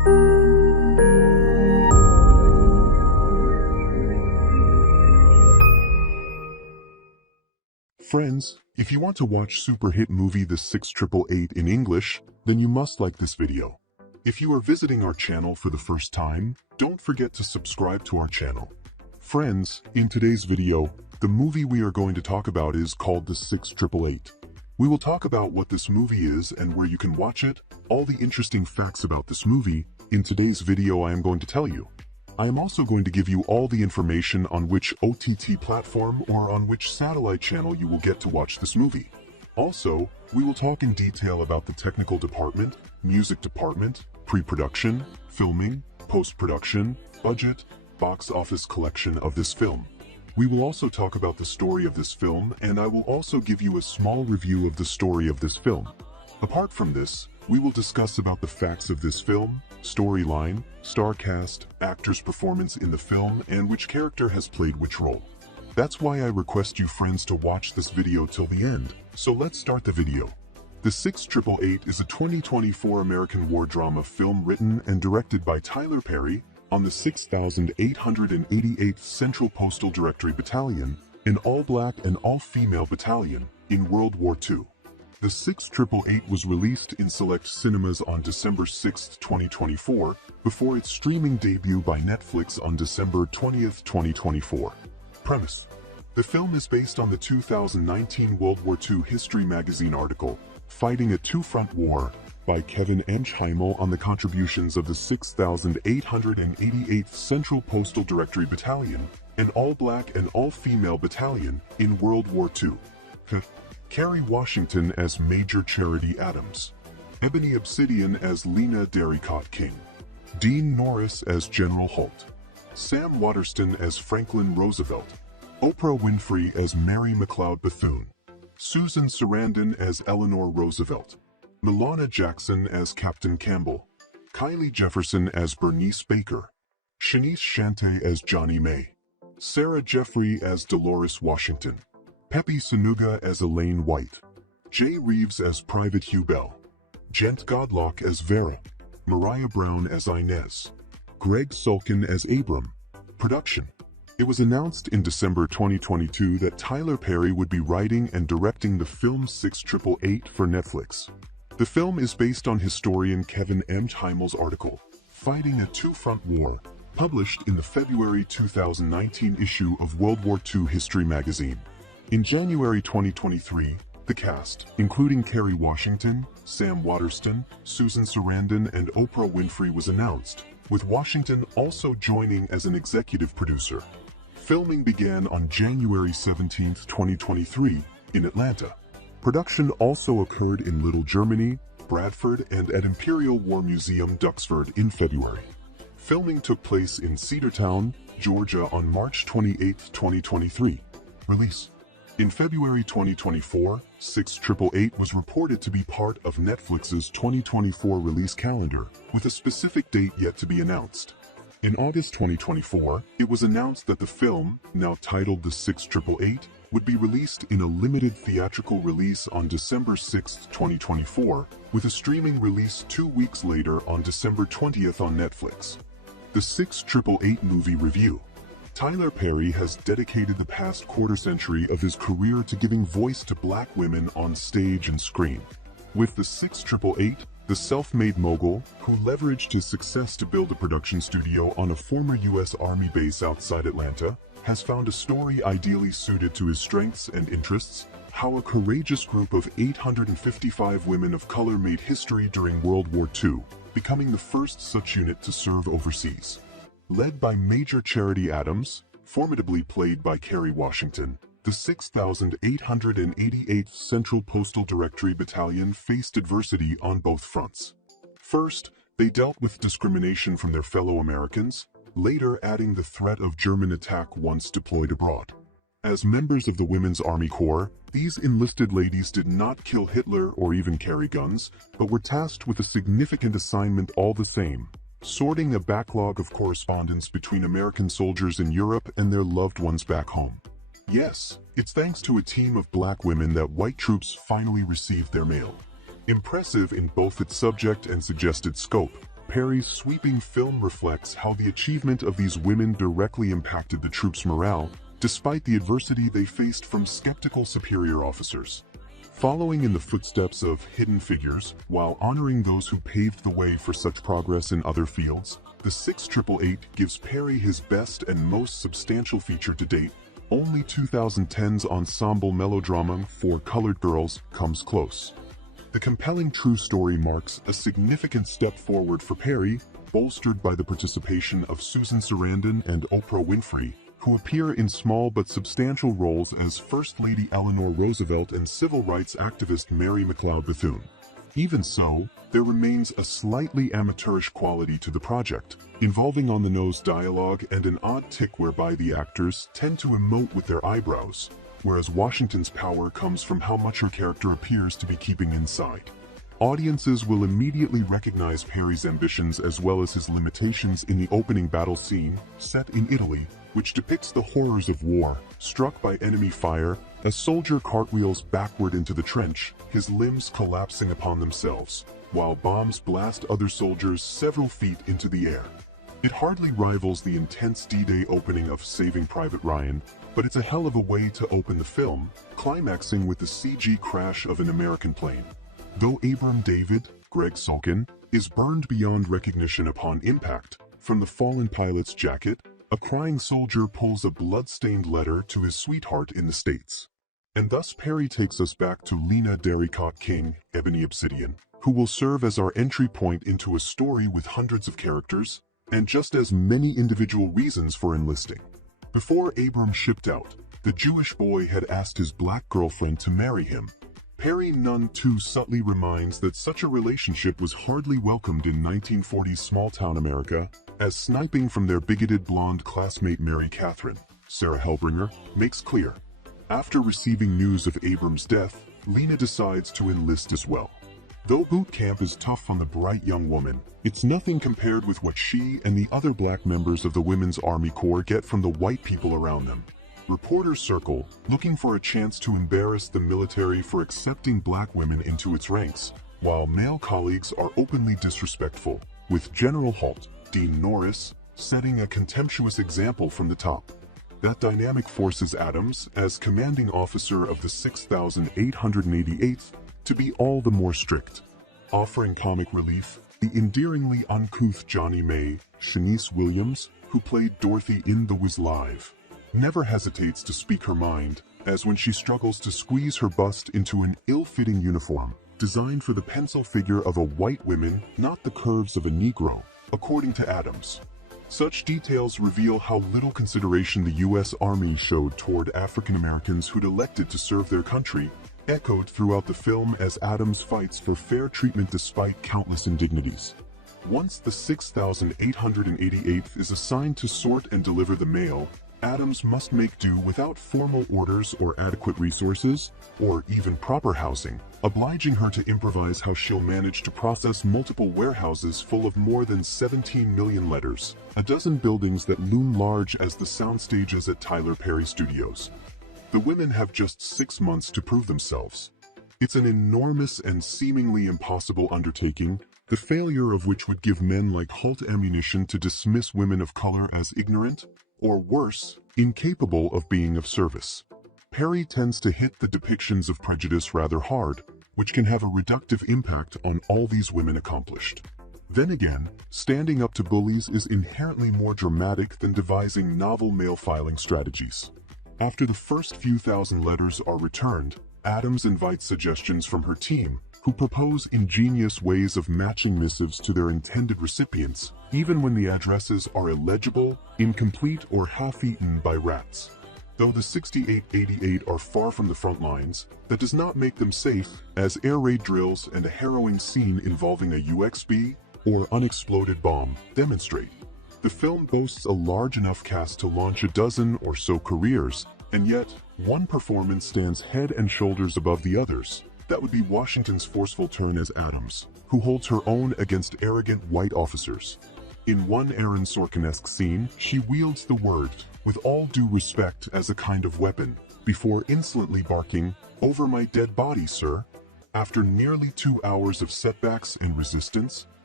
Friends, if you want to watch super hit movie The 6888 in English, then you must like this video. If you are visiting our channel for the first time, don't forget to subscribe to our channel. Friends, in today's video, the movie we are going to talk about is called The 6888. We will talk about what this movie is and where you can watch it, all the interesting facts about this movie. In today's video I am going to tell you. I am also going to give you all the information on which OTT platform or on which satellite channel you will get to watch this movie. Also, we will talk in detail about the technical department, music department, pre-production, filming, post-production, budget, box office collection of this film. We will also talk about the story of this film, and I will also give you a small review of the story of this film. Apart from this, we will discuss about the facts of this film, storyline, star cast, actors' performance in the film, and which character has played which role. That's why I request you friends to watch this video till the end. So let's start the video. The 6888 is a 2024 American war drama film written and directed by Tyler Perry on the 6,888th Central Postal Directory Battalion, an all-black and all-female battalion in World War II. The 6888 was released in select cinemas on December 6, 2024, before its streaming debut by Netflix on December 20, 2024. Premise: the film is based on the 2019 World War II History magazine article, Fighting a Two-Front War, by Kevin M. Heimel on the contributions of the 6,888th Central Postal Directory Battalion, an all-black and all-female battalion in World War II. Kerry Washington as Major Charity Adams, Ebony Obsidian as Lena Derricott King, Dean Norris as General Holt, Sam Waterston as Franklin Roosevelt, Oprah Winfrey as Mary McLeod Bethune, Susan Sarandon as Eleanor Roosevelt, Milana Jackson as Captain Campbell, Kylie Jefferson as Bernice Baker, Shanice Shante as Johnny May, Sarah Jeffrey as Dolores Washington, Pepe Sanuga as Elaine White, Jay Reeves as Private Hugh Bell, Gent Godlock as Vera, Mariah Brown as Inez, Greg Sulkin as Abram. Production: it was announced in December 2022 that Tyler Perry would be writing and directing the film 6888 for Netflix. The film is based on historian Kevin M. Heimel's article, Fighting a Two-Front War, published in the February 2019 issue of World War II History magazine. In January 2023, the cast, including Kerry Washington, Sam Waterston, Susan Sarandon, and Oprah Winfrey, was announced, with Washington also joining as an executive producer. Filming began on January 17, 2023, in Atlanta. Production also occurred in Little Germany, Bradford, and at Imperial War Museum Duxford in February. Filming took place in Cedartown, Georgia on March 28, 2023. Release: in February 2024, 6888 was reported to be part of Netflix's 2024 release calendar, with a specific date yet to be announced. In August 2024, it was announced that the film, now titled The 6888, would be released in a limited theatrical release on December 6, 2024, with a streaming release 2 weeks later on December 20th on Netflix. The 6888 movie review. Tyler Perry has dedicated the past quarter-century of his career to giving voice to black women on stage and screen. With the 6888, the self-made mogul, who leveraged his success to build a production studio on a former U.S. Army base outside Atlanta, has found a story ideally suited to his strengths and interests: how a courageous group of 855 women of color made history during World War II, becoming the first such unit to serve overseas. Led by Major Charity Adams, formidably played by Kerry Washington, the 6,888th Central Postal Directory Battalion faced adversity on both fronts. First, they dealt with discrimination from their fellow Americans, later adding the threat of German attack once deployed abroad. As members of the Women's Army Corps, these enlisted ladies did not kill Hitler or even carry guns, but were tasked with a significant assignment all the same: sorting a backlog of correspondence between American soldiers in Europe and their loved ones back home. Yes, it's thanks to a team of black women that white troops finally received their mail. Impressive in both its subject and suggested scope, Perry's sweeping film reflects how the achievement of these women directly impacted the troops' morale, despite the adversity they faced from skeptical superior officers. Following in the footsteps of hidden figures, while honoring those who paved the way for such progress in other fields, the 688 gives Perry his best and most substantial feature to date. Only 2010's ensemble melodrama For Colored Girls comes close. The compelling true story marks a significant step forward for Perry, bolstered by the participation of Susan Sarandon and Oprah Winfrey, who appear in small but substantial roles as First Lady Eleanor Roosevelt and civil rights activist Mary McLeod Bethune. Even so, there remains a slightly amateurish quality to the project, involving on-the-nose dialogue and an odd tick whereby the actors tend to emote with their eyebrows, whereas Washington's power comes from how much her character appears to be keeping inside. Audiences will immediately recognize Perry's ambitions as well as his limitations in the opening battle scene, set in Italy, which depicts the horrors of war. Struck by enemy fire, a soldier cartwheels backward into the trench, his limbs collapsing upon themselves, while bombs blast other soldiers several feet into the air. It hardly rivals the intense D-Day opening of Saving Private Ryan, but it's a hell of a way to open the film, climaxing with the CG crash of an American plane. Though Abram David, Greg Sulkin, is burned beyond recognition upon impact, from the fallen pilot's jacket, a crying soldier pulls a blood-stained letter to his sweetheart in the States. And thus Perry takes us back to Lena Derricott King, Ebony Obsidian, who will serve as our entry point into a story with hundreds of characters, and just as many individual reasons for enlisting. Before Abram shipped out, the Jewish boy had asked his black girlfriend to marry him. Perry none too subtly reminds that such a relationship was hardly welcomed in 1940s small-town America, as sniping from their bigoted blonde classmate Mary Catherine, Sarah Hellbringer, makes clear. After receiving news of Abram's death, Lena decides to enlist as well. Though boot camp is tough on the bright young woman, it's nothing compared with what she and the other black members of the Women's Army Corps get from the white people around them. Reporters circle, looking for a chance to embarrass the military for accepting black women into its ranks, while male colleagues are openly disrespectful, with General Halt, Dean Norris, setting a contemptuous example from the top. That dynamic forces Adams, as commanding officer of the 6,888th, to be all the more strict. Offering comic relief, the endearingly uncouth Johnny May, Shanice Williams, who played Dorothy in The Wiz Live, never hesitates to speak her mind, as when she struggles to squeeze her bust into an ill-fitting uniform, designed for the pencil figure of a white woman, not the curves of a Negro, according to Adams. Such details reveal how little consideration the U.S. Army showed toward African Americans who'd elected to serve their country, echoed throughout the film as Adams fights for fair treatment despite countless indignities. Once the 6,888th is assigned to sort and deliver the mail, Adams must make do without formal orders or adequate resources, or even proper housing, obliging her to improvise how she'll manage to process multiple warehouses full of more than 17 million letters, a dozen buildings that loom large as the sound stages at Tyler Perry Studios. The women have just 6 months to prove themselves. It's an enormous and seemingly impossible undertaking, the failure of which would give men like Halt ammunition to dismiss women of color as ignorant, or worse, incapable of being of service. Perry tends to hit the depictions of prejudice rather hard, which can have a reductive impact on all these women accomplished. Then again, standing up to bullies is inherently more dramatic than devising novel mail-filing strategies. After the first few thousand letters are returned, Adams invites suggestions from her team, who propose ingenious ways of matching missives to their intended recipients, even when the addresses are illegible, incomplete, or half-eaten by rats. Though the 6888 are far from the front lines, that does not make them safe, as air raid drills and a harrowing scene involving a UXB, or unexploded bomb, demonstrate. The film boasts a large enough cast to launch a dozen or so careers, and yet, one performance stands head and shoulders above the others. That would be Washington's forceful turn as Adams, who holds her own against arrogant white officers. In one Aaron Sorkin-esque scene, she wields the word, with all due respect, as a kind of weapon, before insolently barking, "Over my dead body, sir." After nearly 2 hours of setbacks and resistance,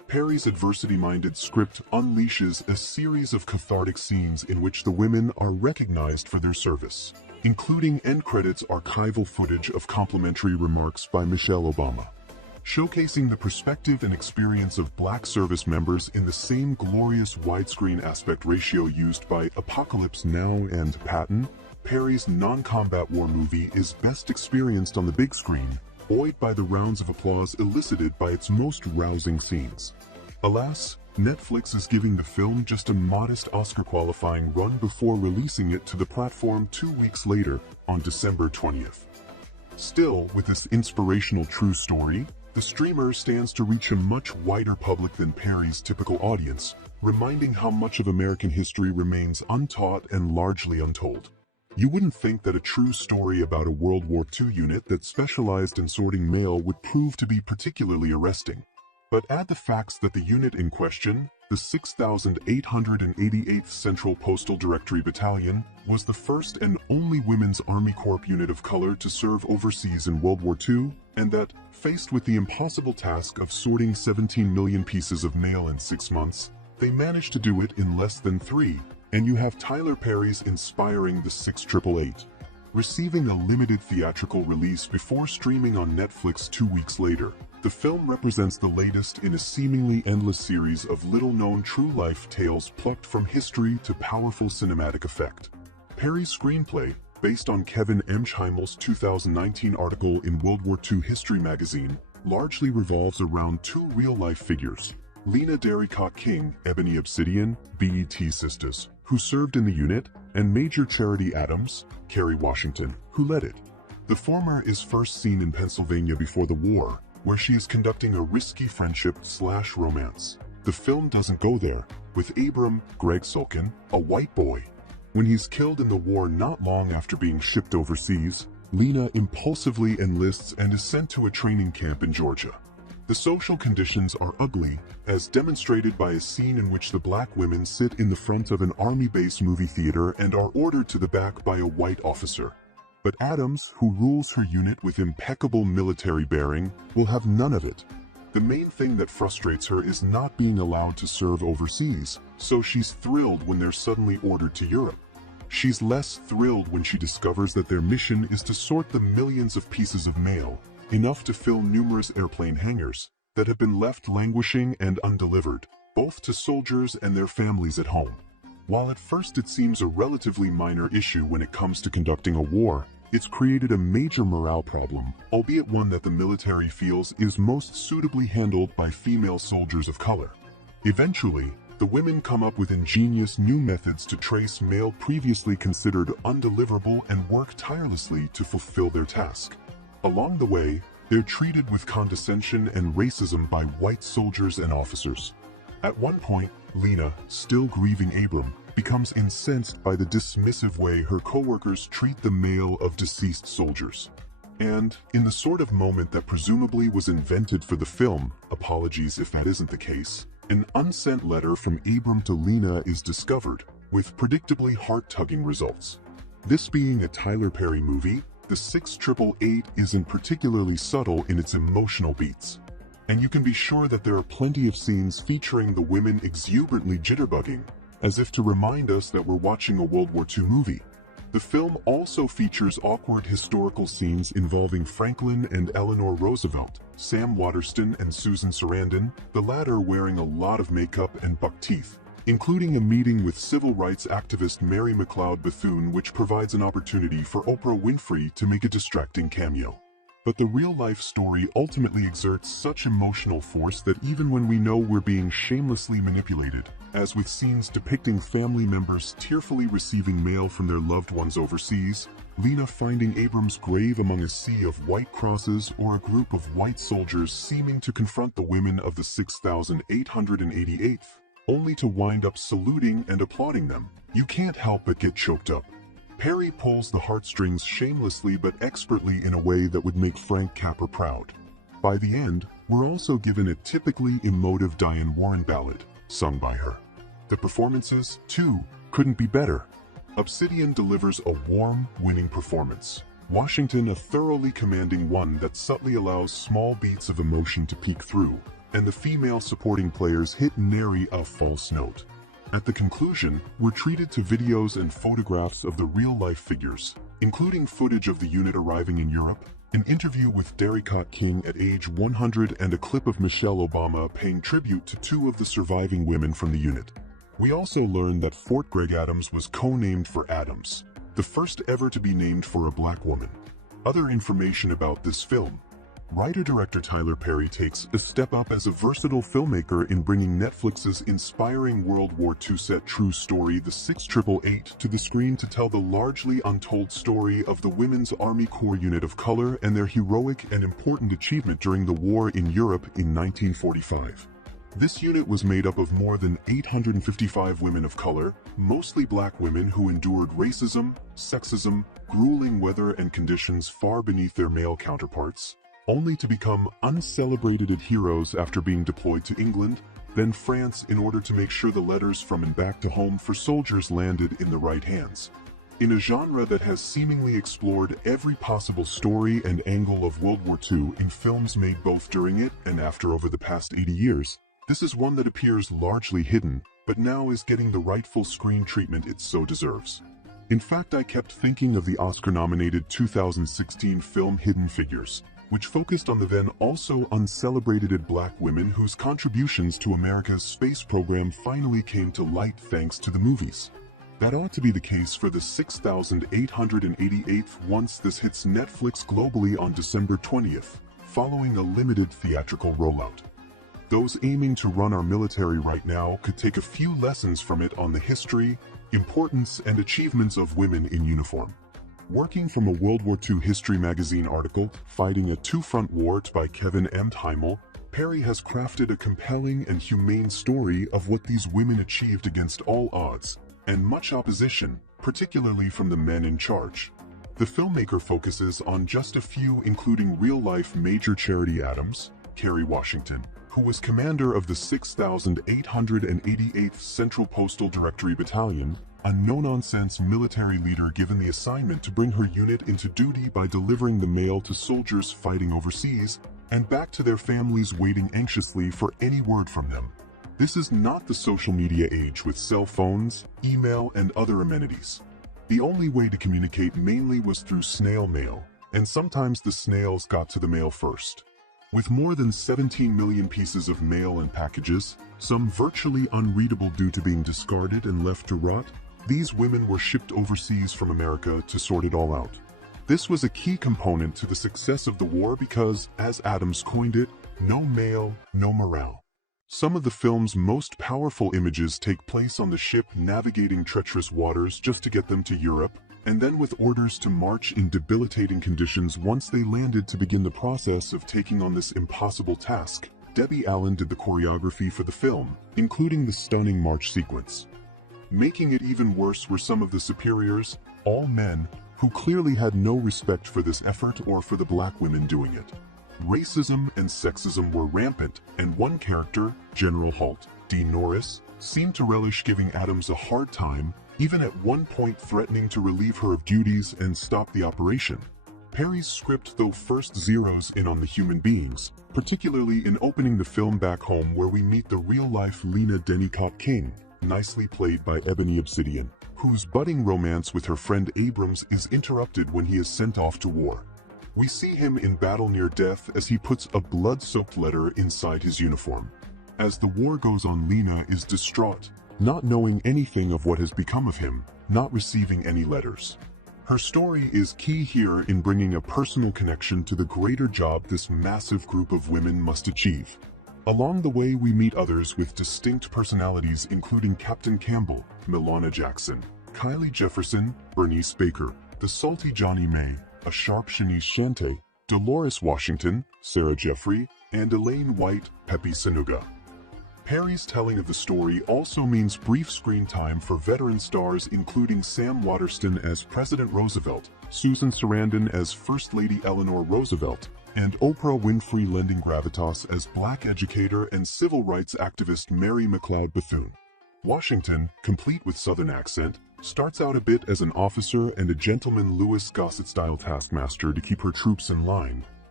Perry's adversity-minded script unleashes a series of cathartic scenes in which the women are recognized for their service, including end credits archival footage of complimentary remarks by Michelle Obama, showcasing the perspective and experience of Black service members in the same glorious widescreen aspect ratio used by Apocalypse Now and Patton. Perry's non-combat war movie is best experienced on the big screen, buoyed by the rounds of applause elicited by its most rousing scenes. Alas, Netflix is giving the film just a modest Oscar-qualifying run before releasing it to the platform 2 weeks later, on December 20th. Still, with this inspirational true story, the streamer stands to reach a much wider public than Perry's typical audience, reminding how much of American history remains untaught and largely untold. You wouldn't think that a true story about a World War II unit that specialized in sorting mail would prove to be particularly arresting. But add the facts that the unit in question, the 6,888th Central Postal Directory Battalion, was the first and only Women's Army Corps unit of color to serve overseas in World War II, and that, faced with the impossible task of sorting 17 million pieces of mail in 6 months, they managed to do it in less than 3, and you have Tyler Perry's inspiring The 6888, receiving a limited theatrical release before streaming on Netflix 2 weeks later. The film represents the latest in a seemingly endless series of little-known true-life tales plucked from history to powerful cinematic effect. Perry's screenplay, based on Kevin M. Scheimel's 2019 article in World War II History magazine, largely revolves around 2 real-life figures: Lena Derricott King, Ebony Obsidian, BET sisters, who served in the unit, and Major Charity Adams, Kerry Washington, who led it. The former is first seen in Pennsylvania before the war, where she is conducting a risky friendship/romance. The film doesn't go there, with Abram, Greg Sulkin, a white boy. When he's killed in the war not long after being shipped overseas, Lena impulsively enlists and is sent to a training camp in Georgia. The social conditions are ugly, as demonstrated by a scene in which the Black women sit in the front of an army-based movie theater and are ordered to the back by a white officer. But Adams, who rules her unit with impeccable military bearing, will have none of it. The main thing that frustrates her is not being allowed to serve overseas, so she's thrilled when they're suddenly ordered to Europe. She's less thrilled when she discovers that their mission is to sort the millions of pieces of mail, enough to fill numerous airplane hangars, that have been left languishing and undelivered, both to soldiers and their families at home. While at first it seems a relatively minor issue when it comes to conducting a war, it's created a major morale problem, albeit one that the military feels is most suitably handled by female soldiers of color. Eventually, the women come up with ingenious new methods to trace mail previously considered undeliverable and work tirelessly to fulfill their task. Along the way, they're treated with condescension and racism by white soldiers and officers. At one point, Lena, still grieving Abram, becomes incensed by the dismissive way her co-workers treat the mail of deceased soldiers. And, in the sort of moment that presumably was invented for the film, apologies if that isn't the case, an unsent letter from Abram to Lena is discovered, with predictably heart-tugging results. This being a Tyler Perry movie, the 6888 isn't particularly subtle in its emotional beats. And you can be sure that there are plenty of scenes featuring the women exuberantly jitterbugging, as if to remind us that we're watching a World War II movie. The film also features awkward historical scenes involving Franklin and Eleanor Roosevelt, Sam Waterston and Susan Sarandon, the latter wearing a lot of makeup and buck teeth, including a meeting with civil rights activist Mary McLeod Bethune, which provides an opportunity for Oprah Winfrey to make a distracting cameo. But the real-life story ultimately exerts such emotional force that even when we know we're being shamelessly manipulated, as with scenes depicting family members tearfully receiving mail from their loved ones overseas, Lena finding Abram's grave among a sea of white crosses, or a group of white soldiers seeming to confront the women of the 6,888th, only to wind up saluting and applauding them, you can't help but get choked up. Perry pulls the heartstrings shamelessly but expertly in a way that would make Frank Capra proud. By the end, we're also given a typically emotive Diane Warren ballad, sung by her. The performances, too, couldn't be better. Obsidian delivers a warm, winning performance. Washington a thoroughly commanding one that subtly allows small beats of emotion to peek through, and the female supporting players hit nary a false note. At the conclusion, we're treated to videos and photographs of the real-life figures, including footage of the unit arriving in Europe, an interview with Derricott King at age 100 and a clip of Michelle Obama paying tribute to two of the surviving women from the unit. We also learned that Fort Gregg Adams was co-named for Adams, the first ever to be named for a black woman. Other information about this film. Writer-director Tyler Perry takes a step up as a versatile filmmaker in bringing Netflix's inspiring World War II set true story The 6888 to the screen to tell the largely untold story of the Women's Army Corps unit of color and their heroic and important achievement during the war in Europe in 1945. This unit was made up of more than 855 women of color, mostly black women who endured racism, sexism, grueling weather and conditions far beneath their male counterparts, only to become uncelebrated heroes after being deployed to England, then France in order to make sure the letters from and back to home for soldiers landed in the right hands. In a genre that has seemingly explored every possible story and angle of World War II in films made both during it and after over the past 80 years, this is one that appears largely hidden, but now is getting the rightful screen treatment it so deserves. In fact, I kept thinking of the Oscar-nominated 2016 film Hidden Figures, which focused on the then also uncelebrated black women whose contributions to America's space program finally came to light thanks to the movies. That ought to be the case for the 6,888th once this hits Netflix globally on December 20th, following a limited theatrical rollout. Those aiming to run our military right now could take a few lessons from it on the history, importance, and achievements of women in uniform. Working from a World War II history magazine article, Fighting a Two-Front War by Kevin M. Heimel, Perry has crafted a compelling and humane story of what these women achieved against all odds, and much opposition, particularly from the men in charge. The filmmaker focuses on just a few, including real-life Major Charity Adams, Kerry Washington, who was commander of the 6,888th Central Postal Directory Battalion, a no-nonsense military leader given the assignment to bring her unit into duty by delivering the mail to soldiers fighting overseas and back to their families waiting anxiously for any word from them. This is not the social media age with cell phones, email, and other amenities. The only way to communicate mainly was through snail mail, and sometimes the snails got to the mail first. With more than 17 million pieces of mail and packages, some virtually unreadable due to being discarded and left to rot, these women were shipped overseas from America to sort it all out. This was a key component to the success of the war because, as Adams coined it, no mail, no morale. Some of the film's most powerful images take place on the ship navigating treacherous waters just to get them to Europe, and then with orders to march in debilitating conditions once they landed to begin the process of taking on this impossible task. Debbie Allen did the choreography for the film, including the stunning march sequence. Making it even worse were some of the superiors, all men, who clearly had no respect for this effort or for the black women doing it. Racism and sexism were rampant, and one character, General Halt, D. Norris, seemed to relish giving Adams a hard time, even at one point threatening to relieve her of duties and stop the operation. Perry's script, though, first zeroes in on the human beings, particularly in opening the film back home where we meet the real-life Lena Dennicott King, nicely played by Ebony Obsidian, whose budding romance with her friend Abrams is interrupted when he is sent off to war. We see him in battle near death as he puts a blood-soaked letter inside his uniform. As the war goes on, Lena is distraught, not knowing anything of what has become of him, not receiving any letters. Her story is key here in bringing a personal connection to the greater job this massive group of women must achieve. Along the way, we meet others with distinct personalities, including Captain Campbell, Milana Jackson, Kylie Jefferson, Bernice Baker, the salty Johnny May, a sharp Shanice Shante, Dolores Washington, Sarah Jeffrey, and Elaine White, Pepe Sanuga. Perry's telling of the story also means brief screen time for veteran stars including Sam Waterston as President Roosevelt, Susan Sarandon as First Lady Eleanor Roosevelt, and Oprah Winfrey lending gravitas as Black educator and civil rights activist Mary McLeod Bethune. Washington, complete with Southern accent, starts out a bit as an officer and a gentleman Louis Gossett-style taskmaster to keep her troops in line,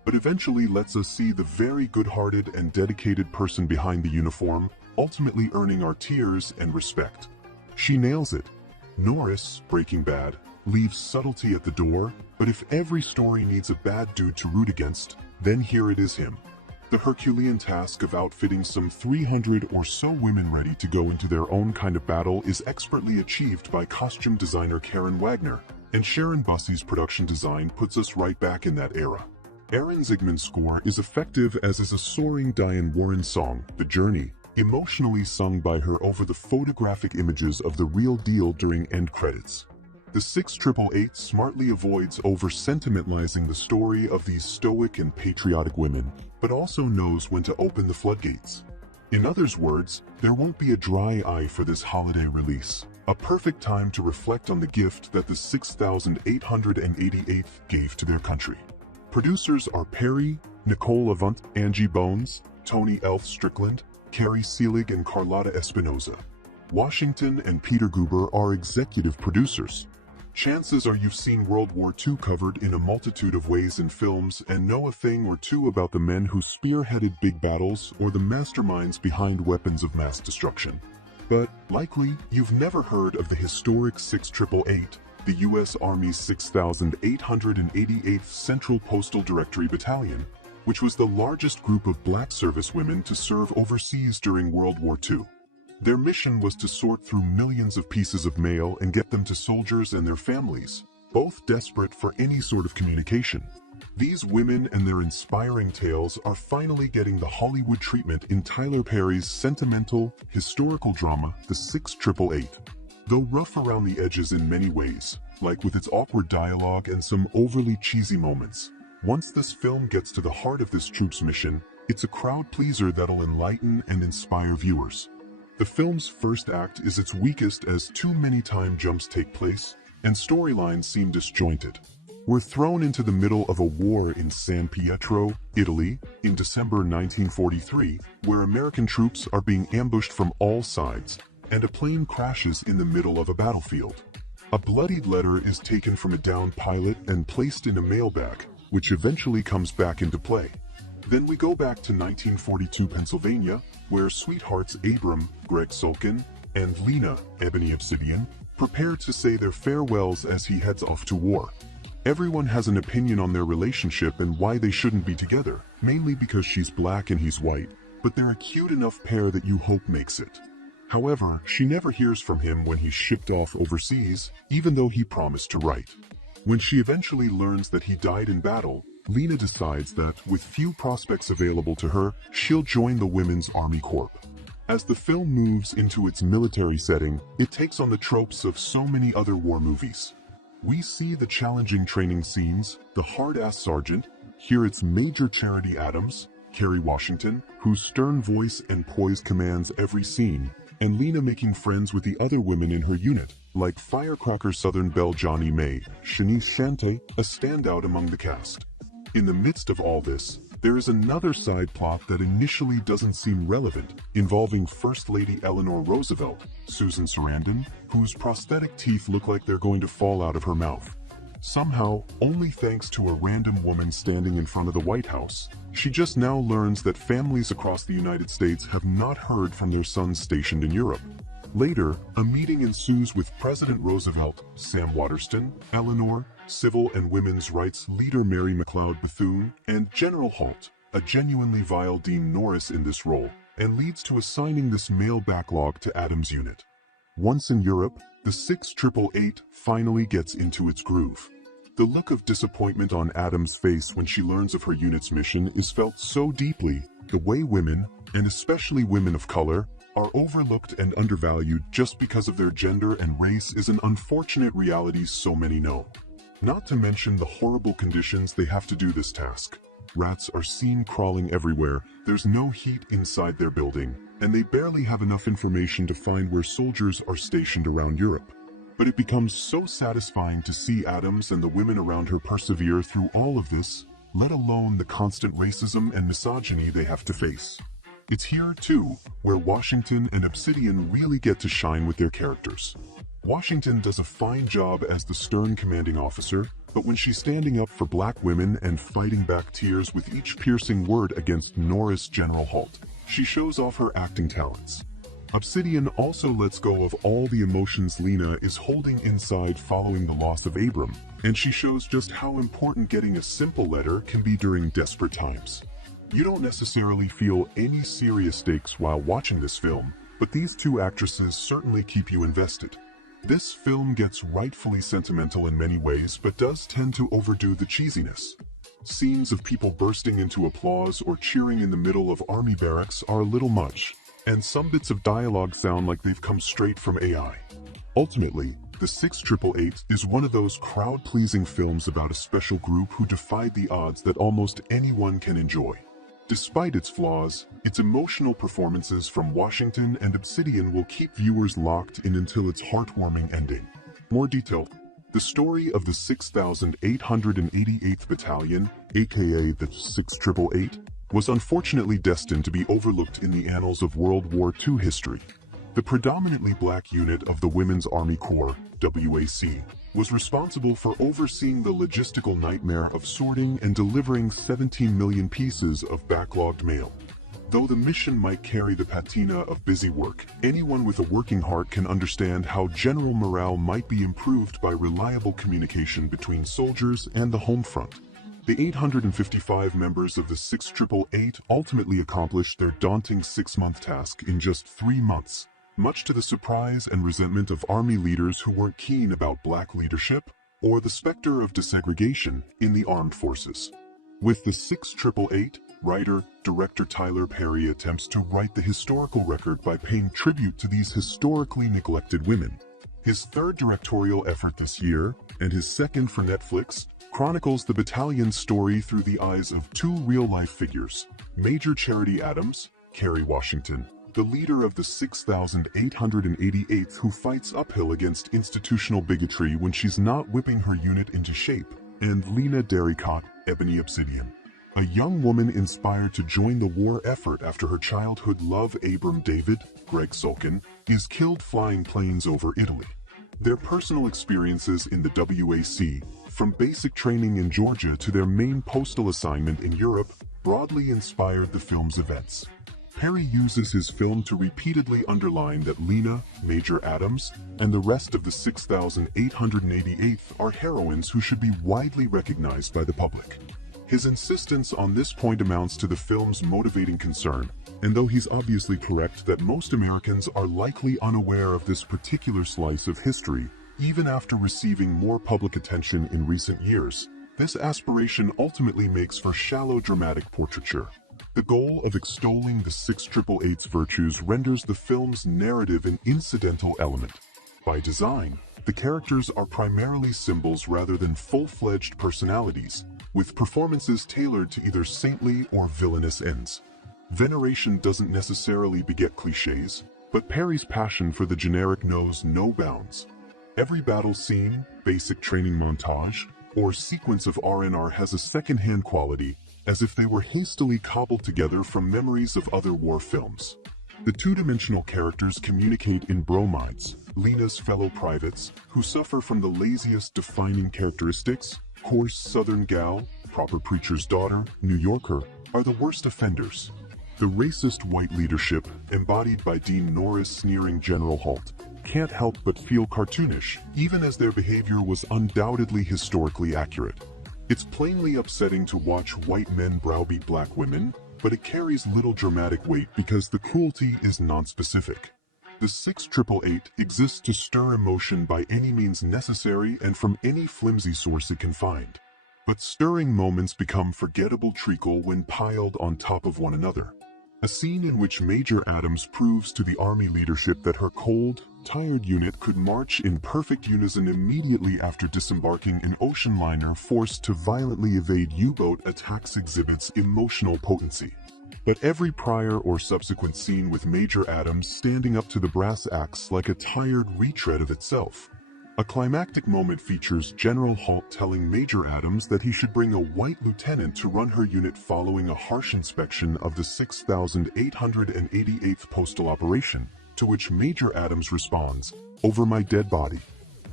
but eventually lets us see the very good-hearted and dedicated person behind the uniform, ultimately earning our tears and respect. She nails it. Norris, Breaking Bad, leaves subtlety at the door, but if every story needs a bad dude to root against, then here it is him. The Herculean task of outfitting some 300 or so women ready to go into their own kind of battle is expertly achieved by costume designer Karen Wagner, and Sharon Bussey's production design puts us right back in that era. Aaron Zigman's score is effective, as is a soaring Diane Warren song, The Journey, emotionally sung by her over the photographic images of the real deal during end credits. The 688 smartly avoids over-sentimentalizing the story of these stoic and patriotic women, but also knows when to open the floodgates. In others' words, there won't be a dry eye for this holiday release, a perfect time to reflect on the gift that the 6,888th gave to their country. Producers are Perry, Nicole Avant, Angie Bones, Tony Elf Strickland, Carrie Seelig and Carlotta Espinoza. Washington and Peter Guber are executive producers. Chances are you've seen World War II covered in a multitude of ways in films and know a thing or two about the men who spearheaded big battles or the masterminds behind weapons of mass destruction. But, likely, you've never heard of the historic 688, the U.S. Army's 6,888th Central Postal Directory Battalion, which was the largest group of black servicewomen to serve overseas during World War II. Their mission was to sort through millions of pieces of mail and get them to soldiers and their families, both desperate for any sort of communication. These women and their inspiring tales are finally getting the Hollywood treatment in Tyler Perry's sentimental, historical drama, The 688. Though rough around the edges in many ways, like with its awkward dialogue and some overly cheesy moments, once this film gets to the heart of this troop's mission, it's a crowd pleaser that'll enlighten and inspire viewers. The film's first act is its weakest as too many time jumps take place, and storylines seem disjointed. We're thrown into the middle of a war in San Pietro, Italy, in December 1943, where American troops are being ambushed from all sides, and a plane crashes in the middle of a battlefield. A bloodied letter is taken from a downed pilot and placed in a mailbag, which eventually comes back into play. Then we go back to 1942 Pennsylvania, where sweethearts Abram, Greg Sulkin, and Lena, Ebony Obsidian, prepare to say their farewells as he heads off to war. Everyone has an opinion on their relationship and why they shouldn't be together, mainly because she's black and he's white, but they're a cute enough pair that you hope makes it. However, she never hears from him when he's shipped off overseas, even though he promised to write. When she eventually learns that he died in battle, Lena decides that, with few prospects available to her, she'll join the Women's Army Corps. As the film moves into its military setting, it takes on the tropes of so many other war movies. We see the challenging training scenes, the hard-ass sergeant, here it's Major Charity Adams, Kerry Washington, whose stern voice and poise commands every scene, and Lena making friends with the other women in her unit, like Firecracker Southern Belle Johnny May, Shanice Shante, a standout among the cast. In the midst of all this, there is another side plot that initially doesn't seem relevant, involving First Lady Eleanor Roosevelt, Susan Sarandon, whose prosthetic teeth look like they're going to fall out of her mouth. Somehow, only thanks to a random woman standing in front of the White House, she just now learns that families across the United States have not heard from their sons stationed in Europe. Later, a meeting ensues with President Roosevelt, Sam Waterston, Eleanor, civil and women's rights leader Mary McLeod Bethune, and General Holt, a genuinely vile Dean Norris in this role, and leads to assigning this male backlog to Adams' unit. Once in Europe, the 688 finally gets into its groove. The look of disappointment on Adams' face when she learns of her unit's mission is felt so deeply. The way women, and especially women of color, are overlooked and undervalued just because of their gender and race is an unfortunate reality so many know. Not to mention the horrible conditions they have to do this task. Rats are seen crawling everywhere, there's no heat inside their building, and they barely have enough information to find where soldiers are stationed around Europe. But it becomes so satisfying to see Adams and the women around her persevere through all of this, let alone the constant racism and misogyny they have to face. It's here, too, where Washington and Obsidian really get to shine with their characters. Washington does a fine job as the stern commanding officer, but when she's standing up for black women and fighting back tears with each piercing word against Norris General Halt, she shows off her acting talents. Obsidian also lets go of all the emotions Lena is holding inside following the loss of Abram, and she shows just how important getting a simple letter can be during desperate times. You don't necessarily feel any serious stakes while watching this film, but these two actresses certainly keep you invested. This film gets rightfully sentimental in many ways, but does tend to overdo the cheesiness. Scenes of people bursting into applause or cheering in the middle of army barracks are a little much, and some bits of dialogue sound like they've come straight from AI. Ultimately, The 688 is one of those crowd-pleasing films about a special group who defied the odds that almost anyone can enjoy. Despite its flaws, its emotional performances from Washington and Obsidian will keep viewers locked in until its heartwarming ending. More detailed, the story of the 6,888th Battalion, aka the 688, was unfortunately destined to be overlooked in the annals of World War II history. The predominantly black unit of the Women's Army Corps, WWII, was responsible for overseeing the logistical nightmare of sorting and delivering 17 million pieces of backlogged mail. Though the mission might carry the patina of busy work, anyone with a working heart can understand how general morale might be improved by reliable communication between soldiers and the home front. The 855 members of the 688 ultimately accomplished their daunting 6-month task in just 3 months, much to the surprise and resentment of Army leaders who weren't keen about black leadership or the specter of desegregation in the armed forces. With the 688, writer-director Tyler Perry attempts to right the historical record by paying tribute to these historically neglected women. His third directorial effort this year, and his second for Netflix, chronicles the battalion's story through the eyes of two real-life figures, Major Charity Adams, Kerry Washington, the leader of the 6,888th who fights uphill against institutional bigotry when she's not whipping her unit into shape, and Lena Derricott, Ebony Obsidian, a young woman inspired to join the war effort after her childhood love Abram David, Greg Sulkin, is killed flying planes over Italy. Their personal experiences in the WWII, from basic training in Georgia to their main postal assignment in Europe, broadly inspired the film's events. Perry uses his film to repeatedly underline that Lena, Major Adams, and the rest of the 6,888th are heroines who should be widely recognized by the public. His insistence on this point amounts to the film's motivating concern, and though he's obviously correct that most Americans are likely unaware of this particular slice of history, even after receiving more public attention in recent years, this aspiration ultimately makes for shallow dramatic portraiture. The goal of extolling the 688's virtues renders the film's narrative an incidental element. By design, the characters are primarily symbols rather than full-fledged personalities, with performances tailored to either saintly or villainous ends. Veneration doesn't necessarily beget cliches, but Perry's passion for the generic knows no bounds. Every battle scene, basic training montage, or sequence of R&R has a second-hand quality, as if they were hastily cobbled together from memories of other war films. The two-dimensional characters communicate in bromides. Lena's fellow privates, who suffer from the laziest defining characteristics, coarse Southern gal, proper preacher's daughter, New Yorker, are the worst offenders. The racist white leadership, embodied by Dean Norris sneering General Halt, can't help but feel cartoonish, even as their behavior was undoubtedly historically accurate. It's plainly upsetting to watch white men browbeat black women, but it carries little dramatic weight because the cruelty is nonspecific. The 688 exists to stir emotion by any means necessary and from any flimsy source it can find. But stirring moments become forgettable treacle when piled on top of one another. A scene in which Major Adams proves to the Army leadership that her cold, tired unit could march in perfect unison immediately after disembarking an ocean liner forced to violently evade U-boat attacks exhibits emotional potency. But every prior or subsequent scene with Major Adams standing up to the brass acts like a tired retread of itself. A climactic moment features General Halt telling Major Adams that he should bring a white lieutenant to run her unit following a harsh inspection of the 6,888th postal operation, to which Major Adams responds, "Over my dead body."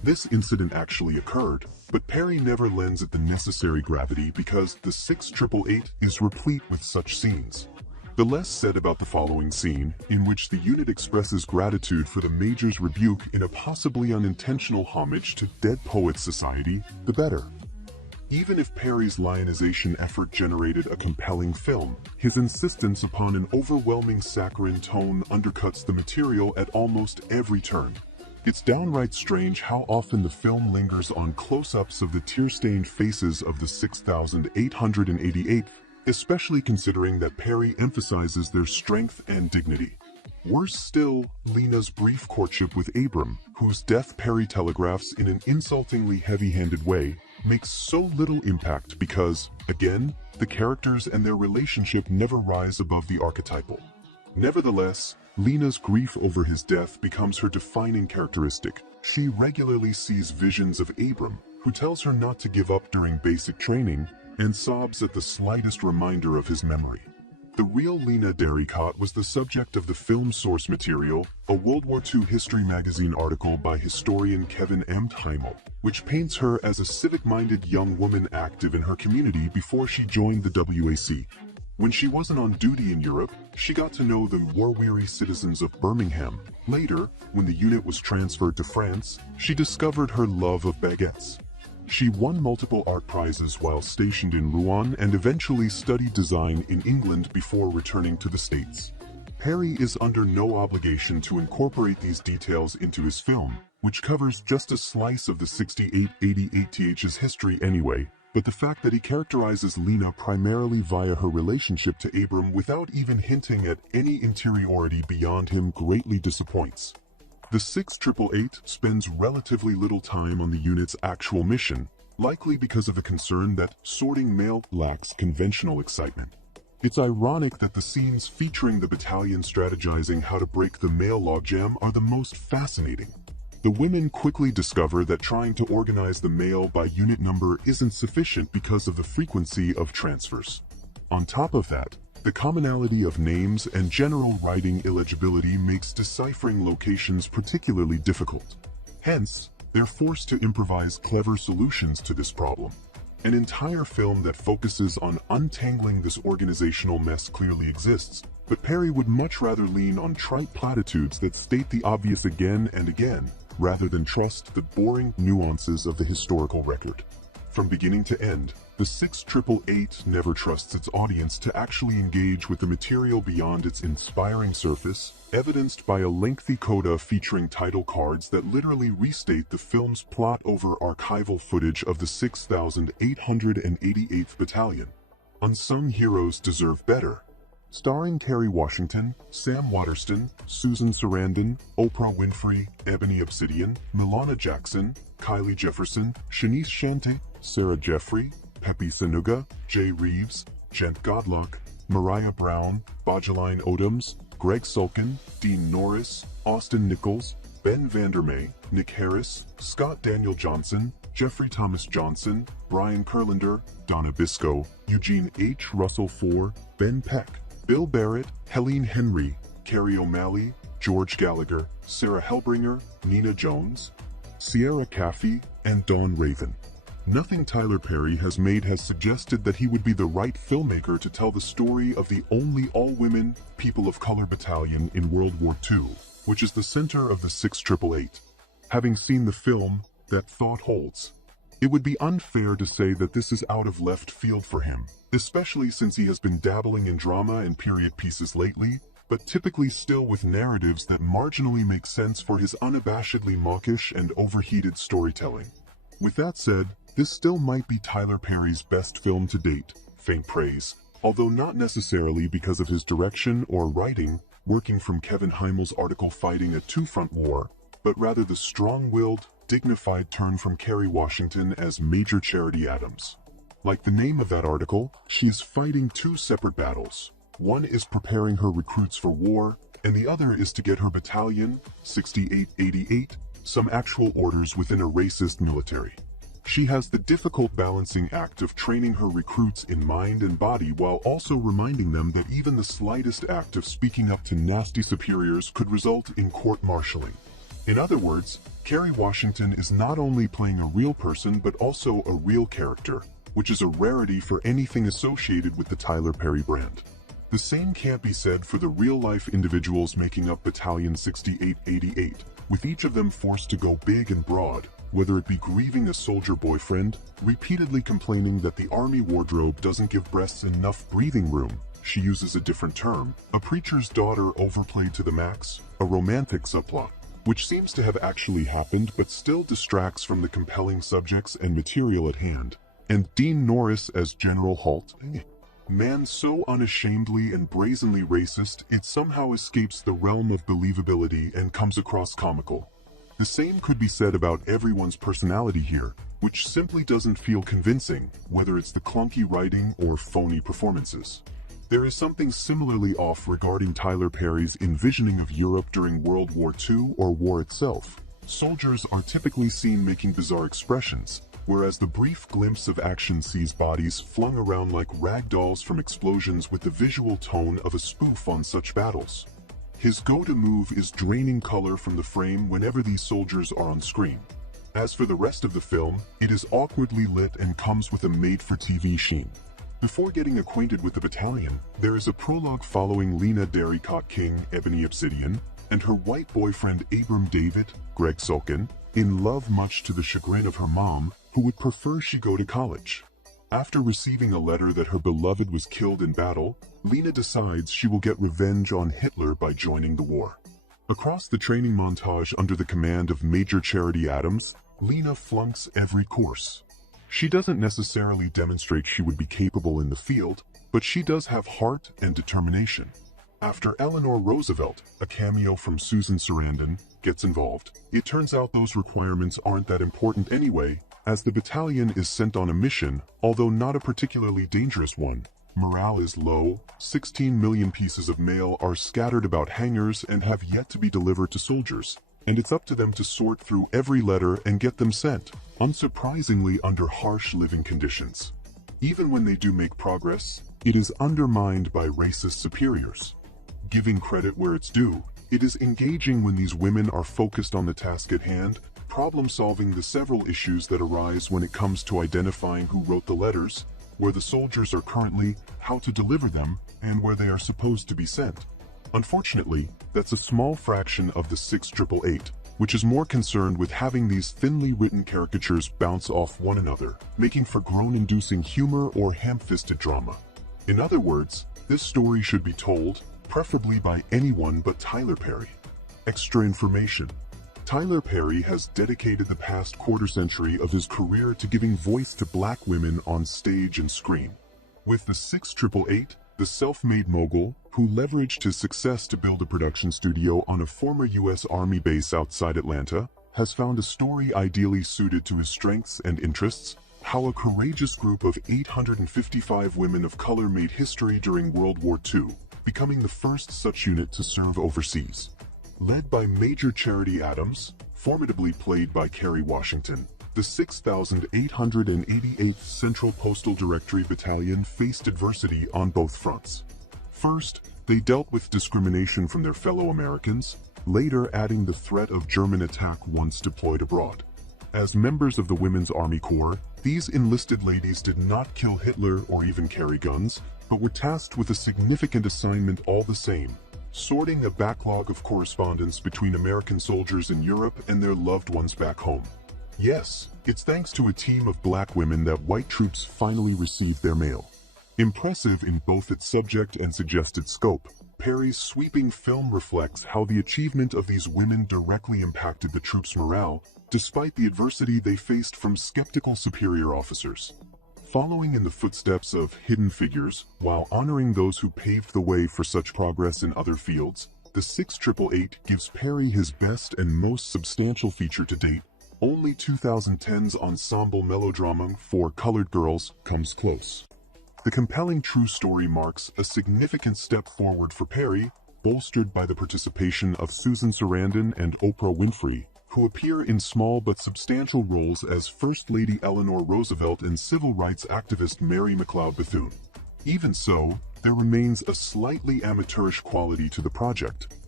This incident actually occurred, but Perry never lends it the necessary gravity because the 6888 is replete with such scenes. The less said about the following scene, in which the unit expresses gratitude for the Major's rebuke in a possibly unintentional homage to Dead Poets Society, the better. Even if Perry's lionization effort generated a compelling film, his insistence upon an overwhelming saccharine tone undercuts the material at almost every turn. It's downright strange how often the film lingers on close-ups of the tear-stained faces of the 6,888th, especially considering that Perry emphasizes their strength and dignity. Worse still, Lena's brief courtship with Abram, whose death Perry telegraphs in an insultingly heavy-handed way, makes so little impact because, again, the characters and their relationship never rise above the archetypal. Nevertheless, Lena's grief over his death becomes her defining characteristic. She regularly sees visions of Abram, who tells her not to give up during basic training, and sobs at the slightest reminder of his memory. The real Lena Derricott was the subject of the film's source material, a World War II History magazine article by historian Kevin M. Heimel, which paints her as a civic-minded young woman active in her community before she joined the WWII. When she wasn't on duty in Europe, she got to know the war-weary citizens of Birmingham. Later, when the unit was transferred to France, she discovered her love of baguettes. She won multiple art prizes while stationed in Rouen and eventually studied design in England before returning to the States. Perry is under no obligation to incorporate these details into his film, which covers just a slice of the 6888th's history anyway, but the fact that he characterizes Lena primarily via her relationship to Abram without even hinting at any interiority beyond him greatly disappoints. The 6888 spends relatively little time on the unit's actual mission, likely because of a concern that sorting mail lacks conventional excitement. It's ironic that the scenes featuring the battalion strategizing how to break the mail logjam are the most fascinating. The women quickly discover that trying to organize the mail by unit number isn't sufficient because of the frequency of transfers. On top of that, the commonality of names and general writing illegibility makes deciphering locations particularly difficult. Hence, they're forced to improvise clever solutions to this problem. An entire film that focuses on untangling this organizational mess clearly exists, but Perry would much rather lean on trite platitudes that state the obvious again and again, rather than trust the boring nuances of the historical record. From beginning to end, the 6888 never trusts its audience to actually engage with the material beyond its inspiring surface, evidenced by a lengthy coda featuring title cards that literally restate the film's plot over archival footage of the 6,888th Battalion. Unsung heroes deserve better. Starring Kerry Washington, Sam Waterston, Susan Sarandon, Oprah Winfrey, Ebony Obsidian, Milana Jackson, Kylie Jefferson, Shanice Shante, Sarah Jeffrey, Pepe Sanuga, Jay Reeves, Gent Godlock, Mariah Brown, Bajaline Odoms, Greg Sulkin, Dean Norris, Austin Nichols, Ben Vandermeer, Nick Harris, Scott Daniel Johnson, Jeffrey Thomas Johnson, Brian Kurlander, Donna Biscoe, Eugene H. Russell IV, Ben Peck, Bill Barrett, Helene Henry, Carrie O'Malley, George Gallagher, Sarah Hellbringer, Nina Jones, Sierra Caffey, and Dawn Raven. Nothing Tyler Perry has made has suggested that he would be the right filmmaker to tell the story of the only all-women, people of color battalion in World War II, which is the center of the 6888. Having seen the film, that thought holds. It would be unfair to say that this is out of left field for him, especially since he has been dabbling in drama and period pieces lately, but typically still with narratives that marginally make sense for his unabashedly mawkish and overheated storytelling. With that said, this still might be Tyler Perry's best film to date, faint praise, although not necessarily because of his direction or writing, working from Kevin Heimel's article fighting a two-front war, but rather the strong-willed, dignified turn from Kerry Washington as Major Charity Adams. Like the name of that article, she is fighting two separate battles. One is preparing her recruits for war, and the other is to get her battalion, 6888, some actual orders within a racist military. She has the difficult balancing act of training her recruits in mind and body while also reminding them that even the slightest act of speaking up to nasty superiors could result in court-martialing. In other words, Kerry Washington is not only playing a real person but also a real character, which is a rarity for anything associated with the Tyler Perry brand. The same can't be said for the real-life individuals making up Battalion 6888, with each of them forced to go big and broad, whether it be grieving a soldier boyfriend, repeatedly complaining that the army wardrobe doesn't give breasts enough breathing room, she uses a different term, a preacher's daughter overplayed to the max, a romantic subplot, which seems to have actually happened but still distracts from the compelling subjects and material at hand, and Dean Norris as General Halt. Man so unashamedly and brazenly racist, it somehow escapes the realm of believability and comes across comical. The same could be said about everyone's personality here, which simply doesn't feel convincing, whether it's the clunky writing or phony performances. There is something similarly off regarding Tyler Perry's envisioning of Europe during World War II or war itself. Soldiers are typically seen making bizarre expressions, whereas the brief glimpse of action sees bodies flung around like rag dolls from explosions with the visual tone of a spoof on such battles. His go-to move is draining color from the frame whenever these soldiers are on screen. As for the rest of the film, it is awkwardly lit and comes with a made-for-TV sheen. Before getting acquainted with the battalion, there is a prologue following Lena Derricott King, Ebony Obsidian, and her white boyfriend Abram David, Greg Sulkin, in love much to the chagrin of her mom, who would prefer she go to college. After receiving a letter that her beloved was killed in battle, Lena decides she will get revenge on Hitler by joining the war. Across the training montage under the command of Major Charity Adams, Lena flunks every course. She doesn't necessarily demonstrate she would be capable in the field, but she does have heart and determination. After Eleanor Roosevelt, a cameo from Susan Sarandon, gets involved, it turns out those requirements aren't that important anyway, as the battalion is sent on a mission, although not a particularly dangerous one. Morale is low, 16 million pieces of mail are scattered about hangars and have yet to be delivered to soldiers, and it's up to them to sort through every letter and get them sent, unsurprisingly under harsh living conditions. Even when they do make progress, it is undermined by racist superiors. Giving credit where it's due, it is engaging when these women are focused on the task at hand, problem-solving the several issues that arise when it comes to identifying who wrote the letters, where the soldiers are currently, how to deliver them, and where they are supposed to be sent. Unfortunately, that's a small fraction of the 6888, which is more concerned with having these thinly written caricatures bounce off one another, making for groan-inducing humor or ham-fisted drama. In other words, this story should be told, preferably by anyone but Tyler Perry. Extra information. Tyler Perry has dedicated the past quarter-century of his career to giving voice to black women on stage and screen. With the 6888, the self-made mogul, who leveraged his success to build a production studio on a former U.S. Army base outside Atlanta, has found a story ideally suited to his strengths and interests, how a courageous group of 855 women of color made history during World War II, becoming the first such unit to serve overseas. Led by Major Charity Adams, formidably played by Kerry Washington, the 6,888th Central Postal Directory Battalion faced adversity on both fronts. First, they dealt with discrimination from their fellow Americans, later adding the threat of German attack once deployed abroad. As members of the Women's Army Corps, these enlisted ladies did not kill Hitler or even carry guns, but were tasked with a significant assignment all the same: sorting a backlog of correspondence between American soldiers in Europe and their loved ones back home. Yes, it's thanks to a team of black women that white troops finally received their mail. Impressive in both its subject and suggested scope, Perry's sweeping film reflects how the achievement of these women directly impacted the troops' morale, despite the adversity they faced from skeptical superior officers. Following in the footsteps of hidden figures, while honoring those who paved the way for such progress in other fields, the 6888 gives Perry his best and most substantial feature to date. Only 2010's ensemble melodrama For Colored Girls comes close. The compelling true story marks a significant step forward for Perry, bolstered by the participation of Susan Sarandon and Oprah Winfrey, who appear in small but substantial roles as First Lady Eleanor Roosevelt and civil rights activist Mary McLeod Bethune. Even so, there remains a slightly amateurish quality to the project,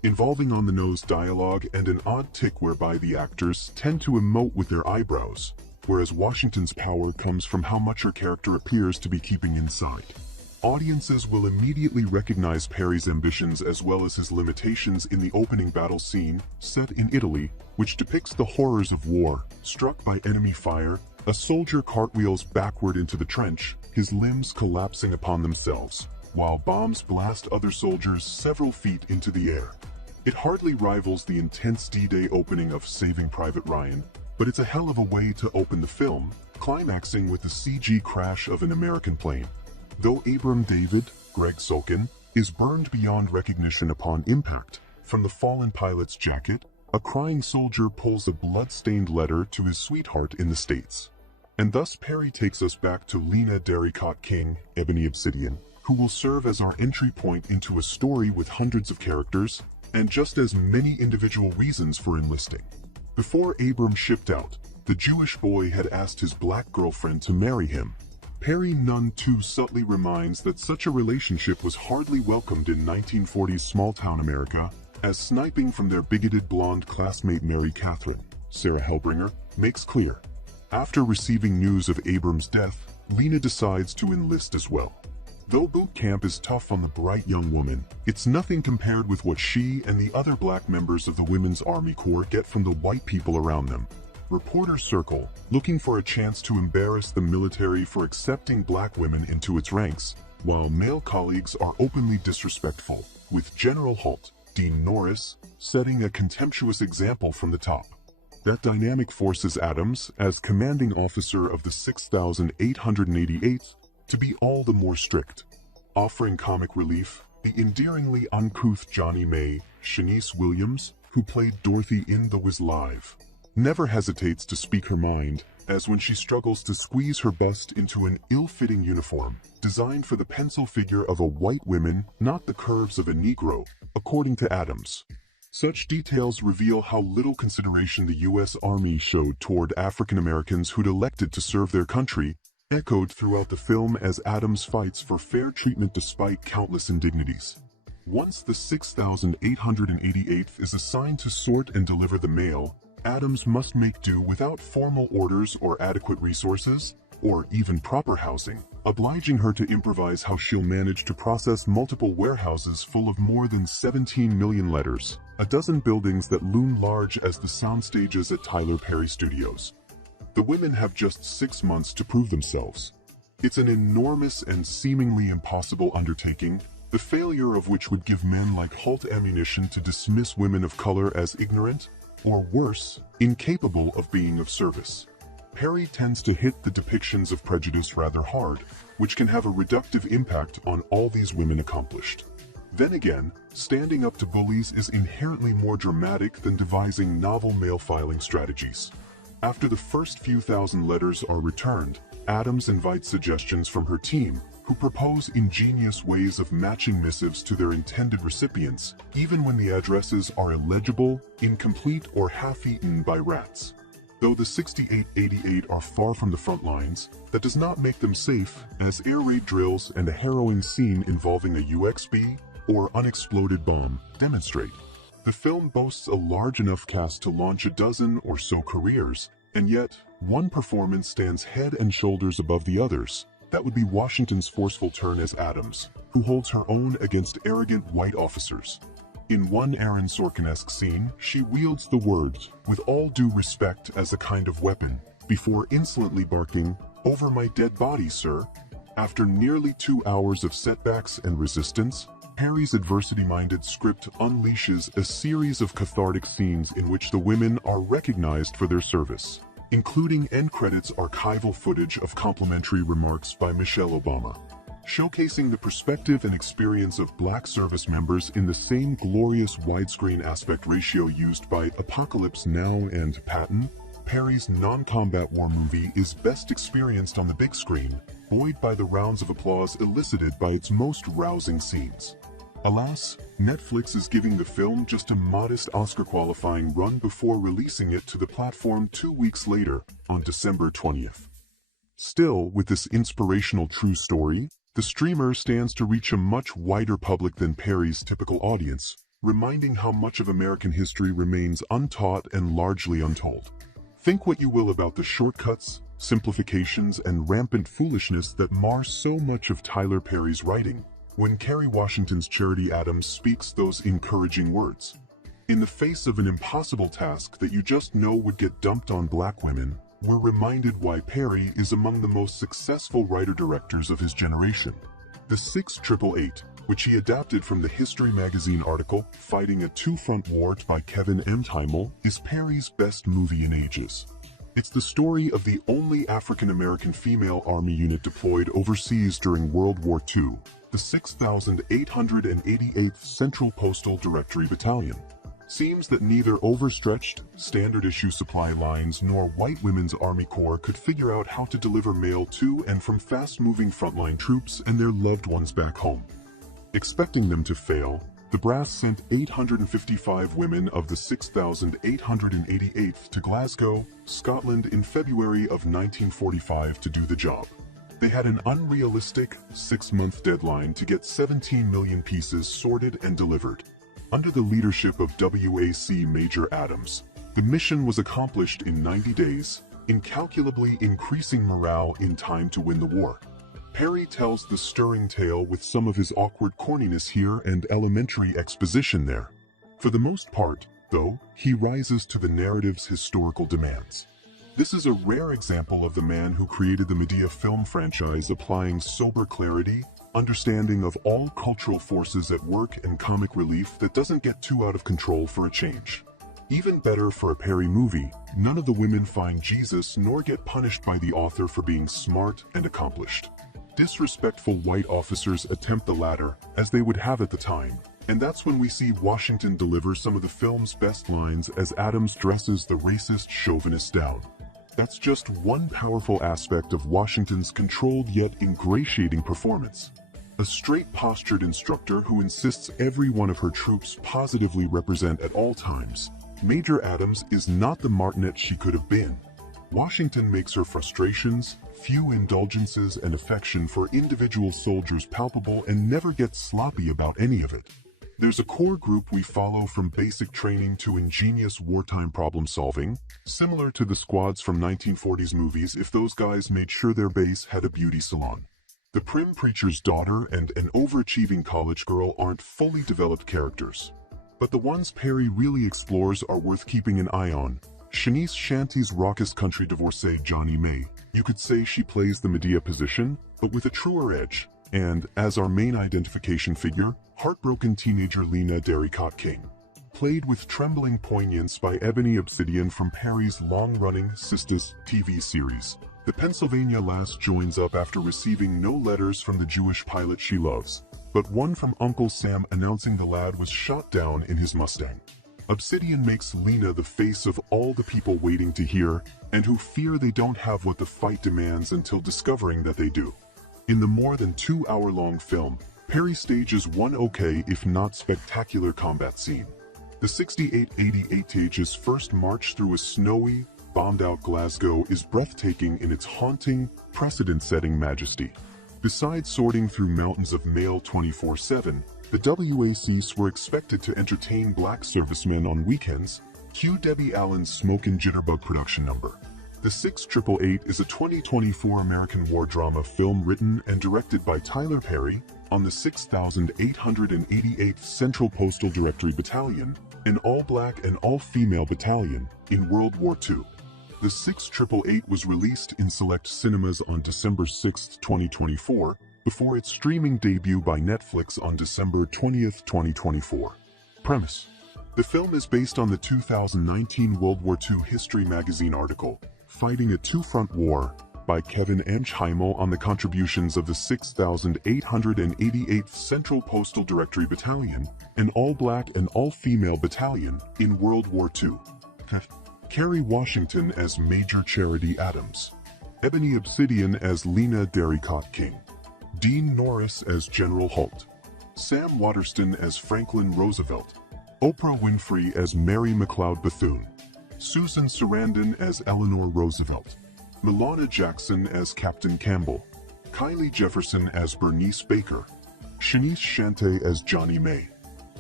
involving on-the-nose dialogue and an odd tick whereby the actors tend to emote with their eyebrows, whereas Washington's power comes from how much her character appears to be keeping inside. Audiences will immediately recognize Perry's ambitions as well as his limitations in the opening battle scene, set in Italy, which depicts the horrors of war. Struck by enemy fire, a soldier cartwheels backward into the trench, his limbs collapsing upon themselves, while bombs blast other soldiers several feet into the air. It hardly rivals the intense D-Day opening of Saving Private Ryan, but it's a hell of a way to open the film, climaxing with the CG crash of an American plane. Though Abram David, Greg Sulkin, is burned beyond recognition upon impact, from the fallen pilot's jacket, a crying soldier pulls a blood-stained letter to his sweetheart in the States. And thus Perry takes us back to Lena Derricott King, Ebony Obsidian, who will serve as our entry point into a story with hundreds of characters, and just as many individual reasons for enlisting. Before Abram shipped out, the Jewish boy had asked his black girlfriend to marry him. Perry none too subtly reminds that such a relationship was hardly welcomed in 1940s small-town America, as sniping from their bigoted blonde classmate Mary Catherine, Sarah Hellbringer, makes clear. After receiving news of Abram's death, Lena decides to enlist as well. Though boot camp is tough on the bright young woman, it's nothing compared with what she and the other black members of the Women's Army Corps get from the white people around them. Reporters circle, looking for a chance to embarrass the military for accepting black women into its ranks, while male colleagues are openly disrespectful, with General Holt, Dean Norris, setting a contemptuous example from the top. That dynamic forces Adams, as commanding officer of the 6,888th, to be all the more strict. Offering comic relief, the endearingly uncouth Johnny May, Shanice Williams, who played Dorothy in The Wiz Live, never hesitates to speak her mind, as when she struggles to squeeze her bust into an ill-fitting uniform, designed for the pencil figure of a white woman, not the curves of a Negro, according to Adams. Such details reveal how little consideration the U.S. Army showed toward African Americans who'd elected to serve their country, echoed throughout the film as Adams fights for fair treatment despite countless indignities. Once the 6,888th is assigned to sort and deliver the mail, Adams must make do without formal orders or adequate resources, or even proper housing, obliging her to improvise how she'll manage to process multiple warehouses full of more than 17 million letters, a dozen buildings that loom large as the sound stages at Tyler Perry Studios. The women have just 6 months to prove themselves. It's an enormous and seemingly impossible undertaking, the failure of which would give men like Holt ammunition to dismiss women of color as ignorant, or worse, incapable of being of service. Perry tends to hit the depictions of prejudice rather hard, which can have a reductive impact on all these women accomplished. Then again, standing up to bullies is inherently more dramatic than devising novel mail-filing strategies. After the first few thousand letters are returned, Adams invites suggestions from her team, who propose ingenious ways of matching missives to their intended recipients, even when the addresses are illegible, incomplete, or half-eaten by rats. Though the 6888 are far from the front lines, that does not make them safe, as air raid drills and a harrowing scene involving a UXB, or unexploded bomb, demonstrate. The film boasts a large enough cast to launch a dozen or so careers, and yet, one performance stands head and shoulders above the others. That would be Washington's forceful turn as Adams, who holds her own against arrogant white officers. In one Aaron Sorkin-esque scene, she wields the words, "with all due respect," as a kind of weapon, before insolently barking, "Over my dead body, sir." After nearly 2 hours of setbacks and resistance, Perry's adversity-minded script unleashes a series of cathartic scenes in which the women are recognized for their service, including end credits archival footage of complimentary remarks by Michelle Obama, showcasing the perspective and experience of black service members in the same glorious widescreen aspect ratio used by Apocalypse Now and Patton. Perry's non-combat war movie is best experienced on the big screen, buoyed by the rounds of applause elicited by its most rousing scenes. Alas, Netflix is giving the film just a modest Oscar-qualifying run before releasing it to the platform 2 weeks later, on December 20th. Still, with this inspirational true story, the streamer stands to reach a much wider public than Perry's typical audience, reminding how much of American history remains untaught and largely untold. Think what you will about the shortcuts, simplifications, and rampant foolishness that mar so much of Tyler Perry's writing, when Kerry Washington's Charity Adams speaks those encouraging words. In the face of an impossible task that you just know would get dumped on black women, we're reminded why Perry is among the most successful writer-directors of his generation. The 6888, which he adapted from the History magazine article Fighting a Two-Front War by Kevin M. Timel, is Perry's best movie in ages. It's the story of the only African-American female army unit deployed overseas during World War II, the 6,888th Central Postal Directory Battalion. Seems that neither overstretched, standard-issue supply lines nor white women's Army Corps could figure out how to deliver mail to and from fast-moving frontline troops and their loved ones back home. Expecting them to fail, the brass sent 855 women of the 6,888th to Glasgow, Scotland in February of 1945 to do the job. They had an unrealistic 6-month deadline to get 17 million pieces sorted and delivered. Under the leadership of WWII Major Adams, the mission was accomplished in 90 days, incalculably increasing morale in time to win the war. Perry tells the stirring tale with some of his awkward corniness here and elementary exposition there. For the most part, though, he rises to the narrative's historical demands. This is a rare example of the man who created the Medea film franchise applying sober clarity, understanding of all cultural forces at work, and comic relief that doesn't get too out of control for a change. Even better for a Perry movie, none of the women find Jesus nor get punished by the author for being smart and accomplished. Disrespectful white officers attempt the latter, as they would have at the time, and that's when we see Washington deliver some of the film's best lines as Adams dresses the racist chauvinist down. That's just one powerful aspect of Washington's controlled yet ingratiating performance. A straight-postured instructor who insists every one of her troops positively represent at all times, Major Adams is not the martinet she could have been. Washington makes her frustrations, few indulgences, and affection for individual soldiers palpable and never gets sloppy about any of it. There's a core group we follow from basic training to ingenious wartime problem-solving, similar to the squads from 1940s movies if those guys made sure their base had a beauty salon. The prim preacher's daughter and an overachieving college girl aren't fully developed characters. But the ones Perry really explores are worth keeping an eye on. Shanice Shanty's raucous country divorcee Johnny May. You could say she plays the Medea position, but with a truer edge. And, as our main identification figure, heartbroken teenager Lena Derricott King. Played with trembling poignance by Ebony Obsidian from Perry's long-running Sisters TV series. The Pennsylvania lass joins up after receiving no letters from the Jewish pilot she loves, but one from Uncle Sam announcing the lad was shot down in his Mustang. Obsidian makes Lena the face of all the people waiting to hear, and who fear they don't have what the fight demands until discovering that they do. In the more than 2-hour-long film, Perry stages one okay if not spectacular combat scene. The 6888's first march through a snowy, bombed-out Glasgow is breathtaking in its haunting, precedent-setting majesty. Besides sorting through mountains of mail 24/7, the WWIIs were expected to entertain black servicemen on weekends. Cue Debbie Allen's Smoke and Jitterbug production number. The 6888 is a 2024 American war drama film written and directed by Tyler Perry on the 6,888th Central Postal Directory Battalion, an all-black and all-female battalion in World War II. The 6888 was released in select cinemas on December 6, 2024, before its streaming debut by Netflix on December 20, 2024. Premise: the film is based on the 2019 World War II History magazine article, Fighting a Two-Front War, by Kevin M. Timel on the contributions of the 6,888th Central Postal Directory Battalion, an all-black and all-female battalion in World War II. Kerry Washington as Major Charity Adams. Ebony Obsidian as Lena Derricott King. Dean Norris as General Holt. Sam Waterston as Franklin Roosevelt. Oprah Winfrey as Mary McLeod Bethune. Susan Sarandon as Eleanor Roosevelt. Milana Jackson as Captain Campbell. Kylie Jefferson as Bernice Baker. Shanice Shanty as Johnny May.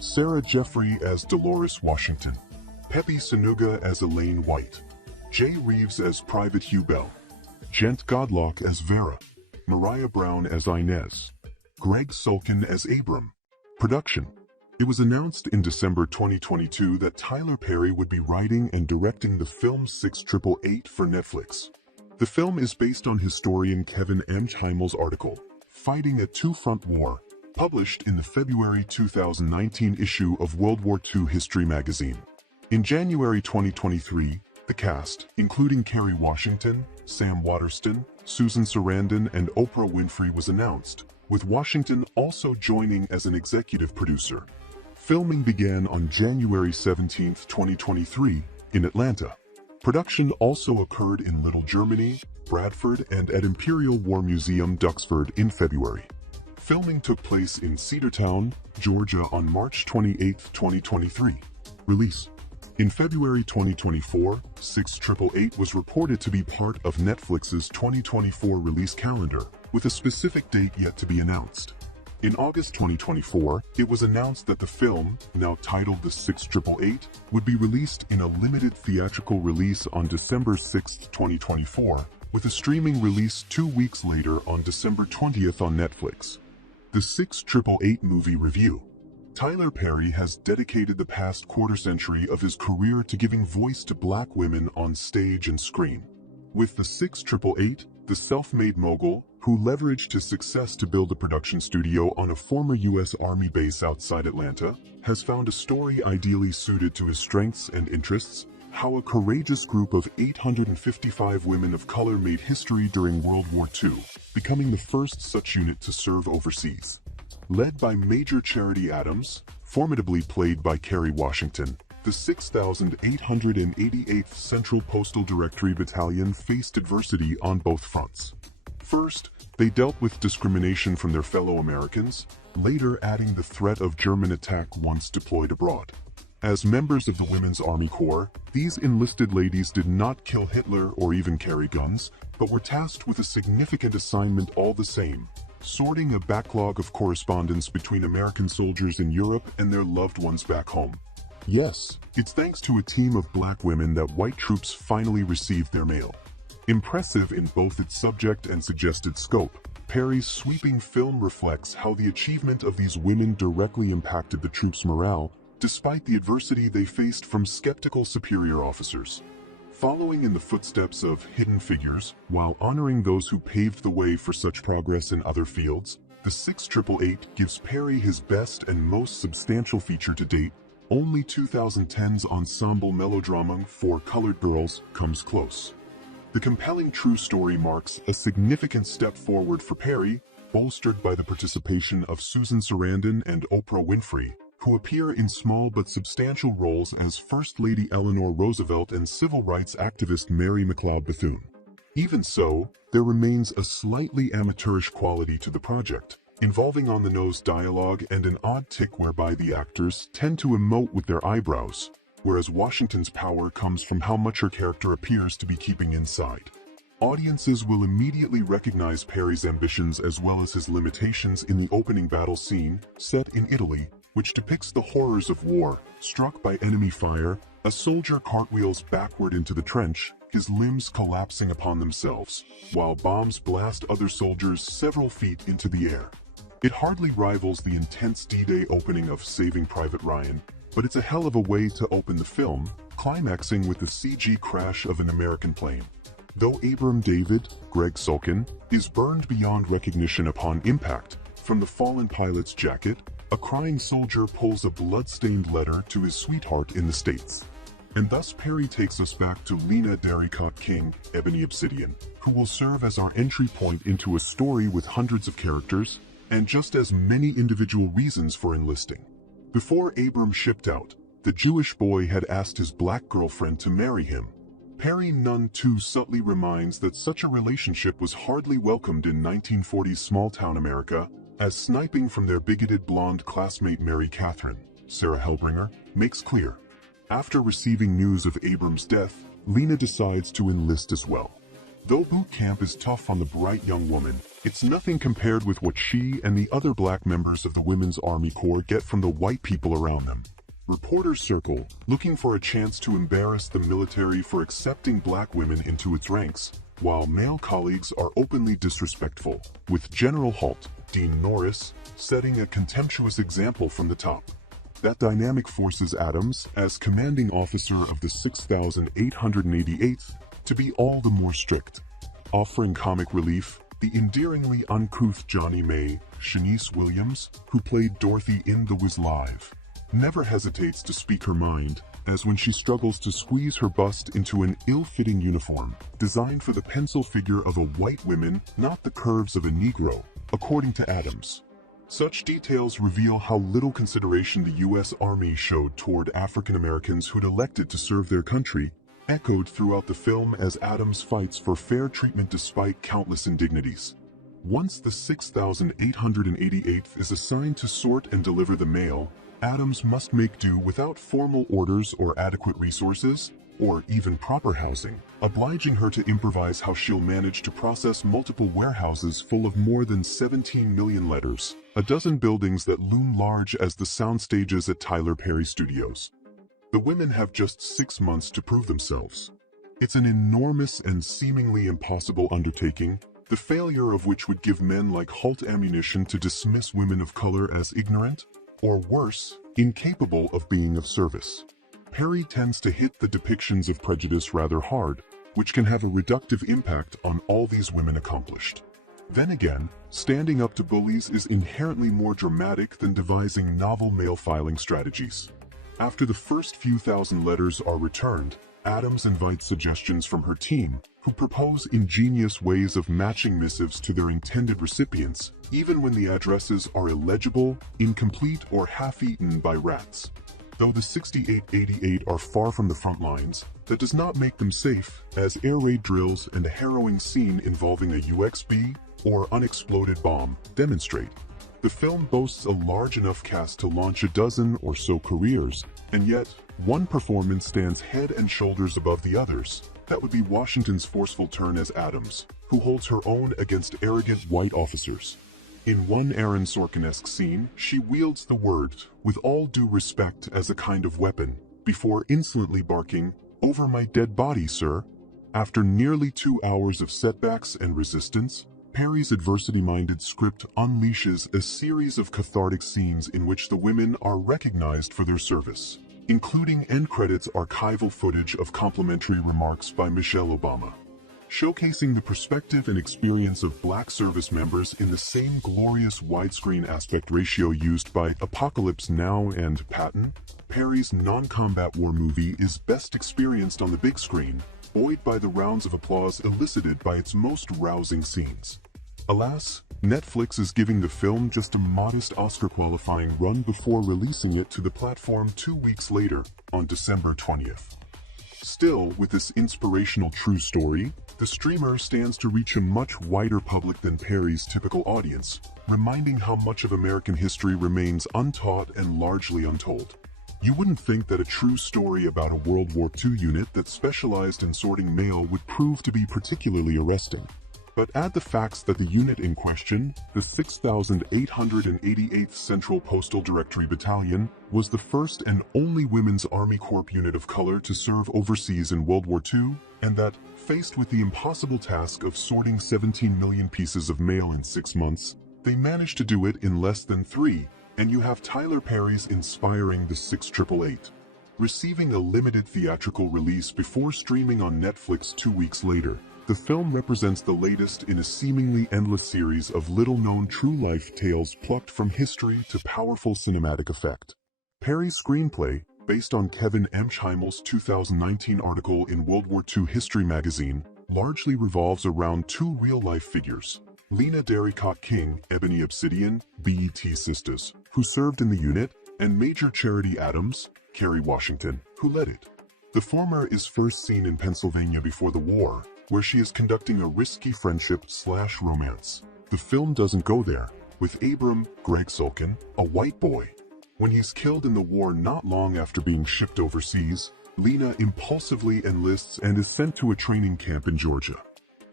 Sarah Jeffrey as Dolores Washington, Pepe Sanuga as Elaine White, Jay Reeves as Private Hugh Bell, Gent Godlock as Vera, Mariah Brown as Inez, Greg Sulkin as Abram. Production. It was announced in December 2022 that Tyler Perry would be writing and directing the film 6888 for Netflix. The film is based on historian Kevin M. Heimel's article, Fighting a Two-Front War, published in the February 2019 issue of World War II History magazine. In January 2023, the cast, including Kerry Washington, Sam Waterston, Susan Sarandon, and Oprah Winfrey, was announced, with Washington also joining as an executive producer. Filming began on January 17, 2023, in Atlanta. Production also occurred in Little Germany, Bradford, and at Imperial War Museum Duxford in February. Filming took place in Cedartown, Georgia on March 28, 2023. Release. In February 2024, 6888 was reported to be part of Netflix's 2024 release calendar, with a specific date yet to be announced. In August 2024, it was announced that the film, now titled The 6888, would be released in a limited theatrical release on December 6, 2024, with a streaming release 2 weeks later on December 20th on Netflix. The 6888 movie review. Tyler Perry has dedicated the past quarter-century of his career to giving voice to Black women on stage and screen. With the 6888, the self-made mogul, who leveraged his success to build a production studio on a former U.S. Army base outside Atlanta, has found a story ideally suited to his strengths and interests: how a courageous group of 855 women of color made history during World War II, becoming the first such unit to serve overseas. Led by Major Charity Adams, formidably played by Kerry Washington, the 6,888th Central Postal Directory Battalion faced adversity on both fronts. First, they dealt with discrimination from their fellow Americans, later adding the threat of German attack once deployed abroad. As members of the Women's Army Corps, these enlisted ladies did not kill Hitler or even carry guns, but were tasked with a significant assignment all the same: sorting a backlog of correspondence between American soldiers in Europe and their loved ones back home. Yes, it's thanks to a team of Black women that white troops finally received their mail. Impressive in both its subject and suggested scope, Perry's sweeping film reflects how the achievement of these women directly impacted the troops' morale, despite the adversity they faced from skeptical superior officers. Following in the footsteps of hidden figures, while honoring those who paved the way for such progress in other fields, the 6888 gives Perry his best and most substantial feature to date. Only 2010's ensemble melodrama For Colored Girls comes close. The compelling true story marks a significant step forward for Perry, bolstered by the participation of Susan Sarandon and Oprah Winfrey, who appear in small but substantial roles as First Lady Eleanor Roosevelt and civil rights activist Mary McLeod Bethune. Even so, there remains a slightly amateurish quality to the project, involving on-the-nose dialogue and an odd tick whereby the actors tend to emote with their eyebrows, whereas Washington's power comes from how much her character appears to be keeping inside. Audiences will immediately recognize Perry's ambitions as well as his limitations in the opening battle scene, set in Italy, which depicts the horrors of war. Struck by enemy fire, a soldier cartwheels backward into the trench, his limbs collapsing upon themselves, while bombs blast other soldiers several feet into the air. It hardly rivals the intense D-Day opening of Saving Private Ryan, but it's a hell of a way to open the film, climaxing with the CG crash of an American plane. Though Abram David, Greg Sulkin, is burned beyond recognition upon impact, from the fallen pilot's jacket, a crying soldier pulls a blood-stained letter to his sweetheart in the States. And thus Perry takes us back to Lena Darricott King, Ebony Obsidian, who will serve as our entry point into a story with hundreds of characters, and just as many individual reasons for enlisting. Before Abram shipped out, the Jewish boy had asked his Black girlfriend to marry him. Perry none too subtly reminds that such a relationship was hardly welcomed in 1940s small-town America, as sniping from their bigoted blonde classmate Mary Catherine, Sarah Hellbringer, makes clear. After receiving news of Abram's death, Lena decides to enlist as well. Though boot camp is tough on the bright young woman, it's nothing compared with what she and the other black members of the Women's Army Corps get from the white people around them. Reporters circle, looking for a chance to embarrass the military for accepting black women into its ranks, while male colleagues are openly disrespectful, with General Halt, Dean Norris, setting a contemptuous example from the top. That dynamic forces Adams, as commanding officer of the 6,888th, to be all the more strict. Offering comic relief, the endearingly uncouth Johnny May, Shanice Williams, who played Dorothy in The Wiz Live, never hesitates to speak her mind, as when she struggles to squeeze her bust into an ill-fitting uniform, designed for the pencil figure of a white woman, not the curves of a Negro, according to Adams. Such details reveal how little consideration the U.S. Army showed toward African Americans who'd elected to serve their country, echoed throughout the film as Adams fights for fair treatment despite countless indignities. Once the 6,888th is assigned to sort and deliver the mail, Adams must make do without formal orders or adequate resources, or even proper housing, obliging her to improvise how she'll manage to process multiple warehouses full of more than 17 million letters, a dozen buildings that loom large as the sound stages at Tyler Perry Studios. The women have just 6 months to prove themselves. It's an enormous and seemingly impossible undertaking, the failure of which would give men like Halt ammunition to dismiss women of color as ignorant, or worse, incapable of being of service. Perry tends to hit the depictions of prejudice rather hard, which can have a reductive impact on all these women accomplished. Then again, standing up to bullies is inherently more dramatic than devising novel mail filing strategies. After the first few thousand letters are returned, Adams invites suggestions from her team, who propose ingenious ways of matching missives to their intended recipients, even when the addresses are illegible, incomplete, or half-eaten by rats. Though the 6888 are far from the front lines, that does not make them safe, as air raid drills and a harrowing scene involving a UXB, or unexploded bomb, demonstrate. The film boasts a large enough cast to launch a dozen or so careers, and yet, one performance stands head and shoulders above the others. That would be Washington's forceful turn as Adams, who holds her own against arrogant white officers. In one Aaron Sorkin-esque scene, she wields the word, with all due respect, as a kind of weapon, before insolently barking, "Over my dead body, sir." After nearly 2 hours of setbacks and resistance, Perry's adversity-minded script unleashes a series of cathartic scenes in which the women are recognized for their service, including end credits archival footage of complimentary remarks by Michelle Obama, showcasing the perspective and experience of black service members in the same glorious widescreen aspect ratio used by Apocalypse Now and Patton. Perry's non-combat war movie is best experienced on the big screen, buoyed by the rounds of applause elicited by its most rousing scenes. Alas, Netflix is giving the film just a modest Oscar-qualifying run before releasing it to the platform 2 weeks later, on December 20th. Still, with this inspirational true story, the streamer stands to reach a much wider public than Perry's typical audience, reminding how much of American history remains untaught and largely untold. You wouldn't think that a true story about a World War II unit that specialized in sorting mail would prove to be particularly arresting. But add the facts that the unit in question, the 6,888th Central Postal Directory Battalion, was the first and only Women's Army Corps unit of color to serve overseas in World War II, and that, faced with the impossible task of sorting 17 million pieces of mail in 6 months, they managed to do it in less than 3, and you have Tyler Perry's inspiring The 6888. Receiving a limited theatrical release before streaming on Netflix 2 weeks later, the film represents the latest in a seemingly endless series of little-known true-life tales plucked from history to powerful cinematic effect. Perry's screenplay, based on Kevin Emsheimel's 2019 article in World War II History magazine, largely revolves around 2 real-life figures: Lena Derricott King, Ebony Obsidian, BET sisters, who served in the unit, and Major Charity Adams, Kerry Washington, who led it. The former is first seen in Pennsylvania before the war, where she is conducting a risky friendship/romance. The film doesn't go there, with Abram, Greg Sulkin, a white boy. When he's killed in the war not long after being shipped overseas, Lena impulsively enlists and is sent to a training camp in Georgia.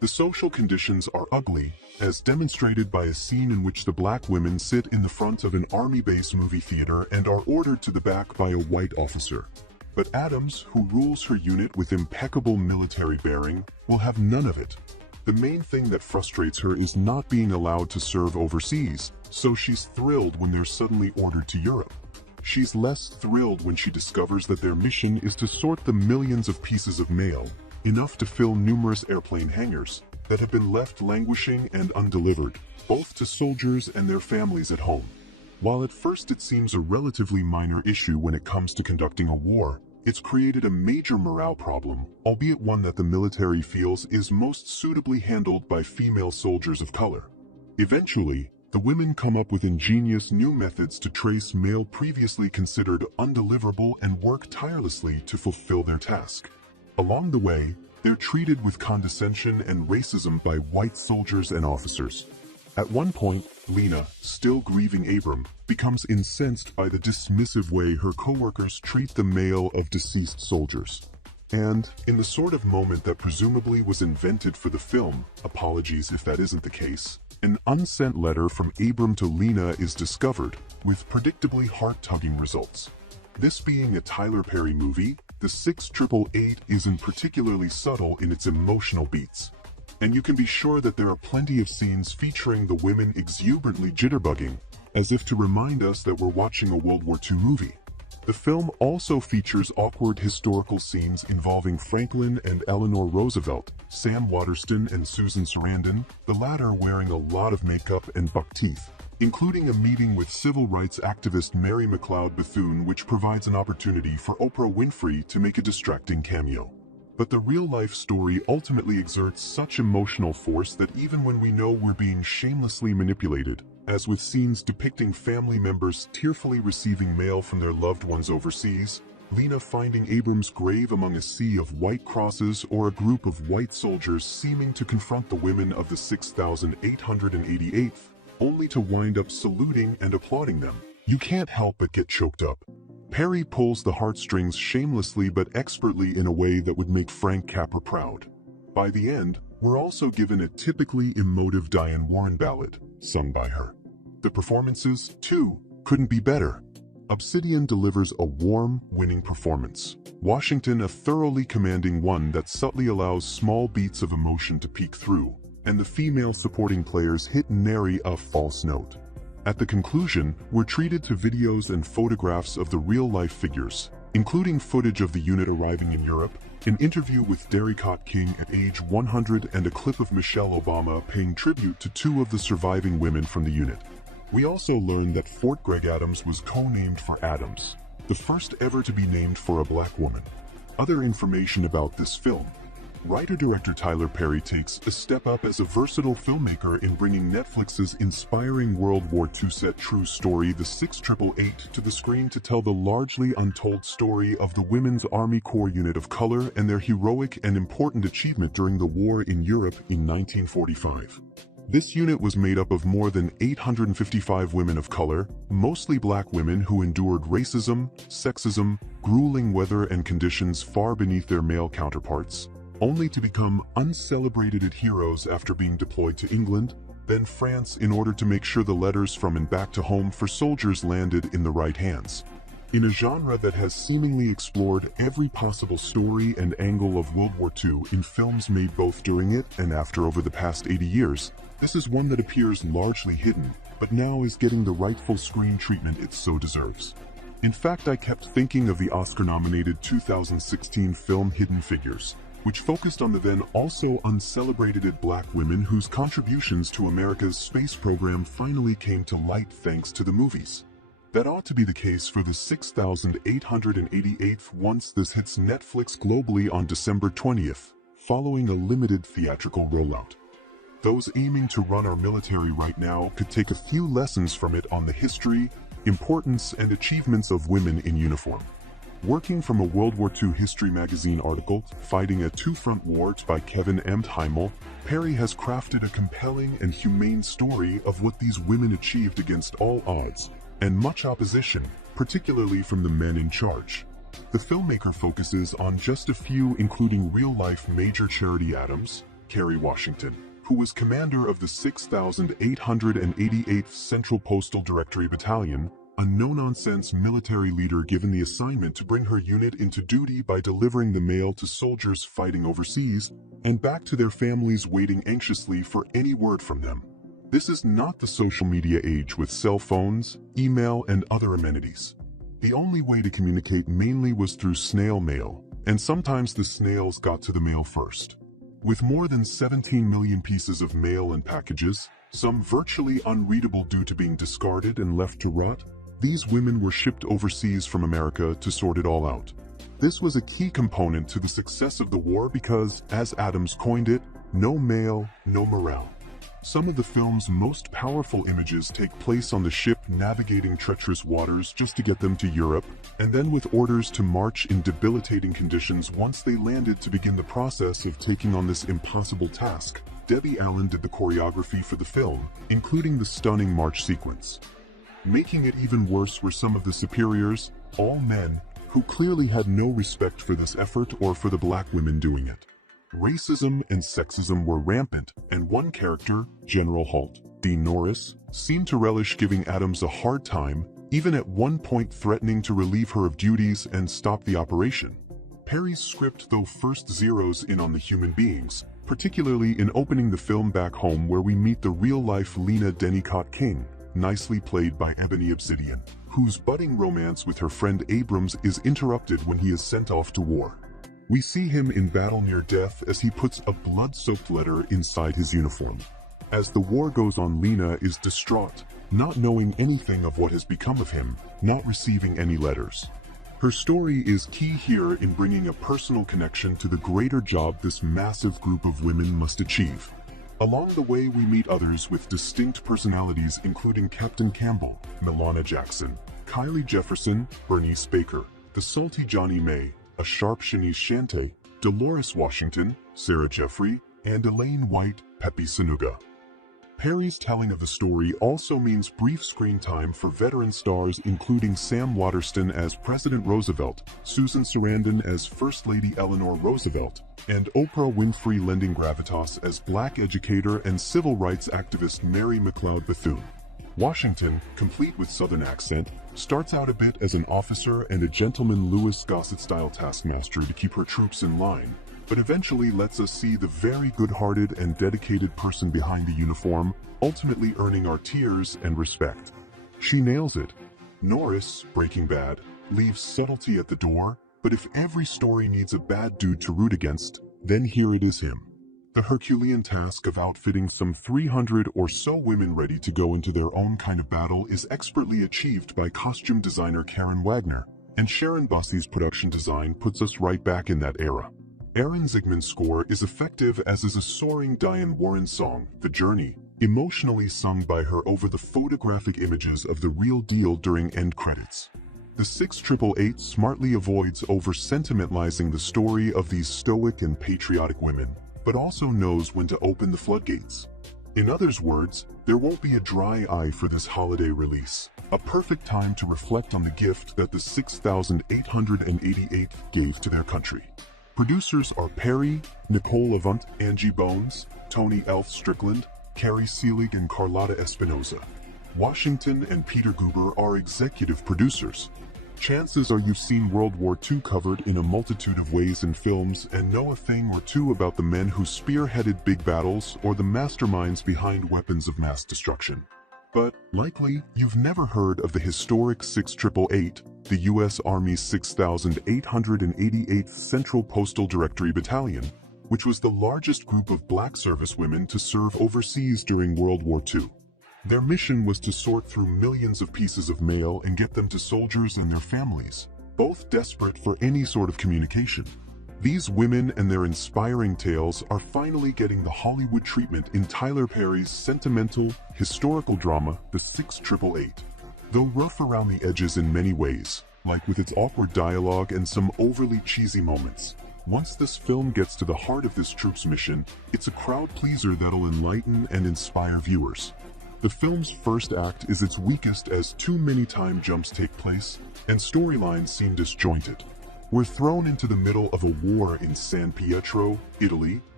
The social conditions are ugly, as demonstrated by a scene in which the black women sit in the front of an army base movie theater and are ordered to the back by a white officer. But Adams, who rules her unit with impeccable military bearing, will have none of it. The main thing that frustrates her is not being allowed to serve overseas, so she's thrilled when they're suddenly ordered to Europe. She's less thrilled when she discovers that their mission is to sort the millions of pieces of mail, enough to fill numerous airplane hangars, that have been left languishing and undelivered, both to soldiers and their families at home. While at first it seems a relatively minor issue when it comes to conducting a war, it's created a major morale problem, albeit one that the military feels is most suitably handled by female soldiers of color. Eventually, the women come up with ingenious new methods to trace mail previously considered undeliverable and work tirelessly to fulfill their task. Along the way, they're treated with condescension and racism by white soldiers and officers. At one point, Lena, still grieving Abram, becomes incensed by the dismissive way her coworkers treat the mail of deceased soldiers. And, in the sort of moment that presumably was invented for the film, apologies if that isn't the case, an unsent letter from Abram to Lena is discovered, with predictably heart-tugging results. This being a Tyler Perry movie, the 688 isn't particularly subtle in its emotional beats. And you can be sure that there are plenty of scenes featuring the women exuberantly jitterbugging, as if to remind us that we're watching a World War II movie. The film also features awkward historical scenes involving Franklin and Eleanor Roosevelt, Sam Waterston and Susan Sarandon, the latter wearing a lot of makeup and buck teeth, including a meeting with civil rights activist Mary McLeod Bethune, which provides an opportunity for Oprah Winfrey to make a distracting cameo. But the real-life story ultimately exerts such emotional force that even when we know we're being shamelessly manipulated, as with scenes depicting family members tearfully receiving mail from their loved ones overseas, Lena finding Abram's grave among a sea of white crosses, or a group of white soldiers seeming to confront the women of the 6,888th, only to wind up saluting and applauding them, you can't help but get choked up. Perry pulls the heartstrings shamelessly but expertly in a way that would make Frank Capra proud. By the end, we're also given a typically emotive Diane Warren ballad, sung by her. The performances, too, couldn't be better. Obsidian delivers a warm, winning performance. Washington a thoroughly commanding one that subtly allows small beats of emotion to peek through, and the female supporting players hit nary a false note. At the conclusion, we're treated to videos and photographs of the real-life figures, including footage of the unit arriving in Europe, an interview with Derricott King at age 100, and a clip of Michelle Obama paying tribute to two of the surviving women from the unit. We also learn that Fort Gregg Adams was co-named for Adams, the first ever to be named for a black woman. Other information about this film. Writer-director Tyler Perry takes a step up as a versatile filmmaker in bringing Netflix's inspiring World War II set true story The 688 to the screen to tell the largely untold story of the Women's Army Corps unit of color and their heroic and important achievement during the war in Europe in 1945. This unit was made up of more than 855 women of color, mostly black women who endured racism, sexism, grueling weather and conditions far beneath their male counterparts, only to become uncelebrated heroes after being deployed to England, then France, in order to make sure the letters from and back to home for soldiers landed in the right hands. In a genre that has seemingly explored every possible story and angle of World War II in films made both during it and after over the past 80 years, this is one that appears largely hidden, but now is getting the rightful screen treatment it so deserves. In fact, I kept thinking of the Oscar-nominated 2016 film Hidden Figures, which focused on the then also uncelebrated black women whose contributions to America's space program finally came to light thanks to the movies. That ought to be the case for the 6,888th once this hits Netflix globally on December 20th, following a limited theatrical rollout. Those aiming to run our military right now could take a few lessons from it on the history, importance, and achievements of women in uniform. Working from a World War II History magazine article, Fighting a Two-Front War by Kevin M. Heimel, Perry has crafted a compelling and humane story of what these women achieved against all odds, and much opposition, particularly from the men in charge. The filmmaker focuses on just a few, including real-life Major Charity Adams, Kerry Washington, who was commander of the 6,888th Central Postal Directory Battalion, a no-nonsense military leader given the assignment to bring her unit into duty by delivering the mail to soldiers fighting overseas and back to their families waiting anxiously for any word from them. This is not the social media age with cell phones, email, and other amenities. The only way to communicate mainly was through snail mail, and sometimes the snails got to the mail first. With more than 17 million pieces of mail and packages, some virtually unreadable due to being discarded and left to rot, these women were shipped overseas from America to sort it all out. This was a key component to the success of the war because, as Adams coined it, no mail, no morale. Some of the film's most powerful images take place on the ship navigating treacherous waters just to get them to Europe, and then with orders to march in debilitating conditions once they landed to begin the process of taking on this impossible task. Debbie Allen did the choreography for the film, including the stunning march sequence. Making it even worse were some of the superiors, all men, who clearly had no respect for this effort or for the black women doing it. Racism and sexism were rampant, and one character, General Halt, Dean Norris, seemed to relish giving Adams a hard time, even at one point threatening to relieve her of duties and stop the operation. Perry's script though first zeroes in on the human beings, particularly in opening the film back home where we meet the real-life Lena Dennicott King, nicely played by Ebony Obsidian, whose budding romance with her friend Abrams is interrupted when he is sent off to war. We see him in battle near death as he puts a blood-soaked letter inside his uniform. As the war goes on, Lena is distraught, not knowing anything of what has become of him, not receiving any letters. Her story is key here in bringing a personal connection to the greater job this massive group of women must achieve. Along the way, we meet others with distinct personalities including Captain Campbell, Milana Jackson, Kylie Jefferson, Bernice Baker, the salty Johnny May, a sharp Shanice Shante, Dolores Washington, Sarah Jeffrey, and Elaine White, Pepe Sanuga. Perry's telling of the story also means brief screen time for veteran stars including Sam Waterston as President Roosevelt, Susan Sarandon as First Lady Eleanor Roosevelt, and Oprah Winfrey lending gravitas as Black educator and civil rights activist Mary McLeod Bethune. Washington, complete with Southern accent, starts out a bit as an officer and a gentleman Louis Gossett-style taskmaster to keep her troops in line, but eventually lets us see the very good-hearted and dedicated person behind the uniform, ultimately earning our tears and respect. She nails it. Norris, Breaking Bad, leaves subtlety at the door, but if every story needs a bad dude to root against, then here it is him. The Herculean task of outfitting some 300 or so women ready to go into their own kind of battle is expertly achieved by costume designer Karen Wagner, and Sharon Bossie's production design puts us right back in that era. Aaron Zigman's score is effective, as is a soaring Diane Warren song, The Journey, emotionally sung by her over the photographic images of the real deal during end credits. The 688 smartly avoids over-sentimentalizing the story of these stoic and patriotic women, but also knows when to open the floodgates. In others' words, there won't be a dry eye for this holiday release, a perfect time to reflect on the gift that the 6,888th gave to their country. Producers are Perry, Nicole Avant, Angie Bones, Tony Elf Strickland, Carrie Seelig, and Carlotta Espinoza. Washington and Peter Guber are executive producers. Chances are you've seen World War II covered in a multitude of ways in films and know a thing or two about the men who spearheaded big battles or the masterminds behind weapons of mass destruction. But, likely, you've never heard of the historic 688, the U.S. Army's 6,888th Central Postal Directory Battalion, which was the largest group of black servicewomen to serve overseas during World War II. Their mission was to sort through millions of pieces of mail and get them to soldiers and their families, both desperate for any sort of communication. These women and their inspiring tales are finally getting the Hollywood treatment in Tyler Perry's sentimental, historical drama, The 688. Though rough around the edges in many ways, like with its awkward dialogue and some overly cheesy moments, once this film gets to the heart of this troop's mission, it's a crowd pleaser that'll enlighten and inspire viewers. The film's first act is its weakest as too many time jumps take place, and storylines seem disjointed. We're thrown into the middle of a war in San Pietro, Italy,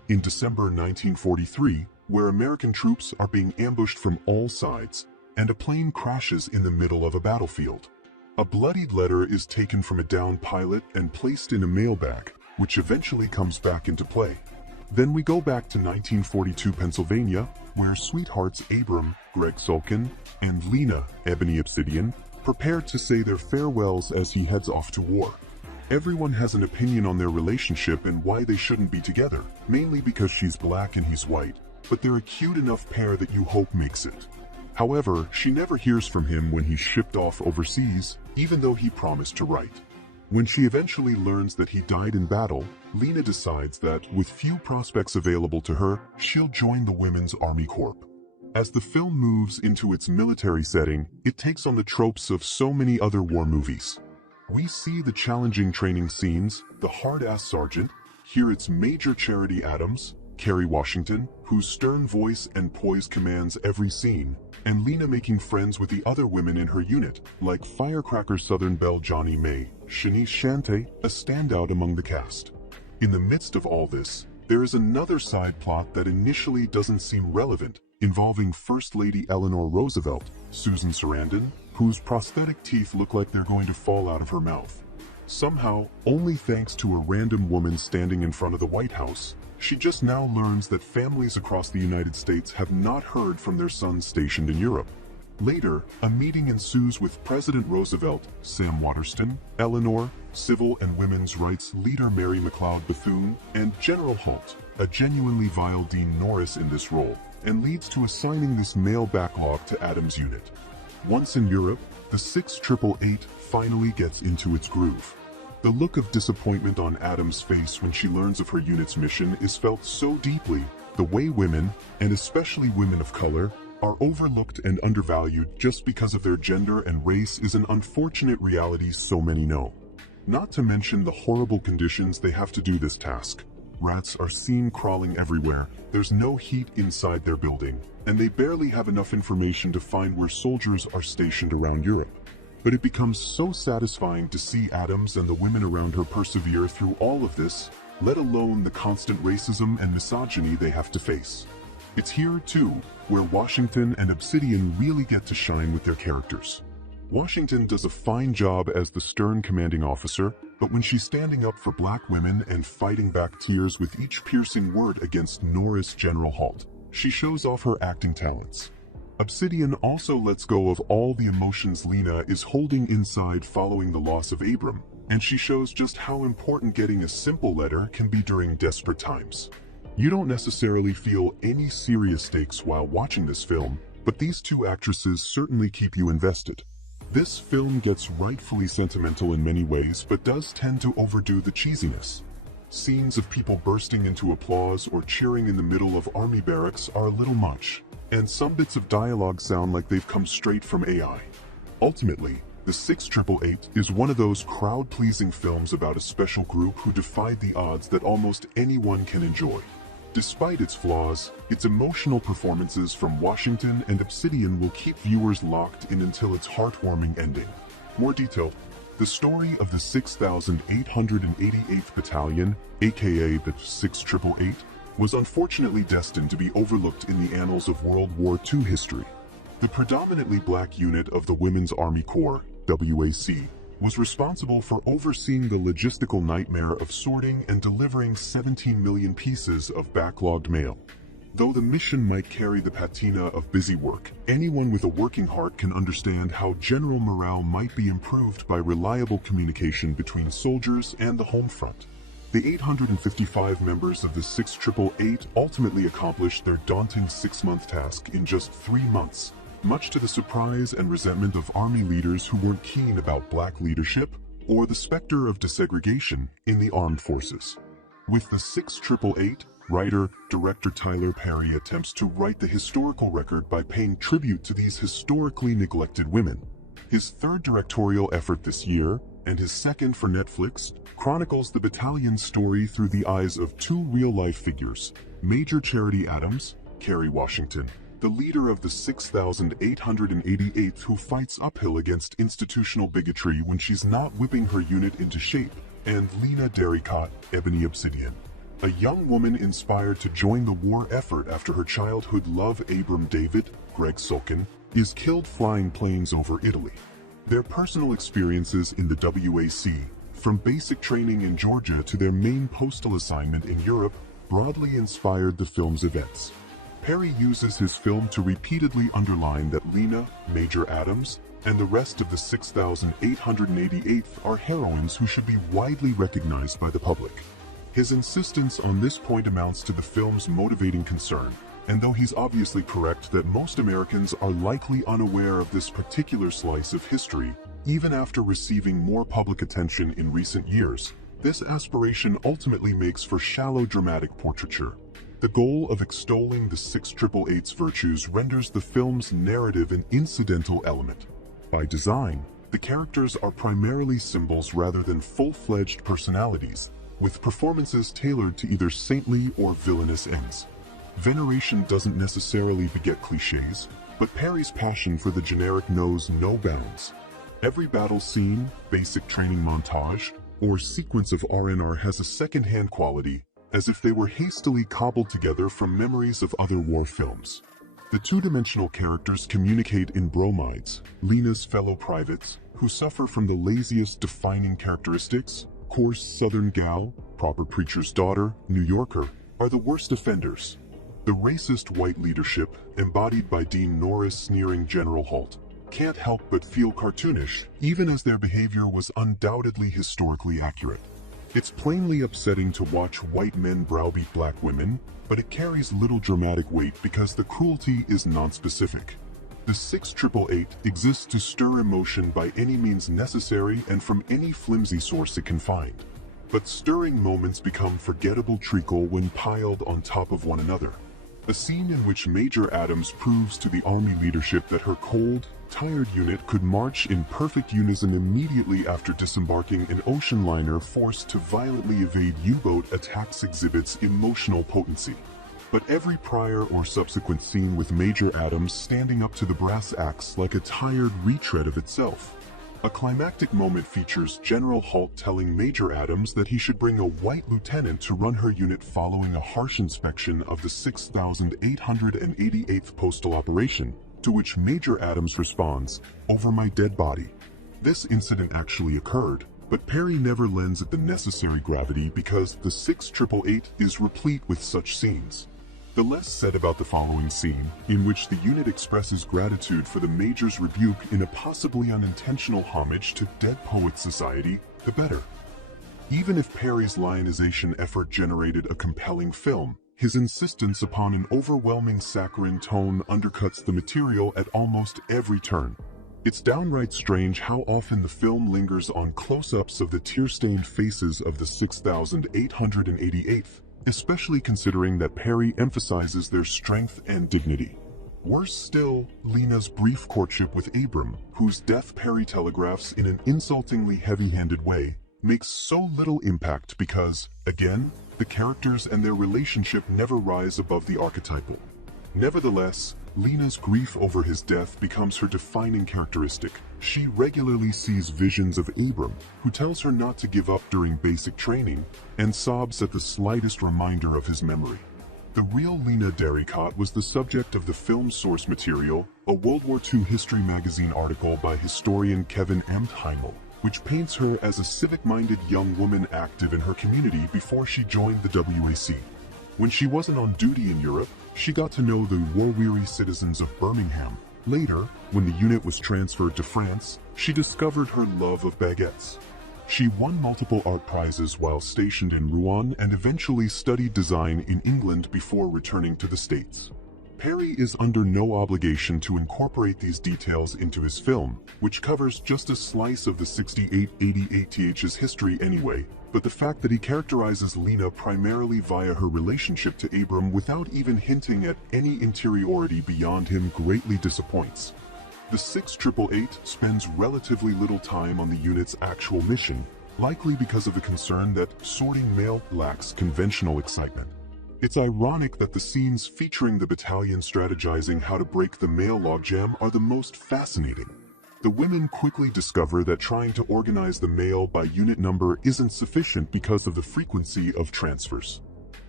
in December 1943, where American troops are being ambushed from all sides, and a plane crashes in the middle of a battlefield. A bloodied letter is taken from a downed pilot and placed in a mailbag, which eventually comes back into play. Then we go back to 1942 Pennsylvania, where sweethearts Abram, Greg Sulkin, and Lena, Ebony Obsidian, prepare to say their farewells as he heads off to war. Everyone has an opinion on their relationship and why they shouldn't be together, mainly because she's black and he's white, but they're a cute enough pair that you hope makes it. However, she never hears from him when he's shipped off overseas, even though he promised to write. When she eventually learns that he died in battle, Lena decides that, with few prospects available to her, she'll join the Women's Army Corps. As the film moves into its military setting, it takes on the tropes of so many other war movies. We see the challenging training scenes, the hard-ass sergeant, here it's Major Charity Adams, Kerry Washington, whose stern voice and poise commands every scene, and Lena making friends with the other women in her unit, like Firecracker Southern Belle Johnny May, Shanice Shante, a standout among the cast. In the midst of all this, there is another side plot that initially doesn't seem relevant, involving First Lady Eleanor Roosevelt, Susan Sarandon, whose prosthetic teeth look like they're going to fall out of her mouth. Somehow, only thanks to a random woman standing in front of the White House, she just now learns that families across the United States have not heard from their sons stationed in Europe. Later, a meeting ensues with President Roosevelt, Sam Waterston, Eleanor, civil and women's rights leader Mary McLeod Bethune, and General Holt, a genuinely vile Dean Norris in this role, and leads to assigning this male backlog to Adams' unit. Once in Europe, the 6888 finally gets into its groove. The look of disappointment on Adams' face when she learns of her unit's mission is felt so deeply. The way women, and especially women of color, are overlooked and undervalued just because of their gender and race is an unfortunate reality so many know. Not to mention the horrible conditions they have to do this task. Rats are seen crawling everywhere, there's no heat inside their building, and they barely have enough information to find where soldiers are stationed around Europe. But it becomes so satisfying to see Adams and the women around her persevere through all of this, let alone the constant racism and misogyny they have to face. It's here, too, where Washington and Obsidian really get to shine with their characters. Washington does a fine job as the stern commanding officer, but when she's standing up for black women and fighting back tears with each piercing word against Norris General Holt, she shows off her acting talents. Obsidian also lets go of all the emotions Lena is holding inside following the loss of Abram, and she shows just how important getting a simple letter can be during desperate times. You don't necessarily feel any serious stakes while watching this film, but these two actresses certainly keep you invested. This film gets rightfully sentimental in many ways, but does tend to overdo the cheesiness. Scenes of people bursting into applause or cheering in the middle of army barracks are a little much, and some bits of dialogue sound like they've come straight from AI. Ultimately, The 6888 is one of those crowd-pleasing films about a special group who defied the odds that almost anyone can enjoy. Despite its flaws, its emotional performances from Washington and Obsidian will keep viewers locked in until its heartwarming ending. More detailed, the story of the 6,888th Battalion, aka the 6888, was unfortunately destined to be overlooked in the annals of World War II history. The predominantly black unit of the Women's Army Corps, WWII, was responsible for overseeing the logistical nightmare of sorting and delivering 17 million pieces of backlogged mail. Though the mission might carry the patina of busy work, anyone with a working heart can understand how general morale might be improved by reliable communication between soldiers and the home front. The 855 members of the 6888 ultimately accomplished their daunting 6-month task in just 3 months, much to the surprise and resentment of Army leaders who weren't keen about black leadership or the specter of desegregation in the armed forces. With the 6888, writer-director Tyler Perry attempts to right the historical record by paying tribute to these historically neglected women. His third directorial effort this year, and his second for Netflix, chronicles the battalion's story through the eyes of 2 real-life figures, Major Charity Adams, Kerry Washington, the leader of the 6,888th who fights uphill against institutional bigotry when she's not whipping her unit into shape, and Lena Derricott, Ebony Obsidian, a young woman inspired to join the war effort after her childhood love Abram David, Greg Sulkin, is killed flying planes over Italy. Their personal experiences in the WAC, from basic training in Georgia to their main postal assignment in Europe, broadly inspired the film's events. Perry uses his film to repeatedly underline that Lena, Major Adams, and the rest of the 6,888th are heroines who should be widely recognized by the public. His insistence on this point amounts to the film's motivating concern, and though he's obviously correct that most Americans are likely unaware of this particular slice of history, even after receiving more public attention in recent years, this aspiration ultimately makes for shallow dramatic portraiture. The goal of extolling the 688's virtues renders the film's narrative an incidental element. By design, the characters are primarily symbols rather than full-fledged personalities, with performances tailored to either saintly or villainous ends. Veneration doesn't necessarily beget cliches, but Perry's passion for the generic knows no bounds. Every battle scene, basic training montage, or sequence of R&R has a second-hand quality, as if they were hastily cobbled together from memories of other war films. The two-dimensional characters communicate in bromides. Lena's fellow privates, who suffer from the laziest defining characteristics, coarse Southern gal, proper preacher's daughter, New Yorker, are the worst offenders. The racist white leadership, embodied by Dean Norris' sneering General Holt, can't help but feel cartoonish, even as their behavior was undoubtedly historically accurate. It's plainly upsetting to watch white men browbeat black women, but it carries little dramatic weight because the cruelty is nonspecific. The 688 exists to stir emotion by any means necessary and from any flimsy source it can find. But stirring moments become forgettable treacle when piled on top of one another. A scene in which Major Adams proves to the Army leadership that her cold, tired unit could march in perfect unison immediately after disembarking an ocean liner forced to violently evade U-boat attacks exhibits emotional potency. But every prior or subsequent scene with Major Adams standing up to the brass acts like a tired retread of itself. A climactic moment features General Holt telling Major Adams that he should bring a white lieutenant to run her unit following a harsh inspection of the 6,888th postal operation, to which Major Adams responds, "Over my dead body." This incident actually occurred, but Perry never lends it the necessary gravity because the 688 is replete with such scenes. The less said about the following scene, in which the unit expresses gratitude for the Major's rebuke in a possibly unintentional homage to Dead Poets Society, the better. Even if Perry's lionization effort generated a compelling film, his insistence upon an overwhelming saccharine tone undercuts the material at almost every turn. It's downright strange how often the film lingers on close-ups of the tear-stained faces of the 6,888th, especially considering that Perry emphasizes their strength and dignity. Worse still, Lena's brief courtship with Abram, whose death Perry telegraphs in an insultingly heavy-handed way, makes so little impact because, again, the characters and their relationship never rise above the archetypal. Nevertheless, Lena's grief over his death becomes her defining characteristic. She regularly sees visions of Abram, who tells her not to give up during basic training, and sobs at the slightest reminder of his memory. The real Lena Derricott was the subject of the film's source material, a World War II History magazine article by historian Kevin M. Heimel, which paints her as a civic-minded young woman active in her community before she joined the WAC. When she wasn't on duty in Europe, she got to know the war-weary citizens of Birmingham. Later, when the unit was transferred to France, she discovered her love of baguettes. She won multiple art prizes while stationed in Rouen and eventually studied design in England before returning to the States. Perry is under no obligation to incorporate these details into his film, which covers just a slice of the 6888th's history anyway, but the fact that he characterizes Lena primarily via her relationship to Abram without even hinting at any interiority beyond him greatly disappoints. The 688 spends relatively little time on the unit's actual mission, likely because of the concern that sorting mail lacks conventional excitement. It's ironic that the scenes featuring the battalion strategizing how to break the mail logjam are the most fascinating. The women quickly discover that trying to organize the mail by unit number isn't sufficient because of the frequency of transfers.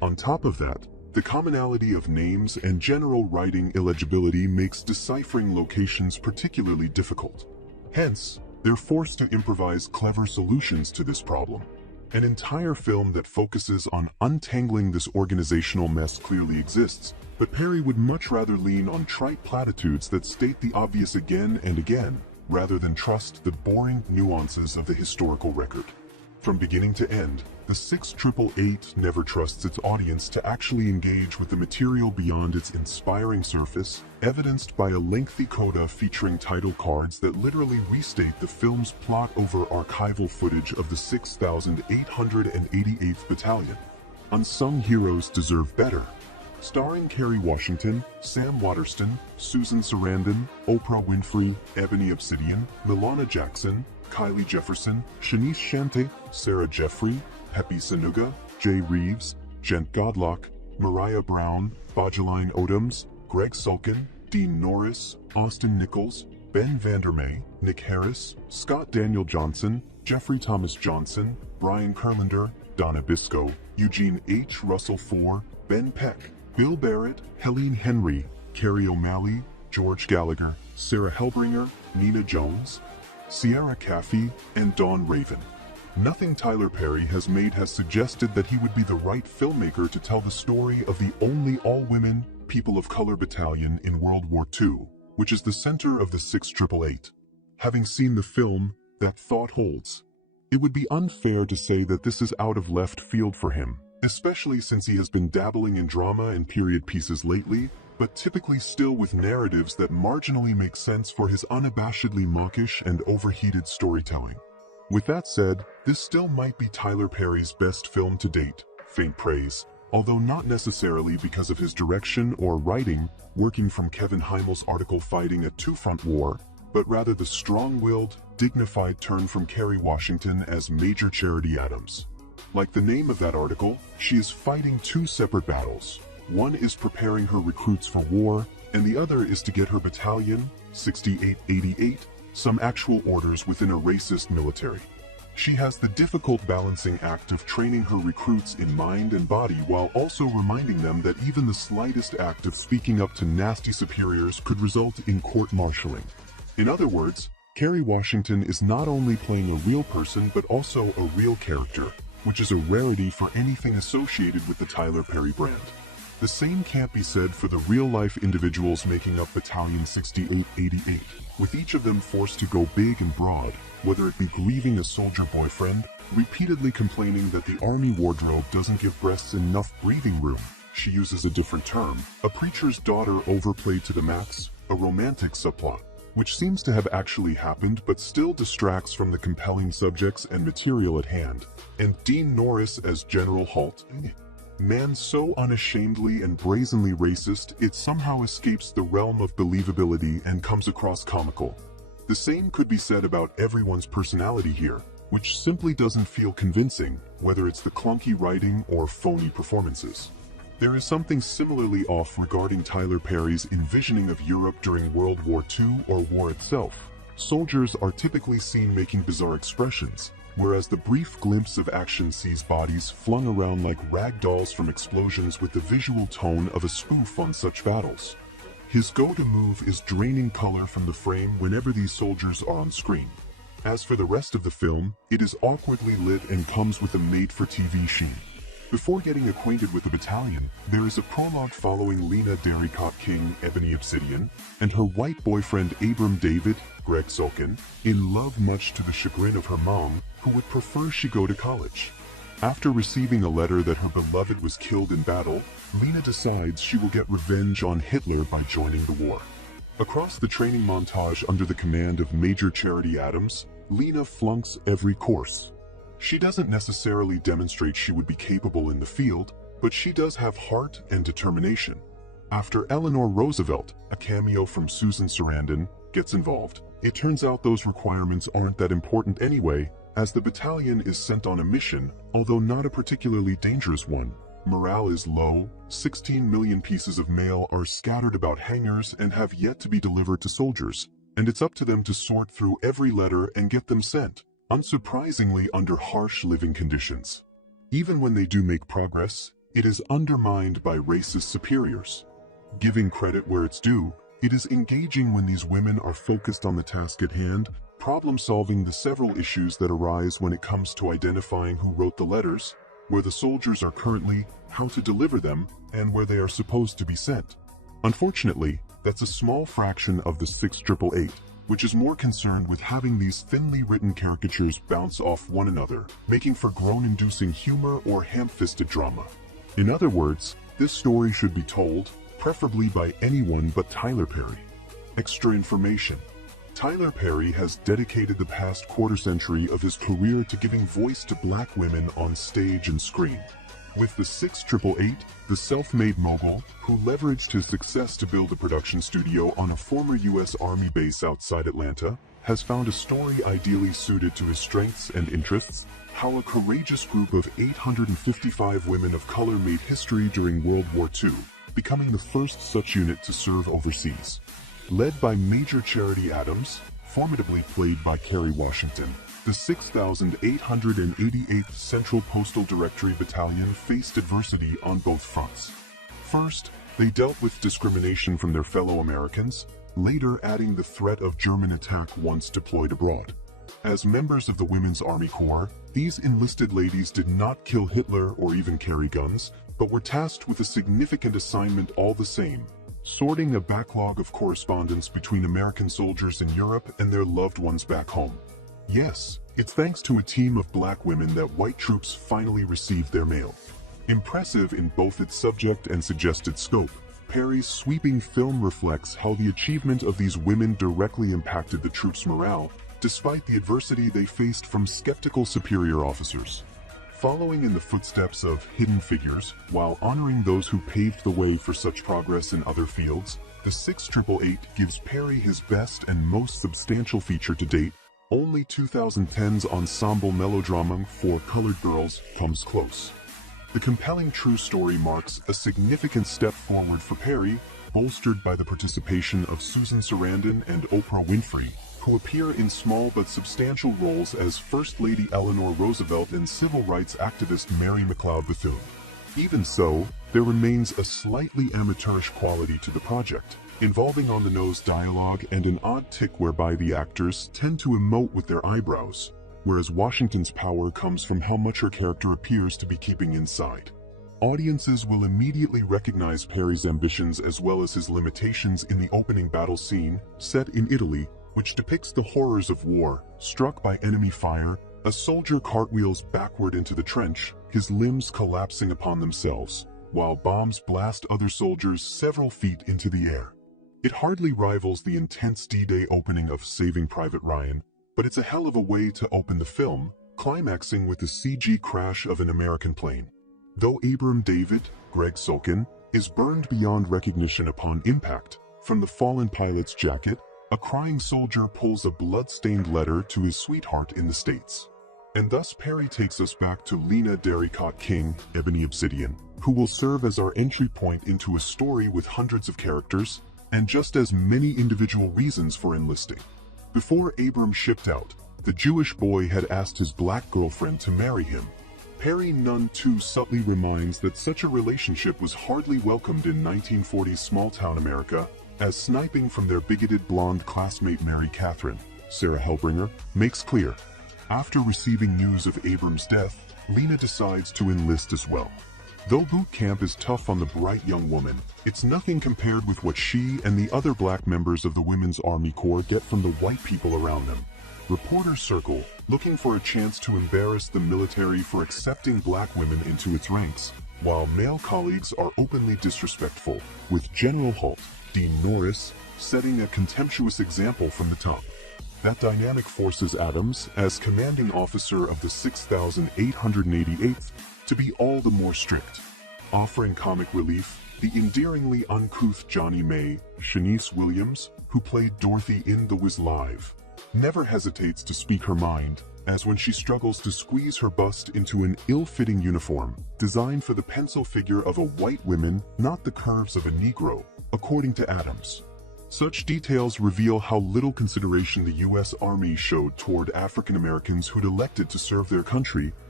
On top of that, the commonality of names and general writing illegibility makes deciphering locations particularly difficult. Hence, they're forced to improvise clever solutions to this problem. An entire film that focuses on untangling this organizational mess clearly exists, but Perry would much rather lean on trite platitudes that state the obvious again and again, rather than trust the boring nuances of the historical record. From beginning to end, the 6888 never trusts its audience to actually engage with the material beyond its inspiring surface, evidenced by a lengthy coda featuring title cards that literally restate the film's plot over archival footage of the 6,888th Battalion. Unsung heroes deserve better. Starring Kerry Washington, Sam Waterston, Susan Sarandon, Oprah Winfrey, Ebony Obsidian, Milana Jackson, Kylie Jefferson, Shanice Shante, Sarah Jeffrey, Pepe Sanuga, Jay Reeves, Gent Godlock, Mariah Brown, Bajaline Odoms, Greg Sulkin, Dean Norris, Austin Nichols, Ben Vandermeer, Nick Harris, Scott Daniel Johnson, Jeffrey Thomas Johnson, Brian Kerlander, Donna Biscoe, Eugene H. Russell IV, Ben Peck, Bill Barrett, Helene Henry, Carrie O'Malley, George Gallagher, Sarah Helbringer, Nina Jones, Sierra Caffey, and Dawn Raven. Nothing Tyler Perry has made has suggested that he would be the right filmmaker to tell the story of the only all-women, people of color battalion in World War II, which is the center of the 6888. Having seen the film, that thought holds. It would be unfair to say that this is out of left field for him, especially since he has been dabbling in drama and period pieces lately, but typically still with narratives that marginally make sense for his unabashedly mawkish and overheated storytelling. With that said, this still might be Tyler Perry's best film to date, faint praise, although not necessarily because of his direction or writing, working from Kevin Heimel's article Fighting a Two-Front War, but rather the strong-willed, dignified turn from Kerry Washington as Major Charity Adams. Like the name of that article, she is fighting two separate battles. One is preparing her recruits for war, and the other is to get her battalion, 6888, some actual orders within a racist military. She has the difficult balancing act of training her recruits in mind and body while also reminding them that even the slightest act of speaking up to nasty superiors could result in court-martialing. In other words, Kerry Washington is not only playing a real person but also a real character, which is a rarity for anything associated with the Tyler Perry brand. The same can't be said for the real-life individuals making up Battalion 6888, with each of them forced to go big and broad, whether it be grieving a soldier boyfriend, repeatedly complaining that the army wardrobe doesn't give breasts enough breathing room, she uses a different term, a preacher's daughter overplayed to the max, a romantic subplot, which seems to have actually happened but still distracts from the compelling subjects and material at hand, and Dean Norris as General Halt. Man so unashamedly and brazenly racist, it somehow escapes the realm of believability and comes across comical. The same could be said about everyone's personality here, which simply doesn't feel convincing, whether it's the clunky writing or phony performances. There is something similarly off regarding Tyler Perry's envisioning of Europe during World War II or war itself. Soldiers are typically seen making bizarre expressions, whereas the brief glimpse of action sees bodies flung around like rag dolls from explosions with the visual tone of a spoof on such battles. His go-to move is draining color from the frame whenever these soldiers are on screen. As for the rest of the film, it is awkwardly lit and comes with a made-for-TV sheen. Before getting acquainted with the battalion, there is a prologue following Lena Derricott King, Ebony Obsidian, and her white boyfriend Abram David, Greg Sulkin, in love much to the chagrin of her mom, who would prefer she go to college. After receiving a letter that her beloved was killed in battle, Lena decides she will get revenge on Hitler by joining the war. Across the training montage under the command of Major Charity Adams, Lena flunks every course. She doesn't necessarily demonstrate she would be capable in the field, but she does have heart and determination. After Eleanor Roosevelt, a cameo from Susan Sarandon, gets involved, it turns out those requirements aren't that important anyway, as the battalion is sent on a mission, although not a particularly dangerous one. Morale is low, 16 million pieces of mail are scattered about hangars and have yet to be delivered to soldiers, and it's up to them to sort through every letter and get them sent, unsurprisingly under harsh living conditions. Even when they do make progress, it is undermined by racist superiors. Giving credit where it's due, it is engaging when these women are focused on the task at hand, problem-solving the several issues that arise when it comes to identifying who wrote the letters, where the soldiers are currently, how to deliver them, and where they are supposed to be sent. Unfortunately, that's a small fraction of the 6888, which is more concerned with having these thinly written caricatures bounce off one another, making for groan-inducing humor or ham-fisted drama. In other words, this story should be told, preferably by anyone but Tyler Perry. Extra information. Tyler Perry has dedicated the past quarter-century of his career to giving voice to black women on stage and screen. With the 6888, the self-made mogul, who leveraged his success to build a production studio on a former U.S. Army base outside Atlanta, has found a story ideally suited to his strengths and interests, how a courageous group of 855 women of color made history during World War II, becoming the first such unit to serve overseas. Led by Major Charity Adams, formidably played by Kerry Washington, the 6,888th Central Postal Directory Battalion faced adversity on both fronts. First, they dealt with discrimination from their fellow Americans, later adding the threat of German attack once deployed abroad. As members of the Women's Army Corps, these enlisted ladies did not kill Hitler or even carry guns, but were tasked with a significant assignment all the same: sorting a backlog of correspondence between American soldiers in Europe and their loved ones back home. Yes, it's thanks to a team of black women that white troops finally received their mail. Impressive in both its subject and suggested scope, Perry's sweeping film reflects how the achievement of these women directly impacted the troops' morale, despite the adversity they faced from skeptical superior officers. Following in the footsteps of hidden figures, while honoring those who paved the way for such progress in other fields, the 6888 gives Perry his best and most substantial feature to date. Only 2010's ensemble melodrama For Colored Girls comes close. The compelling true story marks a significant step forward for Perry, bolstered by the participation of Susan Sarandon and Oprah Winfrey, who appear in small but substantial roles as First Lady Eleanor Roosevelt and civil rights activist Mary McLeod Bethune. Even so, there remains a slightly amateurish quality to the project, involving on-the-nose dialogue and an odd tick whereby the actors tend to emote with their eyebrows, whereas Washington's power comes from how much her character appears to be keeping inside. Audiences will immediately recognize Perry's ambitions as well as his limitations in the opening battle scene, set in Italy, which depicts the horrors of war. Struck by enemy fire, a soldier cartwheels backward into the trench, his limbs collapsing upon themselves, while bombs blast other soldiers several feet into the air. It hardly rivals the intense D-Day opening of Saving Private Ryan, but it's a hell of a way to open the film, climaxing with the CG crash of an American plane. Though Abram David, Greg Sulkin, is burned beyond recognition upon impact, from the fallen pilot's jacket, a crying soldier pulls a blood-stained letter to his sweetheart in the States. And thus Perry takes us back to Lena Derricott King, Ebony Obsidian, who will serve as our entry point into a story with hundreds of characters, and just as many individual reasons for enlisting. Before Abram shipped out, the Jewish boy had asked his black girlfriend to marry him. Perry none too subtly reminds that such a relationship was hardly welcomed in 1940s small-town America, as sniping from their bigoted blonde classmate Mary Catherine, Sarah Hellbringer, makes clear. After receiving news of Abram's death, Lena decides to enlist as well. Though boot camp is tough on the bright young woman, it's nothing compared with what she and the other black members of the Women's Army Corps get from the white people around them. Reporters circle, looking for a chance to embarrass the military for accepting black women into its ranks, while male colleagues are openly disrespectful, with General Halt, Dean Norris, setting a contemptuous example from the top. That dynamic forces Adams, as commanding officer of the 6,888th, to be all the more strict. Offering comic relief, the endearingly uncouth Johnny May, Shanice Williams, who played Dorothy in The Wiz Live, never hesitates to speak her mind, as when she struggles to squeeze her bust into an ill-fitting uniform, designed for the pencil figure of a white woman, not the curves of a Negro, according to Adams. Such details reveal how little consideration the U.S. Army showed toward African Americans who'd elected to serve their country,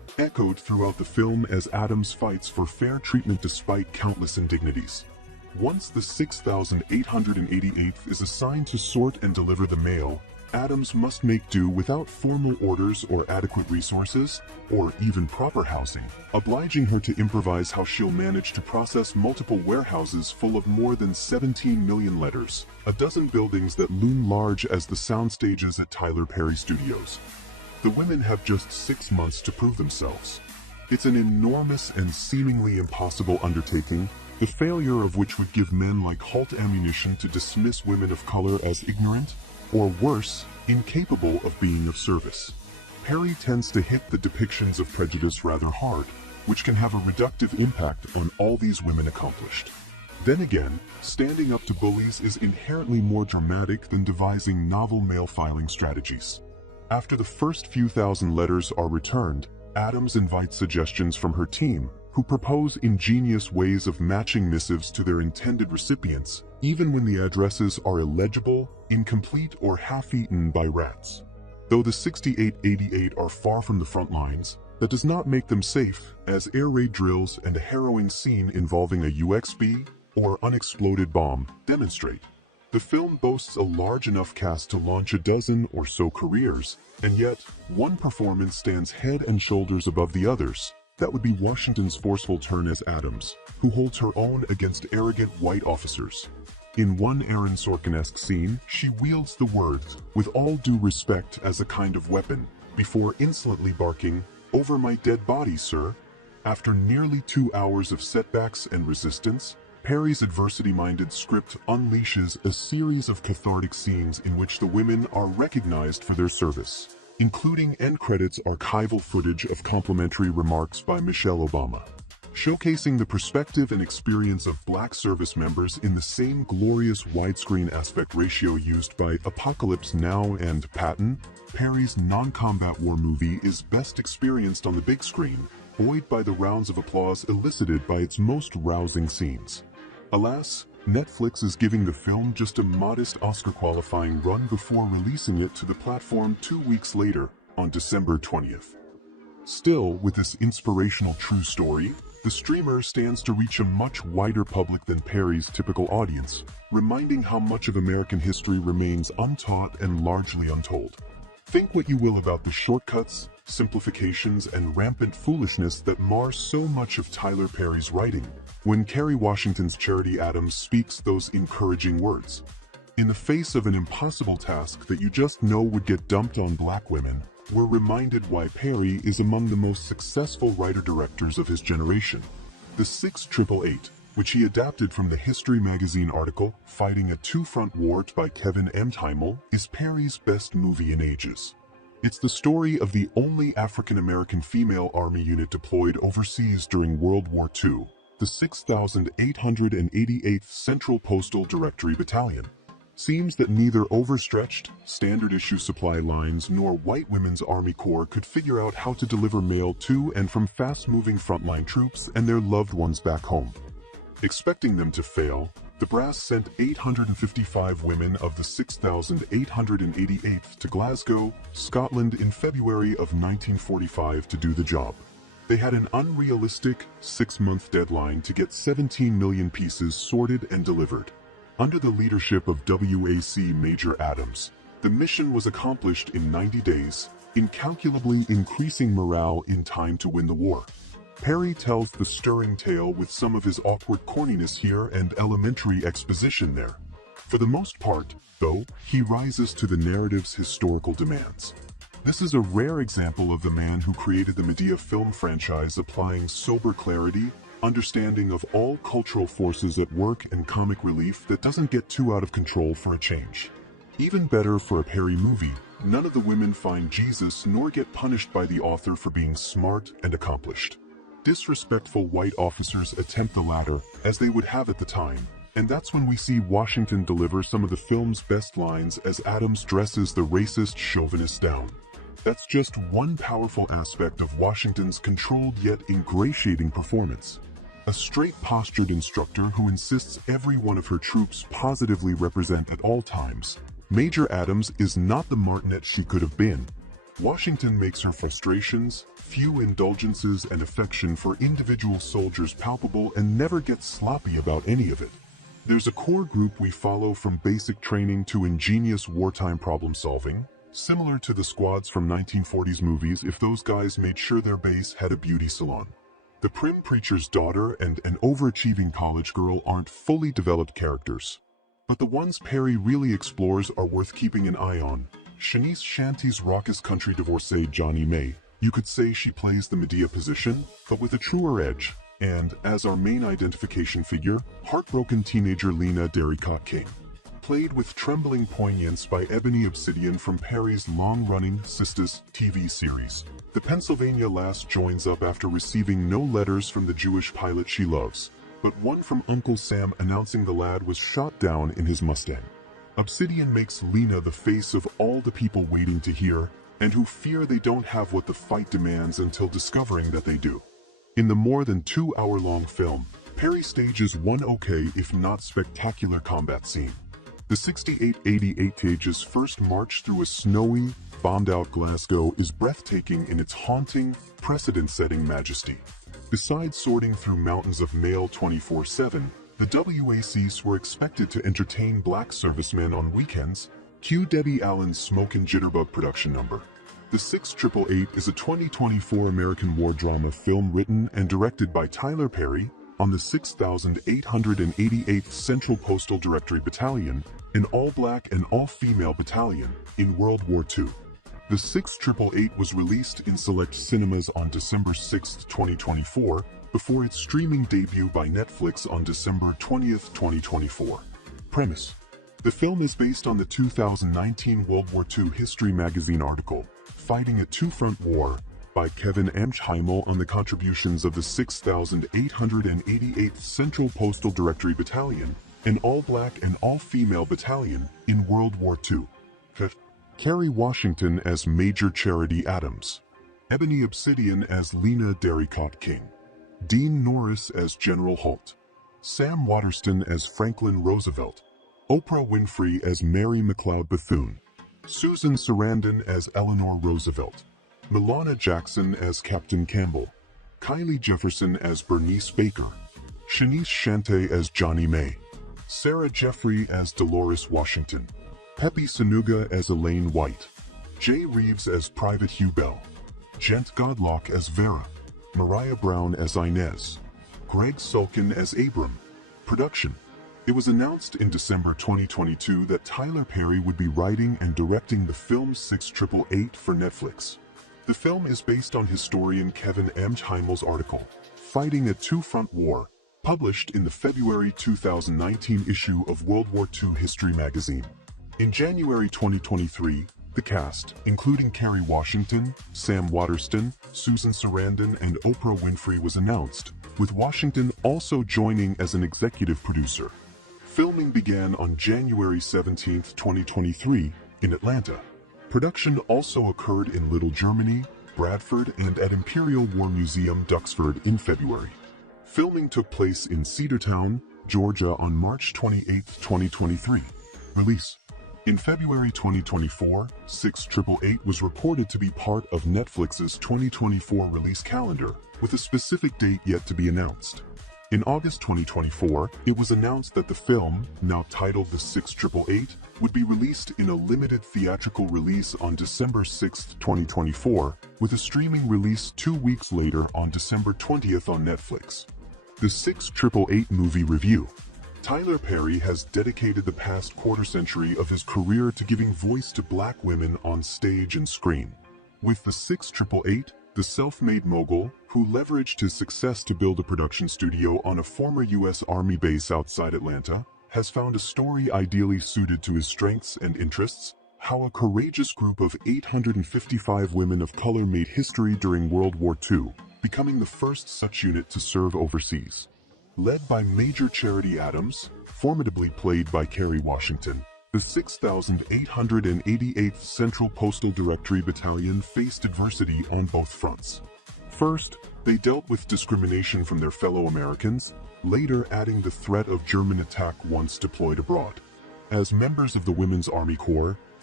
echoed throughout the film as Adams fights for fair treatment despite countless indignities. Once the 6,888th is assigned to sort and deliver the mail, Adams must make do without formal orders or adequate resources, or even proper housing, obliging her to improvise how she'll manage to process multiple warehouses full of more than 17 million letters, a dozen buildings that loom large as the sound stages at Tyler Perry Studios. The women have just 6 months to prove themselves. It's an enormous and seemingly impossible undertaking, the failure of which would give men like Holt ammunition to dismiss women of color as ignorant, or worse, incapable of being of service. Perry tends to hit the depictions of prejudice rather hard, which can have a reductive impact on all these women accomplished. Then again, standing up to bullies is inherently more dramatic than devising novel mail filing strategies. After the first few thousand letters are returned, Adams invites suggestions from her team, who propose ingenious ways of matching missives to their intended recipients, even when the addresses are illegible, incomplete, or half-eaten by rats. Though the 6888 are far from the front lines, that does not make them safe, as air raid drills and a harrowing scene involving a UXB, or unexploded bomb, demonstrate. The film boasts a large enough cast to launch a dozen or so careers, and yet, one performance stands head and shoulders above the others. That would be Washington's forceful turn as Adams, who holds her own against arrogant white officers. In one Aaron Sorkin-esque scene, she wields the words, "with all due respect," as a kind of weapon, before insolently barking, "Over my dead body, sir." After nearly 2 hours of setbacks and resistance, Perry's adversity-minded script unleashes a series of cathartic scenes in which the women are recognized for their service, including end credits archival footage of complimentary remarks by Michelle Obama, showcasing the perspective and experience of black service members in the same glorious widescreen aspect ratio used by Apocalypse Now and Patton. Perry's non-combat war movie is best experienced on the big screen, buoyed by the rounds of applause elicited by its most rousing scenes. Alas, Netflix is giving the film just a modest Oscar-qualifying run before releasing it to the platform 2 weeks later, on December 20th. Still, with this inspirational true story, the streamer stands to reach a much wider public than Perry's typical audience, reminding how much of American history remains untaught and largely untold. Think what you will about the shortcuts, simplifications, and rampant foolishness that mar so much of Tyler Perry's writing, when Kerry Washington's Charity Adams speaks those encouraging words. In the face of an impossible task that you just know would get dumped on black women, we're reminded why Perry is among the most successful writer-directors of his generation. The 6888, which he adapted from the History magazine article Fighting a Two-Front War by Kevin M. Timel, is Perry's best movie in ages. It's the story of the only African-American female army unit deployed overseas during World War II, the 6,888th Central Postal Directory Battalion. Seems that neither overstretched, standard-issue supply lines nor white women's Army Corps could figure out how to deliver mail to and from fast-moving frontline troops and their loved ones back home. Expecting them to fail, the brass sent 855 women of the 6,888th to Glasgow, Scotland in February of 1945 to do the job. They had an unrealistic 6-month deadline to get 17 million pieces sorted and delivered. Under the leadership of WWII Major Adams, the mission was accomplished in 90 days, incalculably increasing morale in time to win the war. Perry tells the stirring tale with some of his awkward corniness here and elementary exposition there. For the most part, though, he rises to the narrative's historical demands. This is a rare example of the man who created the Medea film franchise applying sober clarity, understanding of all cultural forces at work, and comic relief that doesn't get too out of control for a change. Even better for a Perry movie, none of the women find Jesus nor get punished by the author for being smart and accomplished. Disrespectful white officers attempt the latter, as they would have at the time, and that's when we see Washington deliver some of the film's best lines as Adams dresses the racist chauvinist down. That's just one powerful aspect of Washington's controlled yet ingratiating performance. A straight-postured instructor who insists every one of her troops positively represent at all times, Major Adams is not the martinet she could have been. Washington makes her frustrations, few indulgences, and affection for individual soldiers palpable and never gets sloppy about any of it. There's a core group we follow from basic training to ingenious wartime problem-solving, similar to the squads from 1940s movies if those guys made sure their base had a beauty salon. The prim preacher's daughter and an overachieving college girl aren't fully developed characters. But the ones Perry really explores are worth keeping an eye on. Shanice Shanty's raucous country divorcee Johnny May. You could say she plays the Medea position, but with a truer edge. And, as our main identification figure, heartbroken teenager Lena Derricott King. Played with trembling poignance by Ebony Obsidian from Perry's long-running Sisters TV series. The Pennsylvania lass joins up after receiving no letters from the Jewish pilot she loves, but one from Uncle Sam announcing the lad was shot down in his Mustang. Obsidian makes Lena the face of all the people waiting to hear, and who fear they don't have what the fight demands until discovering that they do. In the more than 2-hour-long film, Perry stages one okay if not spectacular combat scene. The 68-88 Tage's first march through a snowy, bombed-out Glasgow is breathtaking in its haunting, precedent-setting majesty. Besides sorting through mountains of mail 24/7, the WACs were expected to entertain black servicemen on weekends. Cue Debbie Allen's Smoke and Jitterbug production number. The 6888 is a 2024 American war drama film written and directed by Tyler Perry on the 6,888th Central Postal Directory Battalion, an all-black and all-female battalion in World War II. The 6888 was released in select cinemas on December 6, 2024, before its streaming debut by Netflix on December 20, 2024. Premise: the film is based on the 2019 World War II History magazine article, Fighting a Two-Front War, by Kevin Amchheimel on the contributions of the 6,888th Central Postal Directory Battalion, an all-black and all-female battalion in World War II. Kerry Washington as Major Charity Adams. Ebony Obsidian as Lena Derricott King. Dean Norris as General Holt. Sam Waterston as Franklin Roosevelt. Oprah Winfrey as Mary McLeod Bethune. Susan Sarandon as Eleanor Roosevelt. Milana Jackson as Captain Campbell. Kylie Jefferson as Bernice Baker. Shanice Shanty as Johnny May. Sarah Jeffrey as Dolores Washington. Pepe Sanuga as Elaine White. Jay Reeves as Private Hugh Bell. Gent Godlock as Vera. Mariah Brown as Inez. Greg Sulkin as Abram. Production: it was announced in December 2022 that Tyler Perry would be writing and directing the film 6888 for Netflix. The film is based on historian Kevin Amchheimel's article, Fighting a Two-Front War, published in the February 2019 issue of World War II History magazine. In January 2023, the cast, including Kerry Washington, Sam Waterston, Susan Sarandon, and Oprah Winfrey, was announced, with Washington also joining as an executive producer. Filming began on January 17, 2023, in Atlanta. Production also occurred in Little Germany, Bradford, and at Imperial War Museum Duxford in February. Filming took place in Cedartown, Georgia on March 28, 2023. Release: in February 2024, 6888 was reported to be part of Netflix's 2024 release calendar, with a specific date yet to be announced. In August 2024, it was announced that the film, now titled The 6888, would be released in a limited theatrical release on December 6, 2024, with a streaming release 2 weeks later on December 20th on Netflix. The 6888 movie review. Tyler Perry has dedicated the past quarter-century of his career to giving voice to black women on stage and screen. With the 6888, the self-made mogul, who leveraged his success to build a production studio on a former U.S. Army base outside Atlanta, has found a story ideally suited to his strengths and interests: how a courageous group of 855 women of color made history during World War II, becoming the first such unit to serve overseas. Led by Major Charity Adams, formidably played by Kerry Washington, the 6,888th Central Postal Directory Battalion faced adversity on both fronts. First, they dealt with discrimination from their fellow Americans, later adding the threat of German attack once deployed abroad. As members of the Women's Army Corps,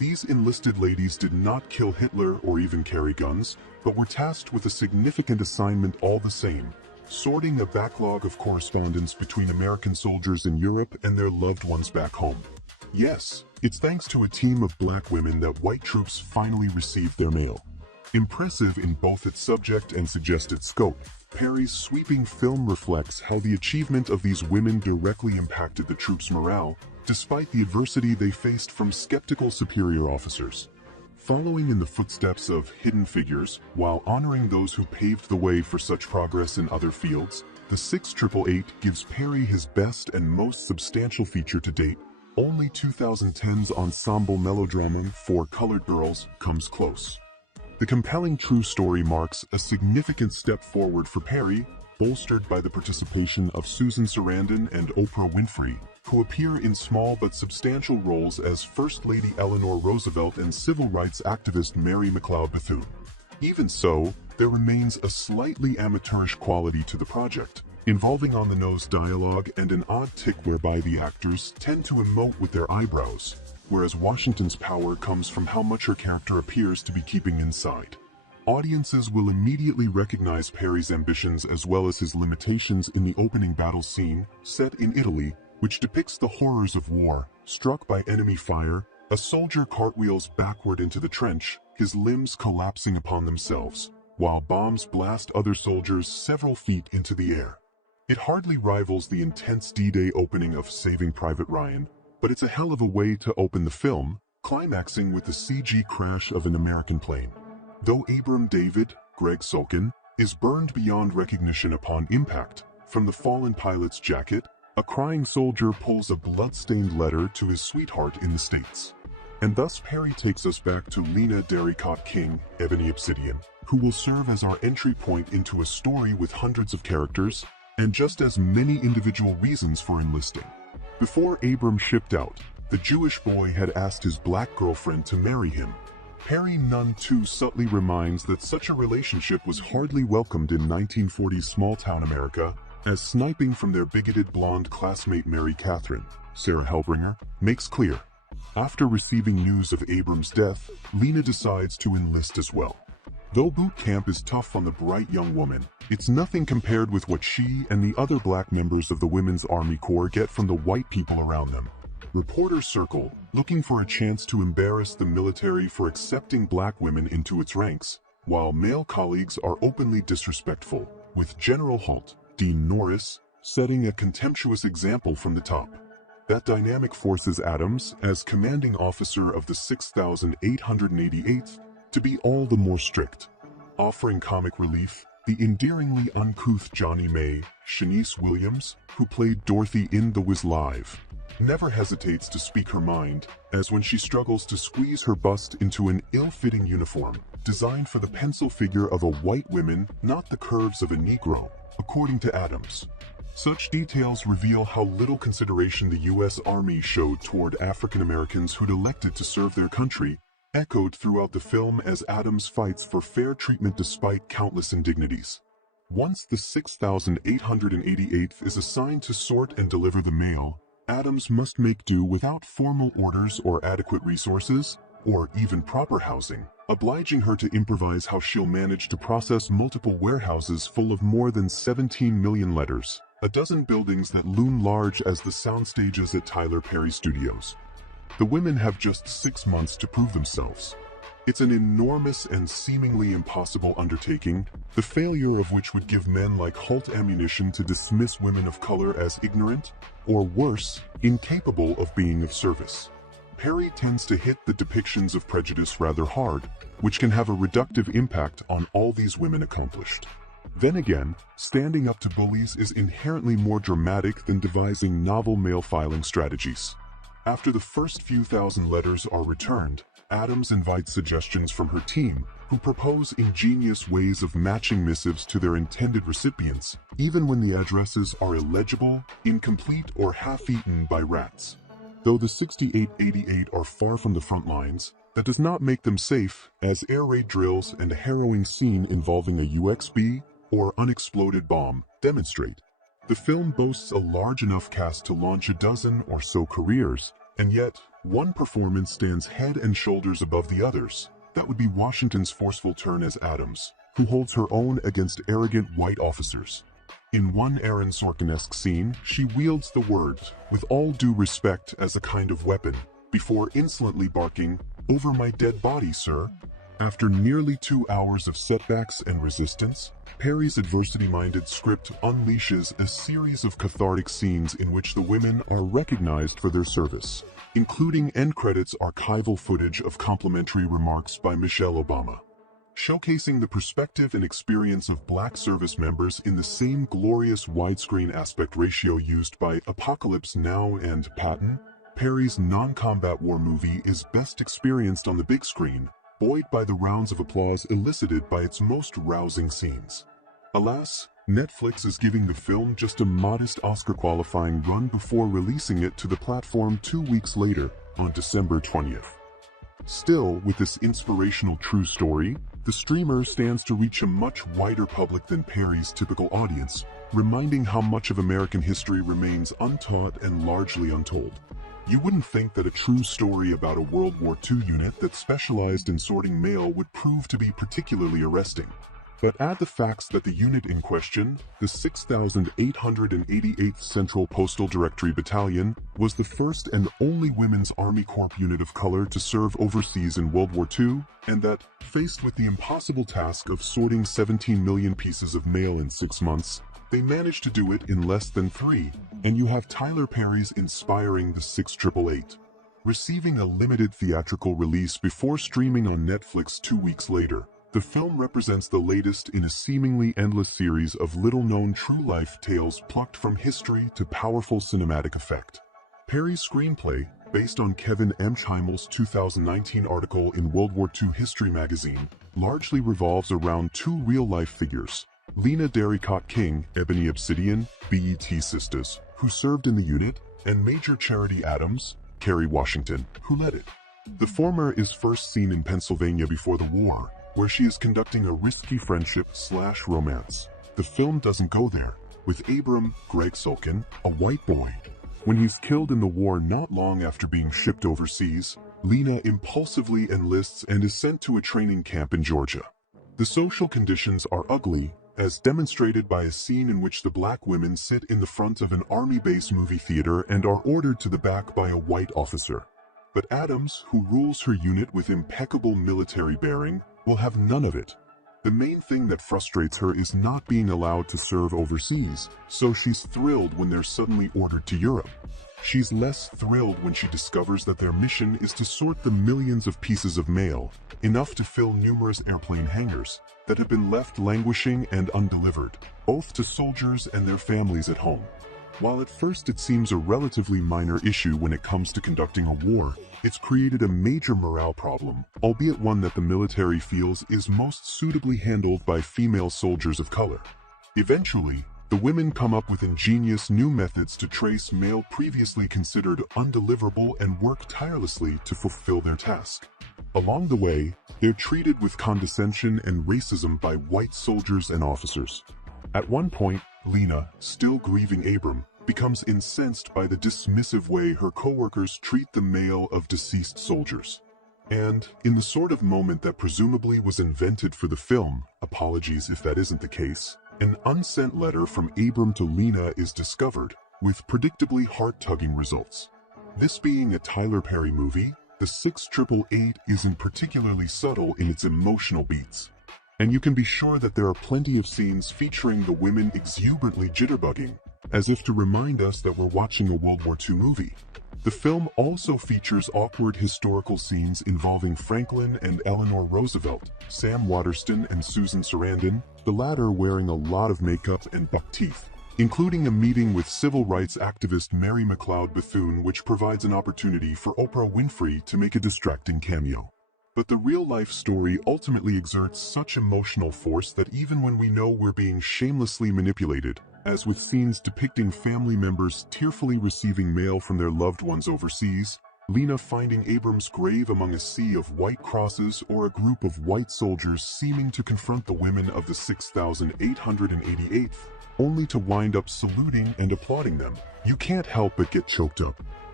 These enlisted ladies did not kill Hitler or even carry guns, but were tasked with a significant assignment all the same: sorting a backlog of correspondence between American soldiers in Europe and their loved ones back home. Yes, it's thanks to a team of black women that white troops finally received their mail. Impressive in both its subject and suggested scope, Perry's sweeping film reflects how the achievement of these women directly impacted the troops' morale, despite the adversity they faced from skeptical superior officers. Following in the footsteps of hidden figures, while honoring those who paved the way for such progress in other fields, the 688 gives Perry his best and most substantial feature to date. Only 2010's ensemble melodrama For Colored Girls comes close. The compelling true story marks a significant step forward for Perry, bolstered by the participation of Susan Sarandon and Oprah Winfrey, who appear in small but substantial roles as First Lady Eleanor Roosevelt and civil rights activist Mary McLeod Bethune. Even so, there remains a slightly amateurish quality to the project, involving on-the-nose dialogue and an odd tick whereby the actors tend to emote with their eyebrows, whereas Washington's power comes from how much her character appears to be keeping inside. Audiences will immediately recognize Perry's ambitions as well as his limitations in the opening battle scene, set in Italy, which depicts the horrors of war. Struck by enemy fire, a soldier cartwheels backward into the trench, his limbs collapsing upon themselves, while bombs blast other soldiers several feet into the air. It hardly rivals the intense D-Day opening of Saving Private Ryan, but it's a hell of a way to open the film, climaxing with the CG crash of an American plane. Though Abram David, Greg Sulkin, is burned beyond recognition upon impact, from the fallen pilot's jacket, a crying soldier pulls a blood-stained letter to his sweetheart in the States. And thus Perry takes us back to Lena Derricott King, Ebony Obsidian, who will serve as our entry point into a story with hundreds of characters, and just as many individual reasons for enlisting. Before Abram shipped out, the Jewish boy had asked his black girlfriend to marry him. Perry none too subtly reminds that such a relationship was hardly welcomed in 1940s small-town America, as sniping from their bigoted blonde classmate Mary Catherine, Sarah Hellbringer, makes clear. After receiving news of Abram's death, Lena decides to enlist as well. Though boot camp is tough on the bright young woman, it's nothing compared with what she and the other black members of the Women's Army Corps get from the white people around them. Reporters circle, looking for a chance to embarrass the military for accepting black women into its ranks, while male colleagues are openly disrespectful, with General Halt, Dean Norris, setting a contemptuous example from the top. That dynamic forces Adams, as commanding officer of the 6,888th, to be all the more strict. Offering comic relief, the endearingly uncouth Johnny May, Shanice Williams, who played Dorothy in The Wiz Live, never hesitates to speak her mind, as when she struggles to squeeze her bust into an ill-fitting uniform, designed for the pencil figure of a white woman, not the curves of a Negro, according to Adams. Such details reveal how little consideration the U.S. Army showed toward African Americans who'd elected to serve their country, echoed throughout the film as Adams fights for fair treatment despite countless indignities. Once the 6,888th is assigned to sort and deliver the mail, Adams must make do without formal orders or adequate resources, or even proper housing, obliging her to improvise how she'll manage to process multiple warehouses full of more than 17 million letters, a dozen buildings that loom large as the sound stages at Tyler Perry Studios. The women have just 6 months to prove themselves. It's an enormous and seemingly impossible undertaking, the failure of which would give men like Halt ammunition to dismiss women of color as ignorant, or worse, incapable of being of service. Perry tends to hit the depictions of prejudice rather hard, which can have a reductive impact on all these women accomplished. Then again, standing up to bullies is inherently more dramatic than devising novel mail filing strategies. After the first few thousand letters are returned, Adams invites suggestions from her team, who propose ingenious ways of matching missives to their intended recipients, even when the addresses are illegible, incomplete, or half-eaten by rats. Though the 6888 are far from the front lines, that does not make them safe, as air raid drills and a harrowing scene involving a UXB, or unexploded bomb, demonstrate. The film boasts a large enough cast to launch a dozen or so careers, And yet, one performance stands head and shoulders above the others. That would be Washington's forceful turn as Adams, who holds her own against arrogant white officers. In one Aaron Sorkin-esque scene, she wields the words, "with all due respect," as a kind of weapon, before insolently barking, "Over my dead body, sir." After nearly 2 hours of setbacks and resistance, Perry's adversity-minded script unleashes a series of cathartic scenes in which the women are recognized for their service, including end credits archival footage of complimentary remarks by Michelle Obama, showcasing the perspective and experience of Black service members in the same glorious widescreen aspect ratio used by Apocalypse Now and Patton. Perry's non-combat war movie is best experienced on the big screen, buoyed by the rounds of applause elicited by its most rousing scenes. Alas, Netflix is giving the film just a modest Oscar-qualifying run before releasing it to the platform 2 weeks later, on December 20th. Still, with this inspirational true story, the streamer stands to reach a much wider public than Perry's typical audience, reminding how much of American history remains untaught and largely untold. You wouldn't think that a true story about a World War II unit that specialized in sorting mail would prove to be particularly arresting. But add the facts that the unit in question, the 6,888th Central Postal Directory Battalion, was the first and only Women's Army Corps unit of color to serve overseas in World War II, and that, faced with the impossible task of sorting 17 million pieces of mail in 6 months, they managed to do it in less than 3, and you have Tyler Perry's inspiring The 688. Receiving a limited theatrical release before streaming on Netflix 2 weeks later, the film represents the latest in a seemingly endless series of little-known true-life tales plucked from history to powerful cinematic effect. Perry's screenplay, based on Kevin M. Scheimel's 2019 article in World War II History magazine, largely revolves around 2 real-life figures: Lena Derricott King, Ebony Obsidian, BET sisters, who served in the unit, and Major Charity Adams, Kerry Washington, who led it. The former is first seen in Pennsylvania before the war, where she is conducting a risky friendship/romance. The film doesn't go there, with Abram, Greg Sulkin, a white boy. When he's killed in the war not long after being shipped overseas, Lena impulsively enlists and is sent to a training camp in Georgia. The social conditions are ugly, as demonstrated by a scene in which the black women sit in the front of an Army base movie theater and are ordered to the back by a white officer. But Adams, who rules her unit with impeccable military bearing, will have none of it. The main thing that frustrates her is not being allowed to serve overseas, so she's thrilled when they're suddenly ordered to Europe. She's less thrilled when she discovers that their mission is to sort the millions of pieces of mail, enough to fill numerous airplane hangars, that have been left languishing and undelivered, both to soldiers and their families at home. While at first it seems a relatively minor issue when it comes to conducting a war, it's created a major morale problem, albeit one that the military feels is most suitably handled by female soldiers of color. Eventually, the women come up with ingenious new methods to trace mail previously considered undeliverable and work tirelessly to fulfill their task. Along the way, they're treated with condescension and racism by white soldiers and officers. At one point, Lena, still grieving Abram, becomes incensed by the dismissive way her co-workers treat the mail of deceased soldiers. And, in the sort of moment that presumably was invented for the film, apologies if that isn't the case, an unsent letter from Abram to Lena is discovered, with predictably heart-tugging results. This being a Tyler Perry movie, the 688 isn't particularly subtle in its emotional beats. And you can be sure that there are plenty of scenes featuring the women exuberantly jitterbugging, as if to remind us that we're watching a World War II movie. The film also features awkward historical scenes involving Franklin and Eleanor Roosevelt, Sam Waterston and Susan Sarandon, the latter wearing a lot of makeup and buck teeth, including a meeting with civil rights activist Mary McLeod Bethune, which provides an opportunity for Oprah Winfrey to make a distracting cameo. But the real-life story ultimately exerts such emotional force that even when we know we're being shamelessly manipulated, as with scenes depicting family members tearfully receiving mail from their loved ones overseas, Lena finding Abram's grave among a sea of white crosses, or a group of white soldiers seeming to confront the women of the 6,888th, only to wind up saluting and applauding them, you can't help but get choked up.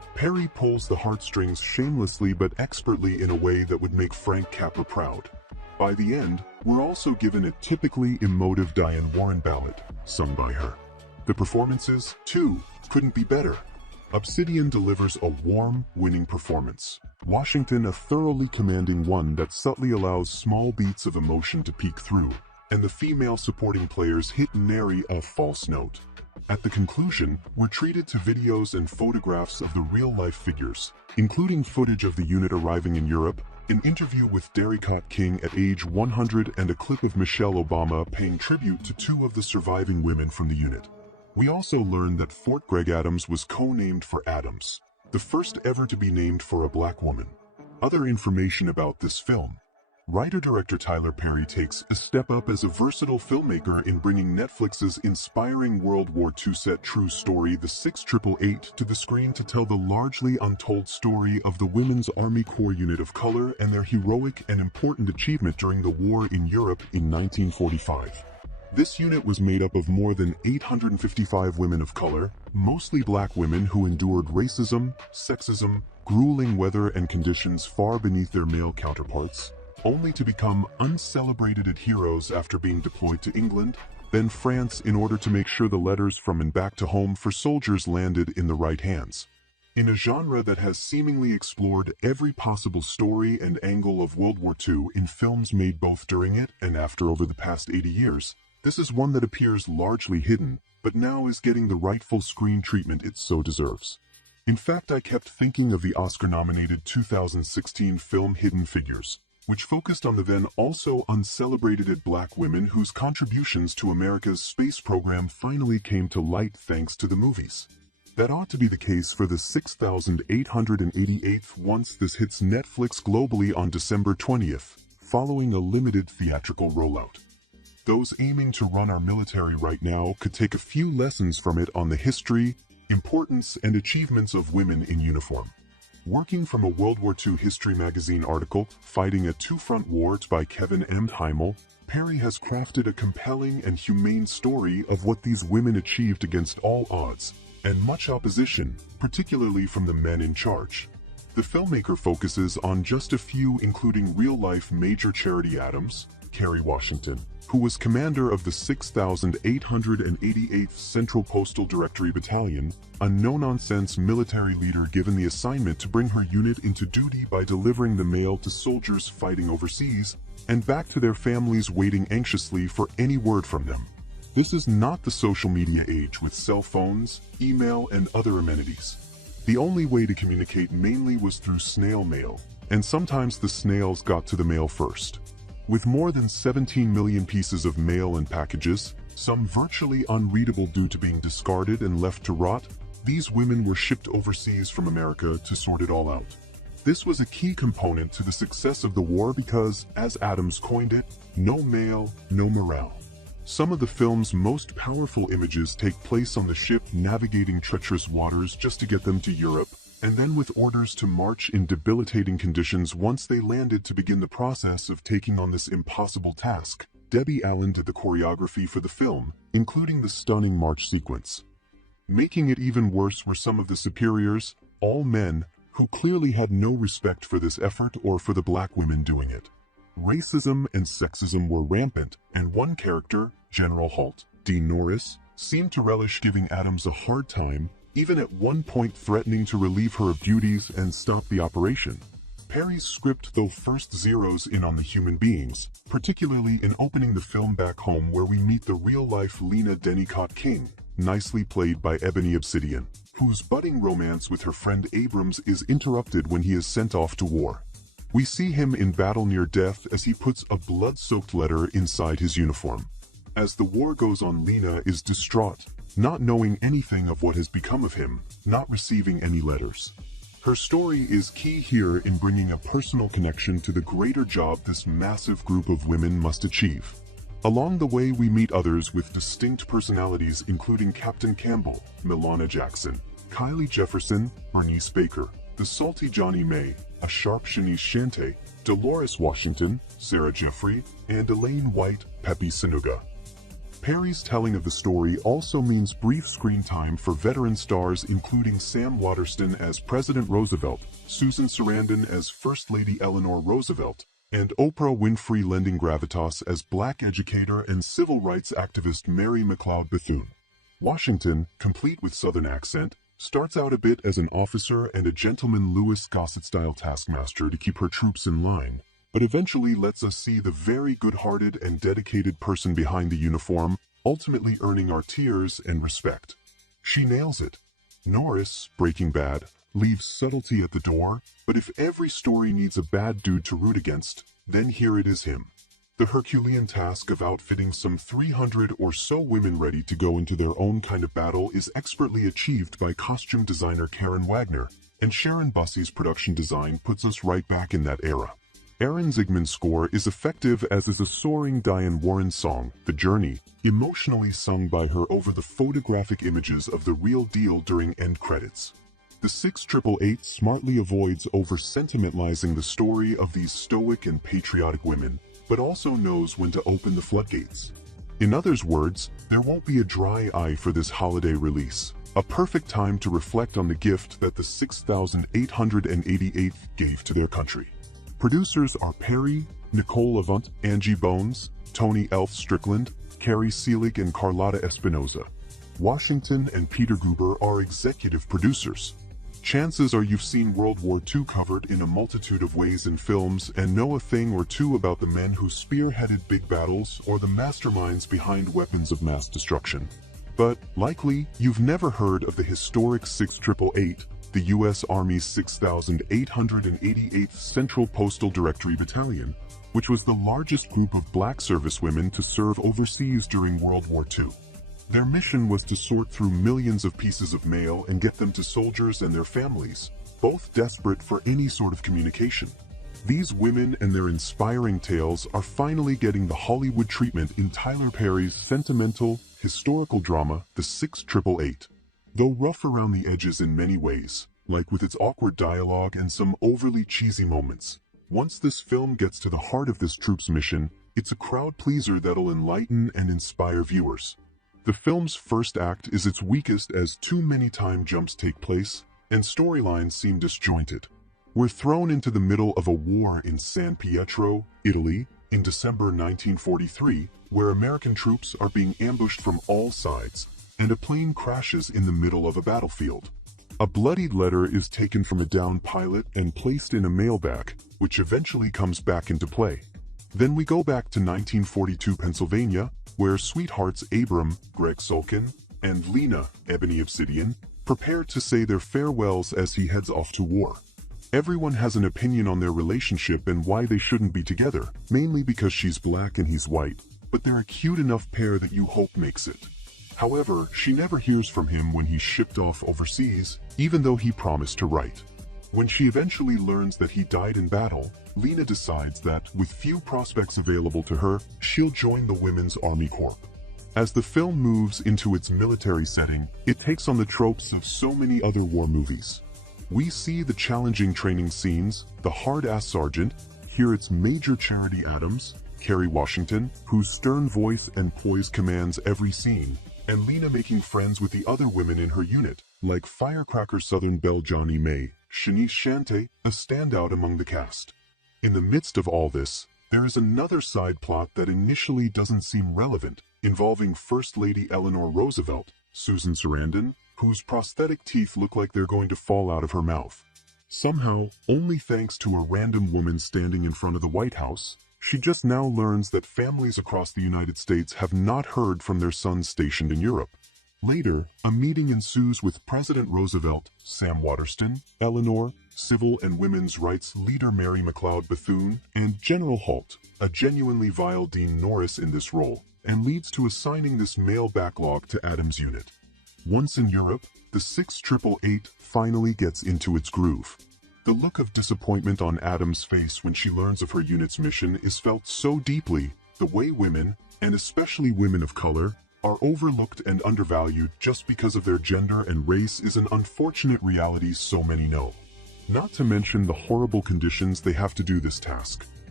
Perry pulls the heartstrings shamelessly but expertly in a way that would make Frank Capra proud. By the end, we're also given a typically emotive Diane Warren ballad, sung by her. The performances, too, couldn't be better. Obsidian delivers a warm, winning performance. Washington a thoroughly commanding one that subtly allows small beats of emotion to peek through, and the female supporting players hit nary a false note. At the conclusion, we're treated to videos and photographs of the real-life figures, including footage of the unit arriving in Europe, an interview with Darricot King at age 100 and a clip of Michelle Obama paying tribute to two of the surviving women from the unit. We also learned that Fort Gregg Adams was co-named for Adams, the first ever to be named for a black woman. Other information about this film. Writer-director Tyler Perry takes a step up as a versatile filmmaker in bringing Netflix's inspiring World War II set true story The 6888 to the screen to tell the largely untold story of the Women's Army Corps unit of color and their heroic and important achievement during the war in Europe in 1945. This unit was made up of more than 855 women of color, mostly black women who endured racism, sexism, grueling weather and conditions far beneath their male counterparts, only to become uncelebrated heroes after being deployed to England, then France in order to make sure the letters from and back to home for soldiers landed in the right hands. In a genre that has seemingly explored every possible story and angle of World War II in films made both during it and after over the past 80 years, this is one that appears largely hidden, but now is getting the rightful screen treatment it so deserves. In fact, I kept thinking of the Oscar-nominated 2016 film Hidden Figures, which focused on the then also uncelebrated black women whose contributions to America's space program finally came to light thanks to the movies. That ought to be the case for the 6,888th once this hits Netflix globally on December 20th, following a limited theatrical rollout. Those aiming to run our military right now could take a few lessons from it on the history, importance, and achievements of women in uniform. Working from a World War II History magazine article, Fighting a Two-Front War by Kevin M. Heimel, Perry has crafted a compelling and humane story of what these women achieved against all odds, and much opposition, particularly from the men in charge. The filmmaker focuses on just a few, including real-life Major Charity Adams, Kerry Washington, who was commander of the 6,888th Central Postal Directory Battalion, a no-nonsense military leader given the assignment to bring her unit into duty by delivering the mail to soldiers fighting overseas and back to their families waiting anxiously for any word from them. This is not the social media age with cell phones, email, and other amenities. The only way to communicate mainly was through snail mail, and sometimes the snails got to the mail first. With more than 17 million pieces of mail and packages, some virtually unreadable due to being discarded and left to rot, these women were shipped overseas from America to sort it all out. This was a key component to the success of the war because, as Adams coined it, no mail, no morale. Some of the film's most powerful images take place on the ship navigating treacherous waters just to get them to Europe, and then with orders to march in debilitating conditions once they landed to begin the process of taking on this impossible task. Debbie Allen did the choreography for the film, including the stunning march sequence. Making it even worse were some of the superiors, all men, who clearly had no respect for this effort or for the black women doing it. Racism and sexism were rampant, and one character, General Halt, Dean Norris, seemed to relish giving Adams a hard time, even at one point threatening to relieve her of duties and stop the operation. Perry's script, though, first zeroes in on the human beings, particularly in opening the film back home where we meet the real-life Lena Dennicott King, nicely played by Ebony Obsidian, whose budding romance with her friend Abrams is interrupted when he is sent off to war. We see him in battle near death as he puts a blood-soaked letter inside his uniform. As the war goes on, Lena is distraught, not knowing anything of what has become of him, not receiving any letters. Her story is key here in bringing a personal connection to the greater job this massive group of women must achieve. Along the way, we meet others with distinct personalities, including Captain Campbell, Milana Jackson, Kylie Jefferson, Bernice Baker, the salty Johnny May, a sharp Shanice Shante, Dolores Washington, Sarah Jeffrey, and Elaine White, Pepe Sanuga. Perry's telling of the story also means brief screen time for veteran stars including Sam Waterston as President Roosevelt, Susan Sarandon as First Lady Eleanor Roosevelt, and Oprah Winfrey lending gravitas as Black educator and civil rights activist Mary McLeod Bethune. Washington, complete with Southern accent, starts out a bit as an officer and a gentleman Louis Gossett-style taskmaster to keep her troops in line, but eventually lets us see the very good-hearted and dedicated person behind the uniform, ultimately earning our tears and respect. She nails it. Norris, Breaking Bad, leaves subtlety at the door, but if every story needs a bad dude to root against, then here it is him. The Herculean task of outfitting some 300 or so women ready to go into their own kind of battle is expertly achieved by costume designer Karen Wagner, and Sharon Bussey's production design puts us right back in that era. Aaron Zigman's score is effective, as is a soaring Diane Warren song, The Journey, emotionally sung by her over the photographic images of the real deal during end credits. The 6888 smartly avoids over-sentimentalizing the story of these stoic and patriotic women, but also knows when to open the floodgates. In others' words, there won't be a dry eye for this holiday release, a perfect time to reflect on the gift that the 6888th gave to their country. Producers are Perry, Nicole Avant, Angie Bones, Tony Elf Strickland, Carrie Seelig and Carlotta Espinoza. Washington and Peter Guber are executive producers. Chances are you've seen World War II covered in a multitude of ways in films and know a thing or two about the men who spearheaded big battles or the masterminds behind weapons of mass destruction. But, likely, you've never heard of the historic 6888, the U.S. Army's 6,888th Central Postal Directory Battalion, which was the largest group of black servicewomen to serve overseas during World War II. Their mission was to sort through millions of pieces of mail and get them to soldiers and their families, both desperate for any sort of communication. These women and their inspiring tales are finally getting the Hollywood treatment in Tyler Perry's sentimental, historical drama, The 6888. Though rough around the edges in many ways, like with its awkward dialogue and some overly cheesy moments, once this film gets to the heart of this troop's mission, it's a crowd pleaser that'll enlighten and inspire viewers. The film's first act is its weakest, as too many time jumps take place, and storylines seem disjointed. We're thrown into the middle of a war in San Pietro, Italy, in December 1943, where American troops are being ambushed from all sides, and a plane crashes in the middle of a battlefield. A bloodied letter is taken from a downed pilot and placed in a mailbag, which eventually comes back into play. Then we go back to 1942 Pennsylvania, where sweethearts Abram, Greg Sulkin, and Lena, Ebony Obsidian, prepare to say their farewells as he heads off to war. Everyone has an opinion on their relationship and why they shouldn't be together, mainly because she's black and he's white, but they're a cute enough pair that you hope makes it. However, she never hears from him when he's shipped off overseas, even though he promised to write. When she eventually learns that he died in battle, Lena decides that, with few prospects available to her, she'll join the Women's Army Corps. As the film moves into its military setting, it takes on the tropes of so many other war movies. We see the challenging training scenes, the hard-ass sergeant, here it's Major Charity Adams, Kerry Washington, whose stern voice and poise commands every scene, and Lena making friends with the other women in her unit, like Firecracker Southern Belle Johnny May, Shanice Shante, a standout among the cast. In the midst of all this, there is another side plot that initially doesn't seem relevant, involving First Lady Eleanor Roosevelt, Susan Sarandon, whose prosthetic teeth look like they're going to fall out of her mouth. Somehow, only thanks to a random woman standing in front of the White House, she just now learns that families across the United States have not heard from their sons stationed in Europe. Later, a meeting ensues with President Roosevelt, Sam Waterston, Eleanor, civil and women's rights leader Mary McLeod Bethune, and General Halt, a genuinely vile Dean Norris in this role, and leads to assigning this male backlog to Adams' unit. Once in Europe, the 6888 finally gets into its groove. The look of disappointment on Adams' face when she learns of her unit's mission is felt so deeply. The way women, and especially women of color, are overlooked and undervalued just because of their gender and race is an unfortunate reality so many know. Not to mention the horrible conditions they have to do this task.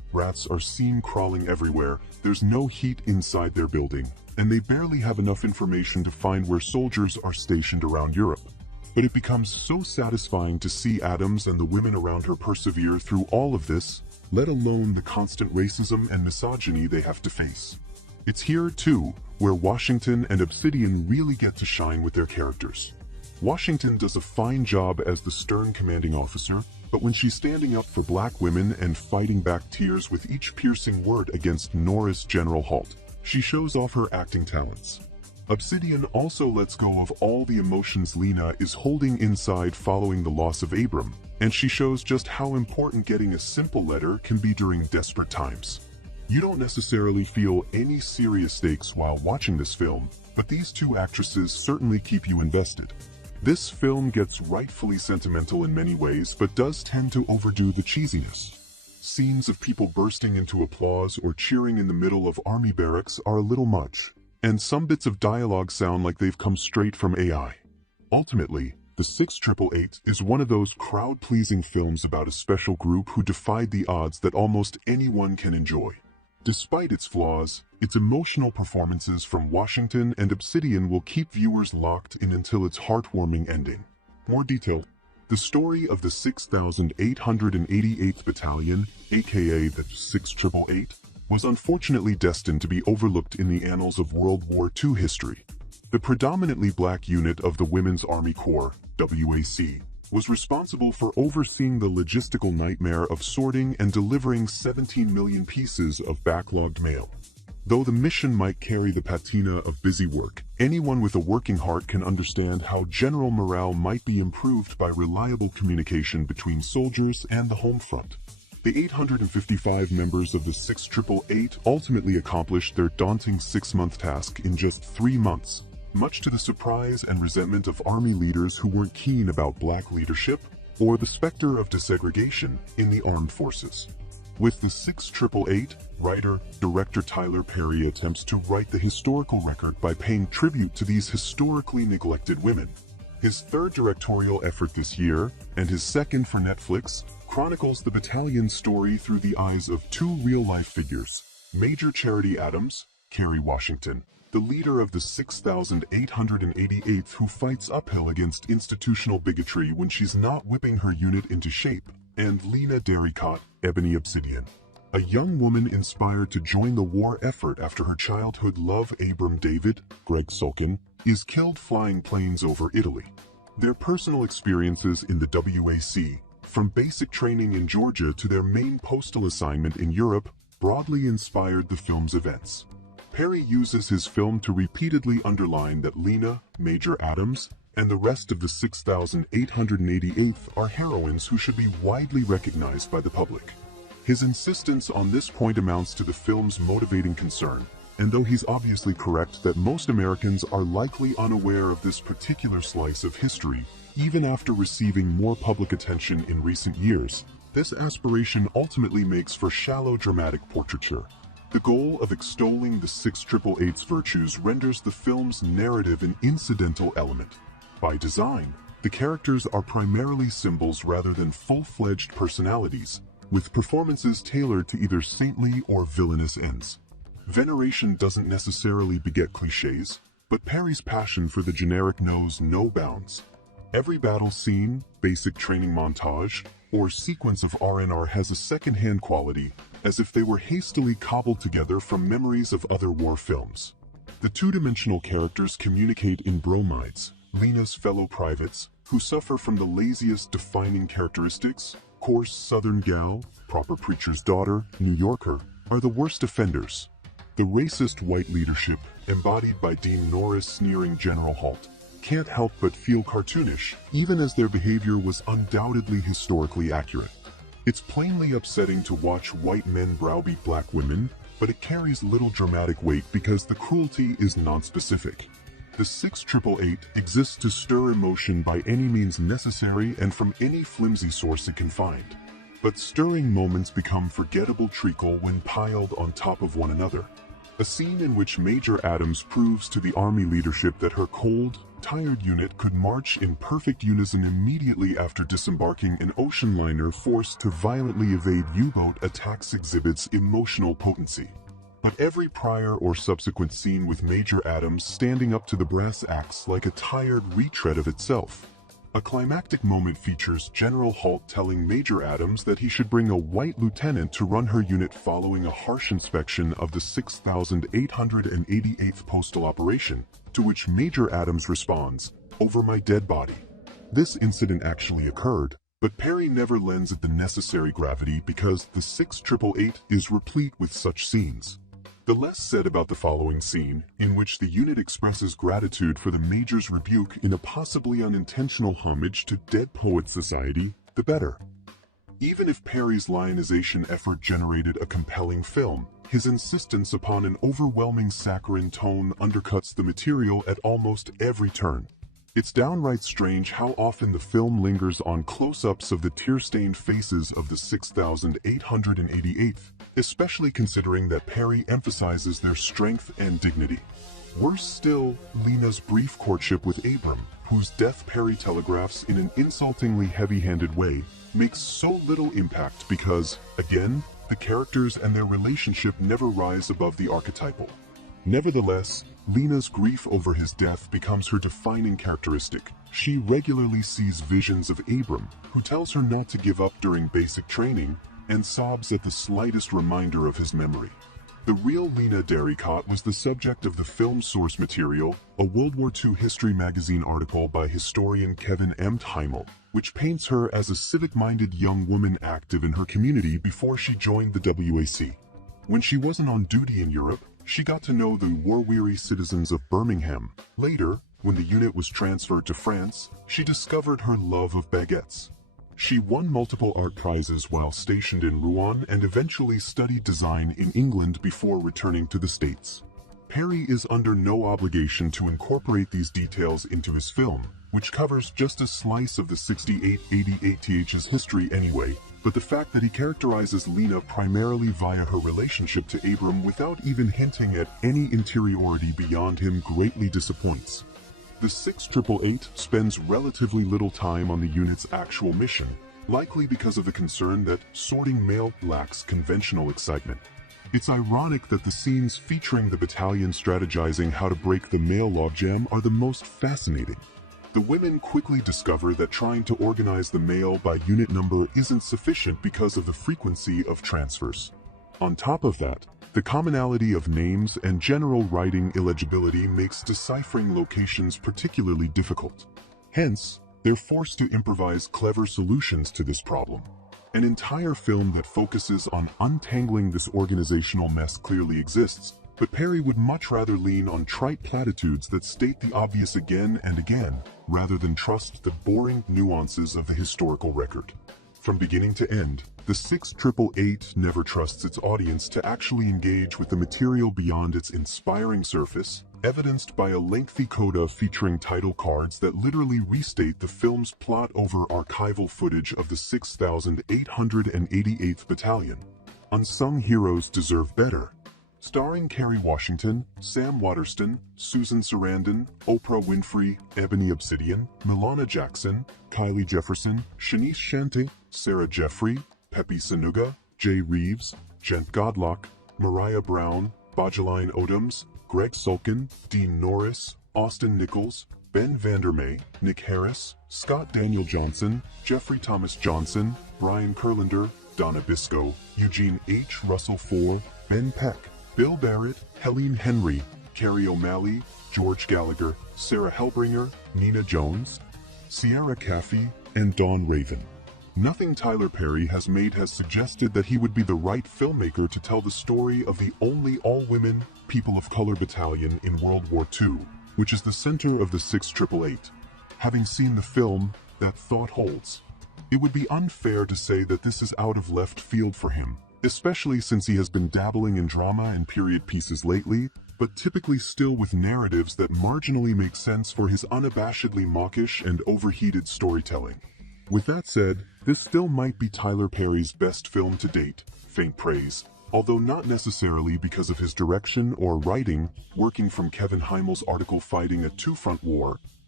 rats are seen crawling everywhere, there's no heat inside their building, and they barely have enough information to find where soldiers are stationed around Europe. But it becomes so satisfying to see Adams and the women around her persevere through all of this, let alone the constant racism and misogyny they have to face. It's here, too, where Washington and Obsidian really get to shine with their characters. Washington does a fine job as the stern commanding officer, but when she's standing up for black women and fighting back tears with each piercing word against Norris General Halt, she shows off her acting talents. Obsidian also lets go of all the emotions Lena is holding inside following the loss of Abram, and she shows just how important getting a simple letter can be during desperate times. You don't necessarily feel any serious stakes while watching this film, but these two actresses certainly keep you invested. This film gets rightfully sentimental in many ways, but does tend to overdo the cheesiness. Scenes of people bursting into applause or cheering in the middle of army barracks are a little much, and some bits of dialogue sound like they've come straight from AI. Ultimately, The 688 is one of those crowd-pleasing films about a special group who defied the odds that almost anyone can enjoy. Despite its flaws, its emotional performances from Washington and Obsidian will keep viewers locked in until its heartwarming ending. More detail. The story of the 6,888th Battalion, aka the 688, was unfortunately destined to be overlooked in the annals of World War II history. The predominantly black unit of the Women's Army Corps, WWII, was responsible for overseeing the logistical nightmare of sorting and delivering 17 million pieces of backlogged mail. Though the mission might carry the patina of busy work, anyone with a working heart can understand how general morale might be improved by reliable communication between soldiers and the home front. The 855 members of the 688 ultimately accomplished their daunting 6-month task in just 3 months, much to the surprise and resentment of Army leaders who weren't keen about black leadership or the specter of desegregation in the armed forces. With the 688, writer-director Tyler Perry attempts to write the historical record by paying tribute to these historically neglected women. His third directorial effort this year, and his second for Netflix, chronicles the battalion's story through the eyes of 2 real-life figures, Major Charity Adams, Kerry Washington, the leader of the 6,888th who fights uphill against institutional bigotry when she's not whipping her unit into shape, and Lena Derricott, Ebony Obsidian, a young woman inspired to join the war effort after her childhood love Abram David, Greg Sulkin, is killed flying planes over Italy. Their personal experiences in the WWII, from basic training in Georgia to their main postal assignment in Europe, broadly inspired the film's events. Perry uses his film to repeatedly underline that Lena, Major Adams, and the rest of the 6,888th are heroines who should be widely recognized by the public. His insistence on this point amounts to the film's motivating concern, and though he's obviously correct that most Americans are likely unaware of this particular slice of history, even after receiving more public attention in recent years, this aspiration ultimately makes for shallow dramatic portraiture. The goal of extolling the 688's virtues renders the film's narrative an incidental element. By design, the characters are primarily symbols rather than full-fledged personalities, with performances tailored to either saintly or villainous ends. Veneration doesn't necessarily beget cliches, but Perry's passion for the generic knows no bounds. Every battle scene, basic training montage, or sequence of R&R has a second-hand quality, as if they were hastily cobbled together from memories of other war films. The two-dimensional characters communicate in bromides. Lena's fellow privates, who suffer from the laziest defining characteristics, coarse Southern gal, proper preacher's daughter, New Yorker, are the worst offenders. The racist white leadership, embodied by Dean Norris sneering General Halt, can't help but feel cartoonish, even as their behavior was undoubtedly historically accurate. It's plainly upsetting to watch white men browbeat black women, but it carries little dramatic weight because the cruelty is nonspecific. The 688 exists to stir emotion by any means necessary and from any flimsy source it can find. But stirring moments become forgettable treacle when piled on top of one another. A scene in which Major Adams proves to the Army leadership that her cold, tired unit could march in perfect unison immediately after disembarking an ocean liner forced to violently evade U-boat attacks exhibits emotional potency. But every prior or subsequent scene with Major Adams standing up to the brass acts like a tired retread of itself. A climactic moment features General Halt telling Major Adams that he should bring a white lieutenant to run her unit following a harsh inspection of the 6,888th postal operation, to which Major Adams responds, "Over my dead body." This incident actually occurred, but Perry never lends it the necessary gravity because the 6888 is replete with such scenes. The less said about the following scene, in which the unit expresses gratitude for the Major's rebuke in a possibly unintentional homage to Dead Poets Society, the better. Even if Perry's lionization effort generated a compelling film, his insistence upon an overwhelming saccharine tone undercuts the material at almost every turn. It's downright strange how often the film lingers on close-ups of the tear-stained faces of the 6,888th, especially considering that Perry emphasizes their strength and dignity. Worse still, Lena's brief courtship with Abram, whose death Perry telegraphs in an insultingly heavy-handed way, makes so little impact because, again, the characters and their relationship never rise above the archetypal. Nevertheless, Lena's grief over his death becomes her defining characteristic. She regularly sees visions of Abram, who tells her not to give up during basic training, and sobs at the slightest reminder of his memory. The real Lena Derricott was the subject of the film source material, a World War II history magazine article by historian Kevin M. Heimel, which paints her as a civic-minded young woman active in her community before she joined the WWII. When she wasn't on duty in Europe, she got to know the war-weary citizens of Birmingham. Later, when the unit was transferred to France, she discovered her love of baguettes. She won multiple art prizes while stationed in Rouen and eventually studied design in England before returning to the States. Perry is under no obligation to incorporate these details into his film, which covers just a slice of the 6888th's history anyway, but the fact that he characterizes Lena primarily via her relationship to Abram without even hinting at any interiority beyond him greatly disappoints. The 6888 spends relatively little time on the unit's actual mission, likely because of the concern that sorting mail lacks conventional excitement. It's ironic that the scenes featuring the battalion strategizing how to break the mail logjam are the most fascinating. The women quickly discover that trying to organize the mail by unit number isn't sufficient because of the frequency of transfers. On top of that, the commonality of names and general writing illegibility makes deciphering locations particularly difficult. Hence, they're forced to improvise clever solutions to this problem. An entire film that focuses on untangling this organizational mess clearly exists, but Perry would much rather lean on trite platitudes that state the obvious again and again, rather than trust the boring nuances of the historical record. From beginning to end, the 6888 never trusts its audience to actually engage with the material beyond its inspiring surface, evidenced by a lengthy coda featuring title cards that literally restate the film's plot over archival footage of the 6,888th Battalion. Unsung heroes deserve better. Starring Kerry Washington, Sam Waterston, Susan Sarandon, Oprah Winfrey, Ebony Obsidian, Milana Jackson, Kylie Jefferson, Shanice Shanty, Sarah Jeffrey, Pepe Sanuga, Jay Reeves, Gent Godlock, Mariah Brown, Bajaline Odoms, Greg Sulkin, Dean Norris, Austin Nichols, Ben Vandermeer, Nick Harris, Scott Daniel Johnson, Jeffrey Thomas Johnson, Brian Kurlander, Donna Biscoe, Eugene H. Russell IV, Ben Peck, Bill Barrett, Helene Henry, Carrie O'Malley, George Gallagher, Sarah Hellbringer, Nina Jones, Sierra Caffey, and Dawn Raven. Nothing Tyler Perry has made has suggested that he would be the right filmmaker to tell the story of the only all-women, people of color battalion in World War II, which is the center of the 6888. Having seen the film, that thought holds. It would be unfair to say that this is out of left field for him, especially since he has been dabbling in drama and period pieces lately, but typically still with narratives that marginally make sense for his unabashedly mawkish and overheated storytelling. With that said, this still might be Tyler Perry's best film to date, faint praise, although not necessarily because of his direction or writing, working from Kevin Heimel's article Fighting a Two-Front War,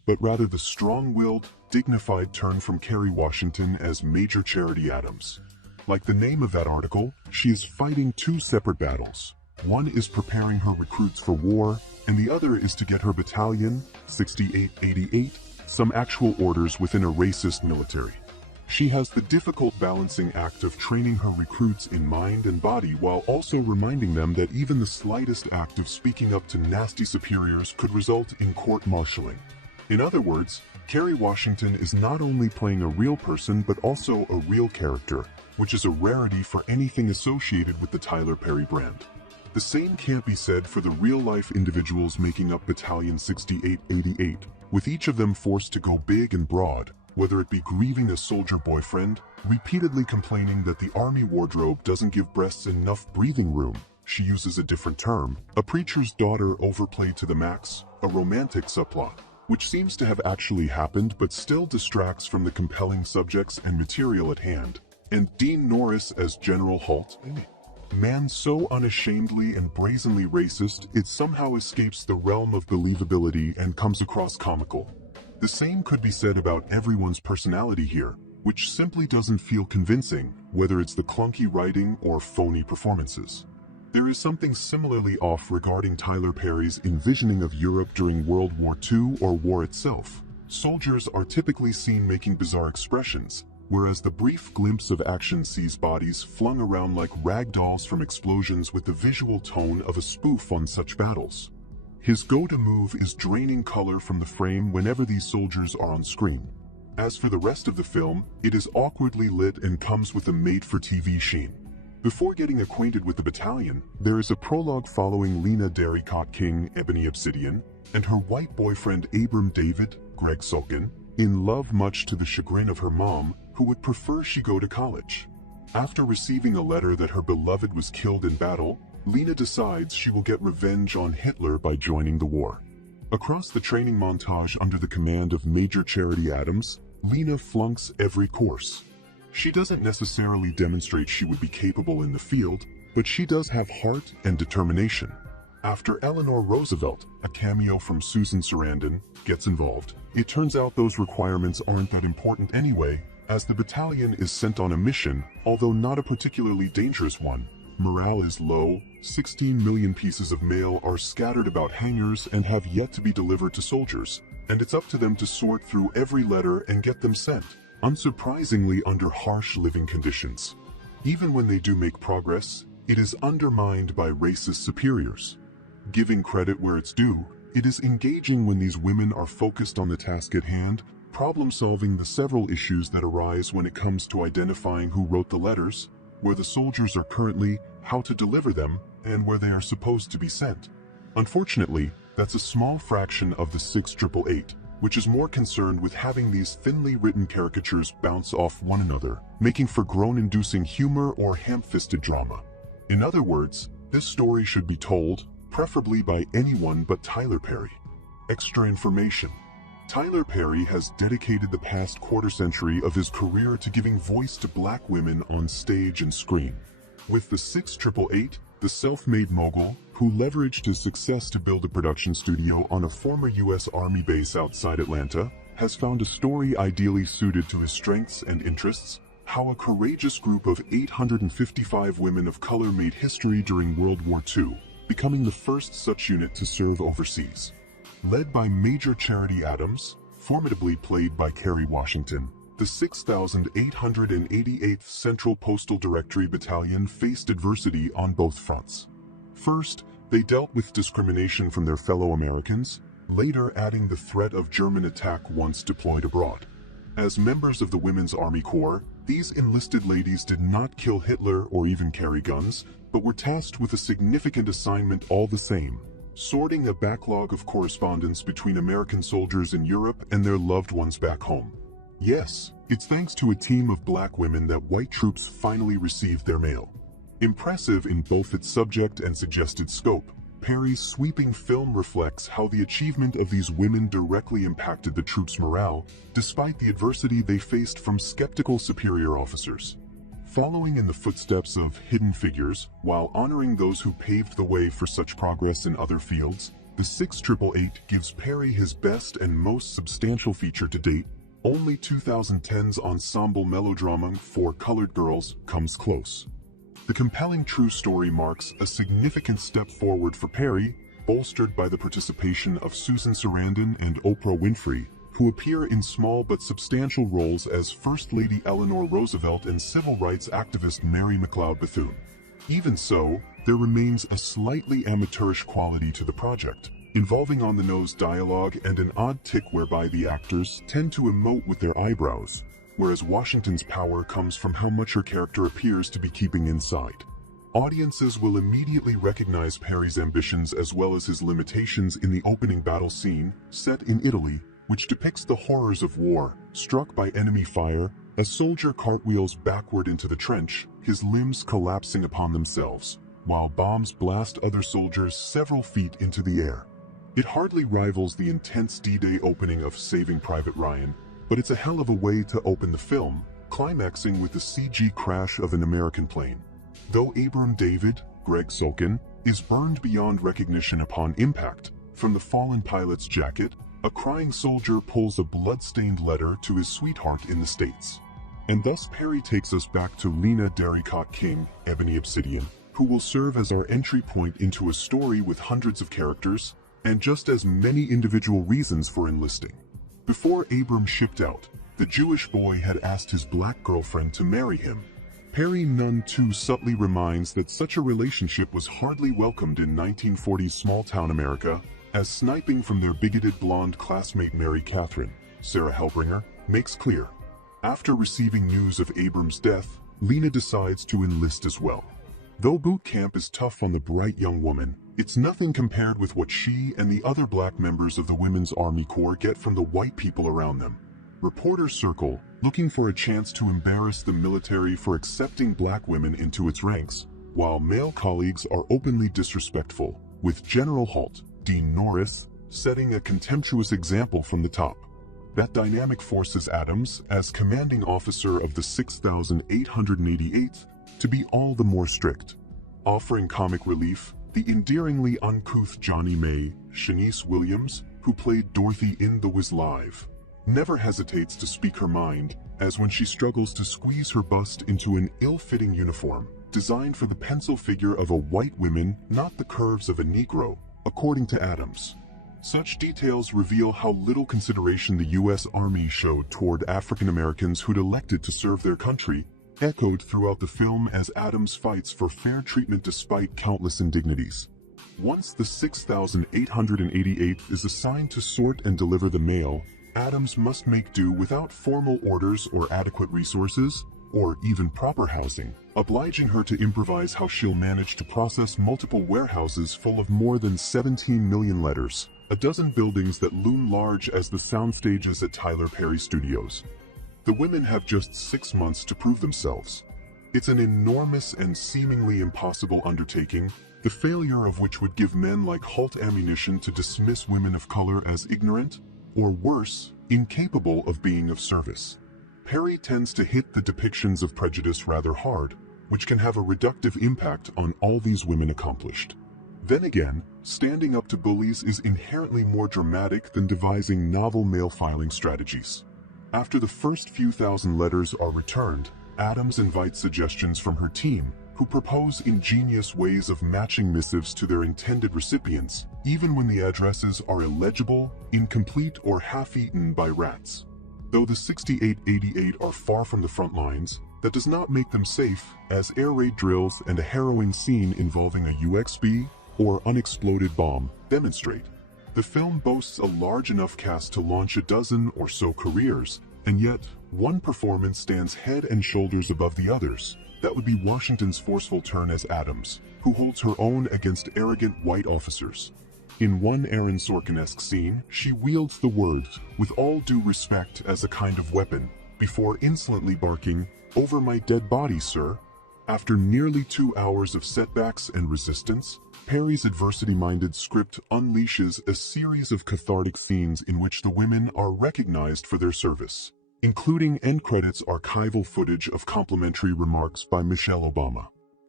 but rather the strong-willed, dignified turn from Kerry Washington as Major Charity Adams. Like the name of that article, she is fighting two separate battles. One is preparing her recruits for war, and the other is to get her battalion, 6888, some actual orders within a racist military. She has the difficult balancing act of training her recruits in mind and body while also reminding them that even the slightest act of speaking up to nasty superiors could result in court-martialing. In other words, Kerry Washington is not only playing a real person but also a real character, which is a rarity for anything associated with the Tyler Perry brand. The same can't be said for the real-life individuals making up Battalion 6888, with each of them forced to go big and broad, whether it be grieving a soldier boyfriend, repeatedly complaining that the army wardrobe doesn't give breasts enough breathing room, she uses a different term, a preacher's daughter overplayed to the max, a romantic subplot, which seems to have actually happened but still distracts from the compelling subjects and material at hand, and Dean Norris as General Halt. Man so unashamedly and brazenly racist, it somehow escapes the realm of believability and comes across comical. The same could be said about everyone's personality here, which simply doesn't feel convincing, whether it's the clunky writing or phony performances. There is something similarly off regarding Tyler Perry's envisioning of Europe during World War II or war itself. Soldiers are typically seen making bizarre expressions, whereas the brief glimpse of action sees bodies flung around like rag dolls from explosions with the visual tone of a spoof on such battles. His go-to move is draining color from the frame whenever these soldiers are on screen. As for the rest of the film, it is awkwardly lit and comes with a made-for-TV sheen. Before getting acquainted with the battalion, there is a prologue following Lena Derricott King, Ebony Obsidian, and her white boyfriend Abram David, Greg Sulkin, in love much to the chagrin of her mom, who would prefer she go to college. After receiving a letter that her beloved was killed in battle, Lena decides she will get revenge on Hitler by joining the war. Across the training montage under the command of Major Charity Adams, Lena flunks every course. She doesn't necessarily demonstrate she would be capable in the field, but she does have heart and determination. After Eleanor Roosevelt, a cameo from Susan Sarandon, gets involved, it turns out those requirements aren't that important anyway, as the battalion is sent on a mission, although not a particularly dangerous one. Morale is low, 16 million pieces of mail are scattered about hangars and have yet to be delivered to soldiers, and it's up to them to sort through every letter and get them sent, unsurprisingly under harsh living conditions. Even when they do make progress, it is undermined by racist superiors. Giving credit where it's due, it is engaging when these women are focused on the task at hand, problem-solving the several issues that arise when it comes to identifying who wrote the letters, where the soldiers are currently, how to deliver them, and where they are supposed to be sent. Unfortunately, that's a small fraction of the 6888, which is more concerned with having these thinly written caricatures bounce off one another, making for groan-inducing humor or ham-fisted drama. In other words, this story should be told, preferably by anyone but Tyler Perry. Extra information. Tyler Perry has dedicated the past quarter-century of his career to giving voice to black women on stage and screen. With the 6888, the self-made mogul, who leveraged his success to build a production studio on a former U.S. Army base outside Atlanta, has found a story ideally suited to his strengths and interests, how a courageous group of 855 women of color made history during World War II, becoming the first such unit to serve overseas. Led by Major Charity Adams, formidably played by Kerry Washington, the 6,888th Central Postal Directory Battalion faced adversity on both fronts. First, they dealt with discrimination from their fellow Americans, later adding the threat of German attack once deployed abroad. As members of the Women's Army Corps, these enlisted ladies did not kill Hitler or even carry guns, but were tasked with a significant assignment all the same: sorting a backlog of correspondence between American soldiers in Europe and their loved ones back home. Yes, it's thanks to a team of black women that white troops finally received their mail. Impressive in both its subject and suggested scope, Perry's sweeping film reflects how the achievement of these women directly impacted the troops' morale, despite the adversity they faced from skeptical superior officers. Following in the footsteps of hidden figures, while honoring those who paved the way for such progress in other fields, The 6888 gives Perry his best and most substantial feature to date. Only 2010's ensemble melodrama For Colored Girls comes close. The compelling true story marks a significant step forward for Perry, bolstered by the participation of Susan Sarandon and Oprah Winfrey, who appear in small but substantial roles as First Lady Eleanor Roosevelt and civil rights activist Mary McLeod Bethune. Even so, there remains a slightly amateurish quality to the project, involving on-the-nose dialogue and an odd tick whereby the actors tend to emote with their eyebrows, whereas Washington's power comes from how much her character appears to be keeping inside. Audiences will immediately recognize Perry's ambitions as well as his limitations in the opening battle scene, set in Italy, which depicts the horrors of war. Struck by enemy fire, a soldier cartwheels backward into the trench, his limbs collapsing upon themselves, while bombs blast other soldiers several feet into the air. It hardly rivals the intense D-Day opening of Saving Private Ryan, but it's a hell of a way to open the film, climaxing with the CG crash of an American plane. Though Abram David, Greg Sulkin, is burned beyond recognition upon impact, from the fallen pilot's jacket, a crying soldier pulls a blood-stained letter to his sweetheart in the States. And thus Perry takes us back to Lena Derricott King, Ebony Obsidian, who will serve as our entry point into a story with hundreds of characters, and just as many individual reasons for enlisting. Before Abram shipped out, the Jewish boy had asked his black girlfriend to marry him. Perry none too subtly reminds that such a relationship was hardly welcomed in 1940s small-town America, as sniping from their bigoted blonde classmate Mary Catherine, Sarah Helbringer, makes clear. After receiving news of Abram's death, Lena decides to enlist as well. Though boot camp is tough on the bright young woman, it's nothing compared with what she and the other black members of the Women's Army Corps get from the white people around them. Reporters circle, looking for a chance to embarrass the military for accepting black women into its ranks, while male colleagues are openly disrespectful, with General Halt, Dean Norris, setting a contemptuous example from the top. That dynamic forces Adams, as commanding officer of the 6,888th, to be all the more strict. Offering comic relief, the endearingly uncouth Johnny May, Shanice Williams, who played Dorothy in The Wiz Live, never hesitates to speak her mind, as when she struggles to squeeze her bust into an ill-fitting uniform, designed for the pencil figure of a white woman, not the curves of a Negro, according to Adams. Such details reveal how little consideration the U.S. Army showed toward African Americans who'd elected to serve their country, echoed throughout the film as Adams fights for fair treatment despite countless indignities. Once the 6,888th is assigned to sort and deliver the mail, Adams must make do without formal orders or adequate resources, or even proper housing, obliging her to improvise how she'll manage to process multiple warehouses full of more than 17 million letters, a dozen buildings that loom large as the sound stages at Tyler Perry Studios. The women have just 6 months to prove themselves. It's an enormous and seemingly impossible undertaking, the failure of which would give men like Halt ammunition to dismiss women of color as ignorant, or worse, incapable of being of service. Perry tends to hit the depictions of prejudice rather hard, which can have a reductive impact on all these women accomplished. Then again, standing up to bullies is inherently more dramatic than devising novel mail-filing strategies. After the first few thousand letters are returned, Adams invites suggestions from her team, who propose ingenious ways of matching missives to their intended recipients, even when the addresses are illegible, incomplete, or half-eaten by rats. Though the 6888 are far from the front lines, that does not make them safe, as air raid drills and a harrowing scene involving a UXB, or unexploded bomb, demonstrate. The film boasts a large enough cast to launch a dozen or so careers, and yet, one performance stands head and shoulders above the others. That would be Washington's forceful turn as Adams, who holds her own against arrogant white officers. In one Aaron Sorkin-esque scene, she wields the words, "with all due respect," as a kind of weapon, before insolently barking, "Over my dead body, sir." After nearly 2 hours of setbacks and resistance, Perry's adversity-minded script unleashes a series of cathartic scenes in which the women are recognized for their service, including end credits archival footage of complimentary remarks by Michelle Obama.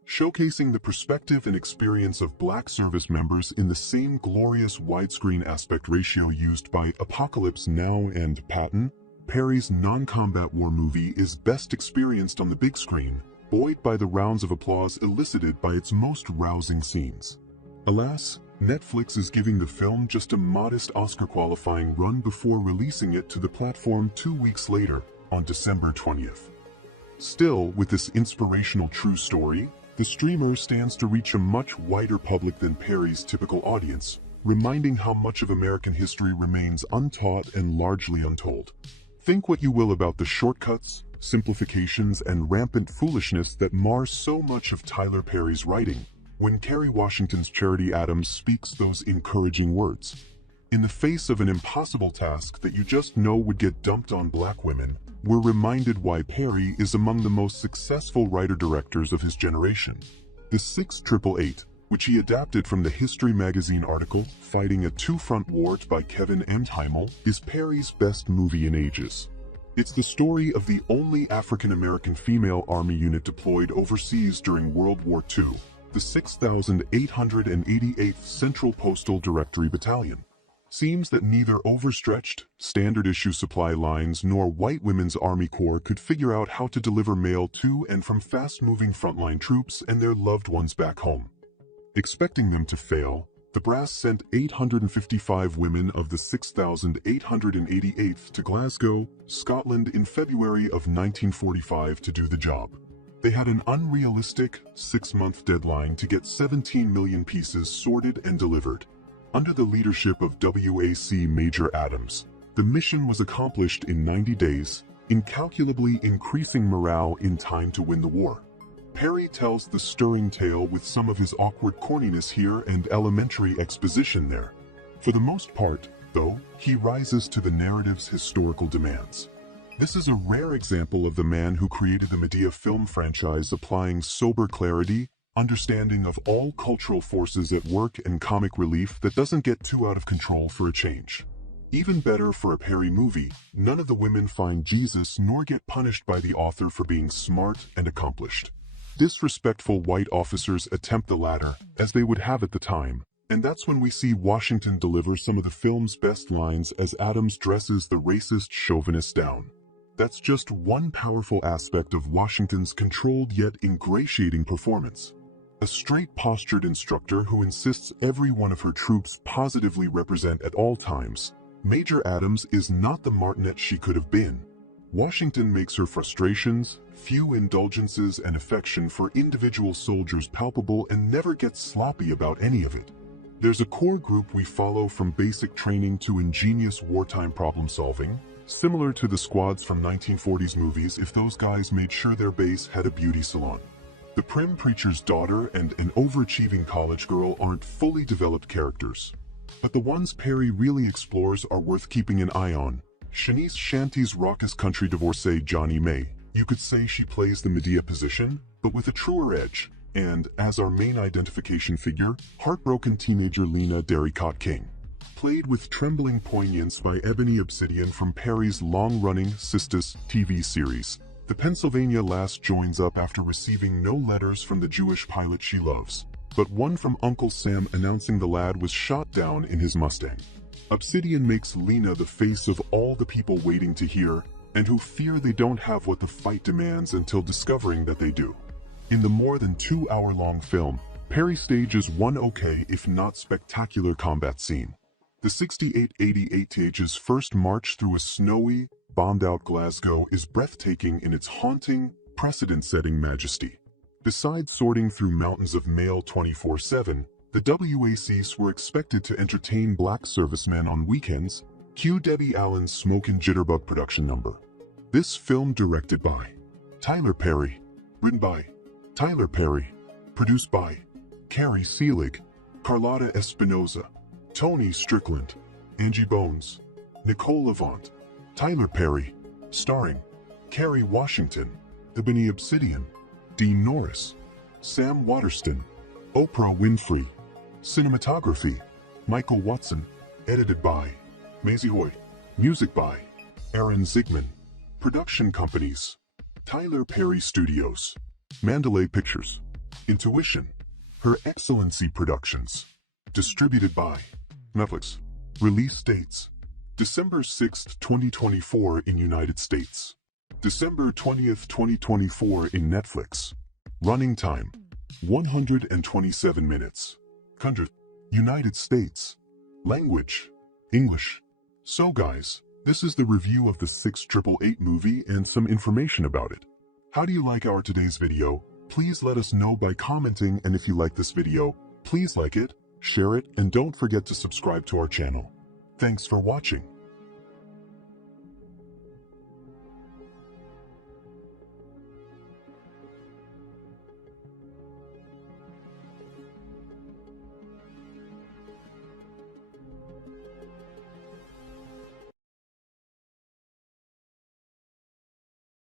showcasing the perspective and experience of Black service members in the same glorious widescreen aspect ratio used by Apocalypse Now and Patton. Perry's non-combat war movie is best experienced on the big screen, buoyed by the rounds of applause elicited by its most rousing scenes. Alas, Netflix is giving the film just a modest Oscar-qualifying run before releasing it to the platform 2 weeks later, on December 20th. Still, with this inspirational true story, the streamer stands to reach a much wider public than Perry's typical audience, reminding how much of American history remains untaught and largely untold. Think what you will about the shortcuts, simplifications, and rampant foolishness that mar so much of Tyler Perry's writing, when Kerry Washington's Charity Adams speaks those encouraging words. In the face of an impossible task that you just know would get dumped on Black women, we're reminded why Perry is among the most successful writer-directors of his generation. The 6888, which he adapted from the History magazine article Fighting a Two-Front War by Kevin M. Heimel, is Perry's best movie in ages. It's the story of the only African-American female army unit deployed overseas during World War II, the 6,888th Central Postal Directory Battalion. Seems that neither overstretched, standard-issue supply lines nor white women's Army Corps could figure out how to deliver mail to and from fast-moving frontline troops and their loved ones back home. Expecting them to fail, the brass sent 855 women of the 6,888th to Glasgow, Scotland in February of 1945 to do the job. They had an unrealistic 6-month deadline to get 17 million pieces sorted and delivered. Under the leadership of WWII Major Adams, the mission was accomplished in 90 days, incalculably increasing morale in time to win the war. Perry tells the stirring tale with some of his awkward corniness here and elementary exposition there. For the most part, though, he rises to the narrative's historical demands. This is a rare example of the man who created the Medea film franchise applying sober clarity, understanding of all cultural forces at work and comic relief that doesn't get too out of control for a change. Even better for a Perry movie, none of the women find Jesus nor get punished by the author for being smart and accomplished. Disrespectful white officers attempt the latter, as they would have at the time, and that's when we see Washington deliver some of the film's best lines as Adams dresses the racist chauvinist down. That's just one powerful aspect of Washington's controlled yet ingratiating performance. A straight-postured instructor who insists every one of her troops positively represent at all times, Major Adams is not the martinet she could have been. Washington makes her frustrations, few indulgences, and affection for individual soldiers palpable and never gets sloppy about any of it. There's a core group we follow from basic training to ingenious wartime problem-solving, similar to the squads from 1940s movies if those guys made sure their base had a beauty salon. The prim preacher's daughter and an overachieving college girl aren't fully developed characters. But the ones Perry really explores are worth keeping an eye on. Shanice Shanty's raucous country divorcee Johnny May. You could say she plays the Medea position, but with a truer edge. And, as our main identification figure, heartbroken teenager Lena Derricott King. Played with trembling poignance by Ebony Obsidian from Perry's long-running Sisters TV series. The Pennsylvania lass joins up after receiving no letters from the Jewish pilot she loves, but one from Uncle Sam announcing the lad was shot down in his Mustang. Obsidian makes Lena the face of all the people waiting to hear, and who fear they don't have what the fight demands until discovering that they do. In the more than 2-hour-long film, Perry stages one okay if not spectacular combat scene. The 6888's first march through a snowy, bombed-out Glasgow is breathtaking in its haunting, precedent-setting majesty. Besides sorting through mountains of mail 24/7, the WWIIs were expected to entertain black servicemen on weekends. Cue Debbie Allen's Smoke and Jitterbug production number. This film directed by Tyler Perry, written by Tyler Perry, produced by Carrie Seelig, Carlotta Espinoza, Tony Strickland, Angie Bones, Nicole Levant, Tyler Perry, starring Kerry Washington, Ebony Obsidian, Dean Norris, Sam Waterston, Oprah Winfrey. Cinematography, Michael Watson. Edited by Maisie Hoy. Music by Aaron Zigman. Production companies, Tyler Perry Studios, Mandalay Pictures, Intuition. Her Excellency Productions. Distributed by Netflix. Release dates: December 6, 2024 in United States. December 20th, 2024 in Netflix. Running time: 127 minutes. Country: United States. Language: English. So guys, this is the review of the 688 movie and some information about it. How do you like our today's video? Please let us know by commenting, and if you like this video, please like it, share it, and don't forget to subscribe to our channel. Thanks for watching.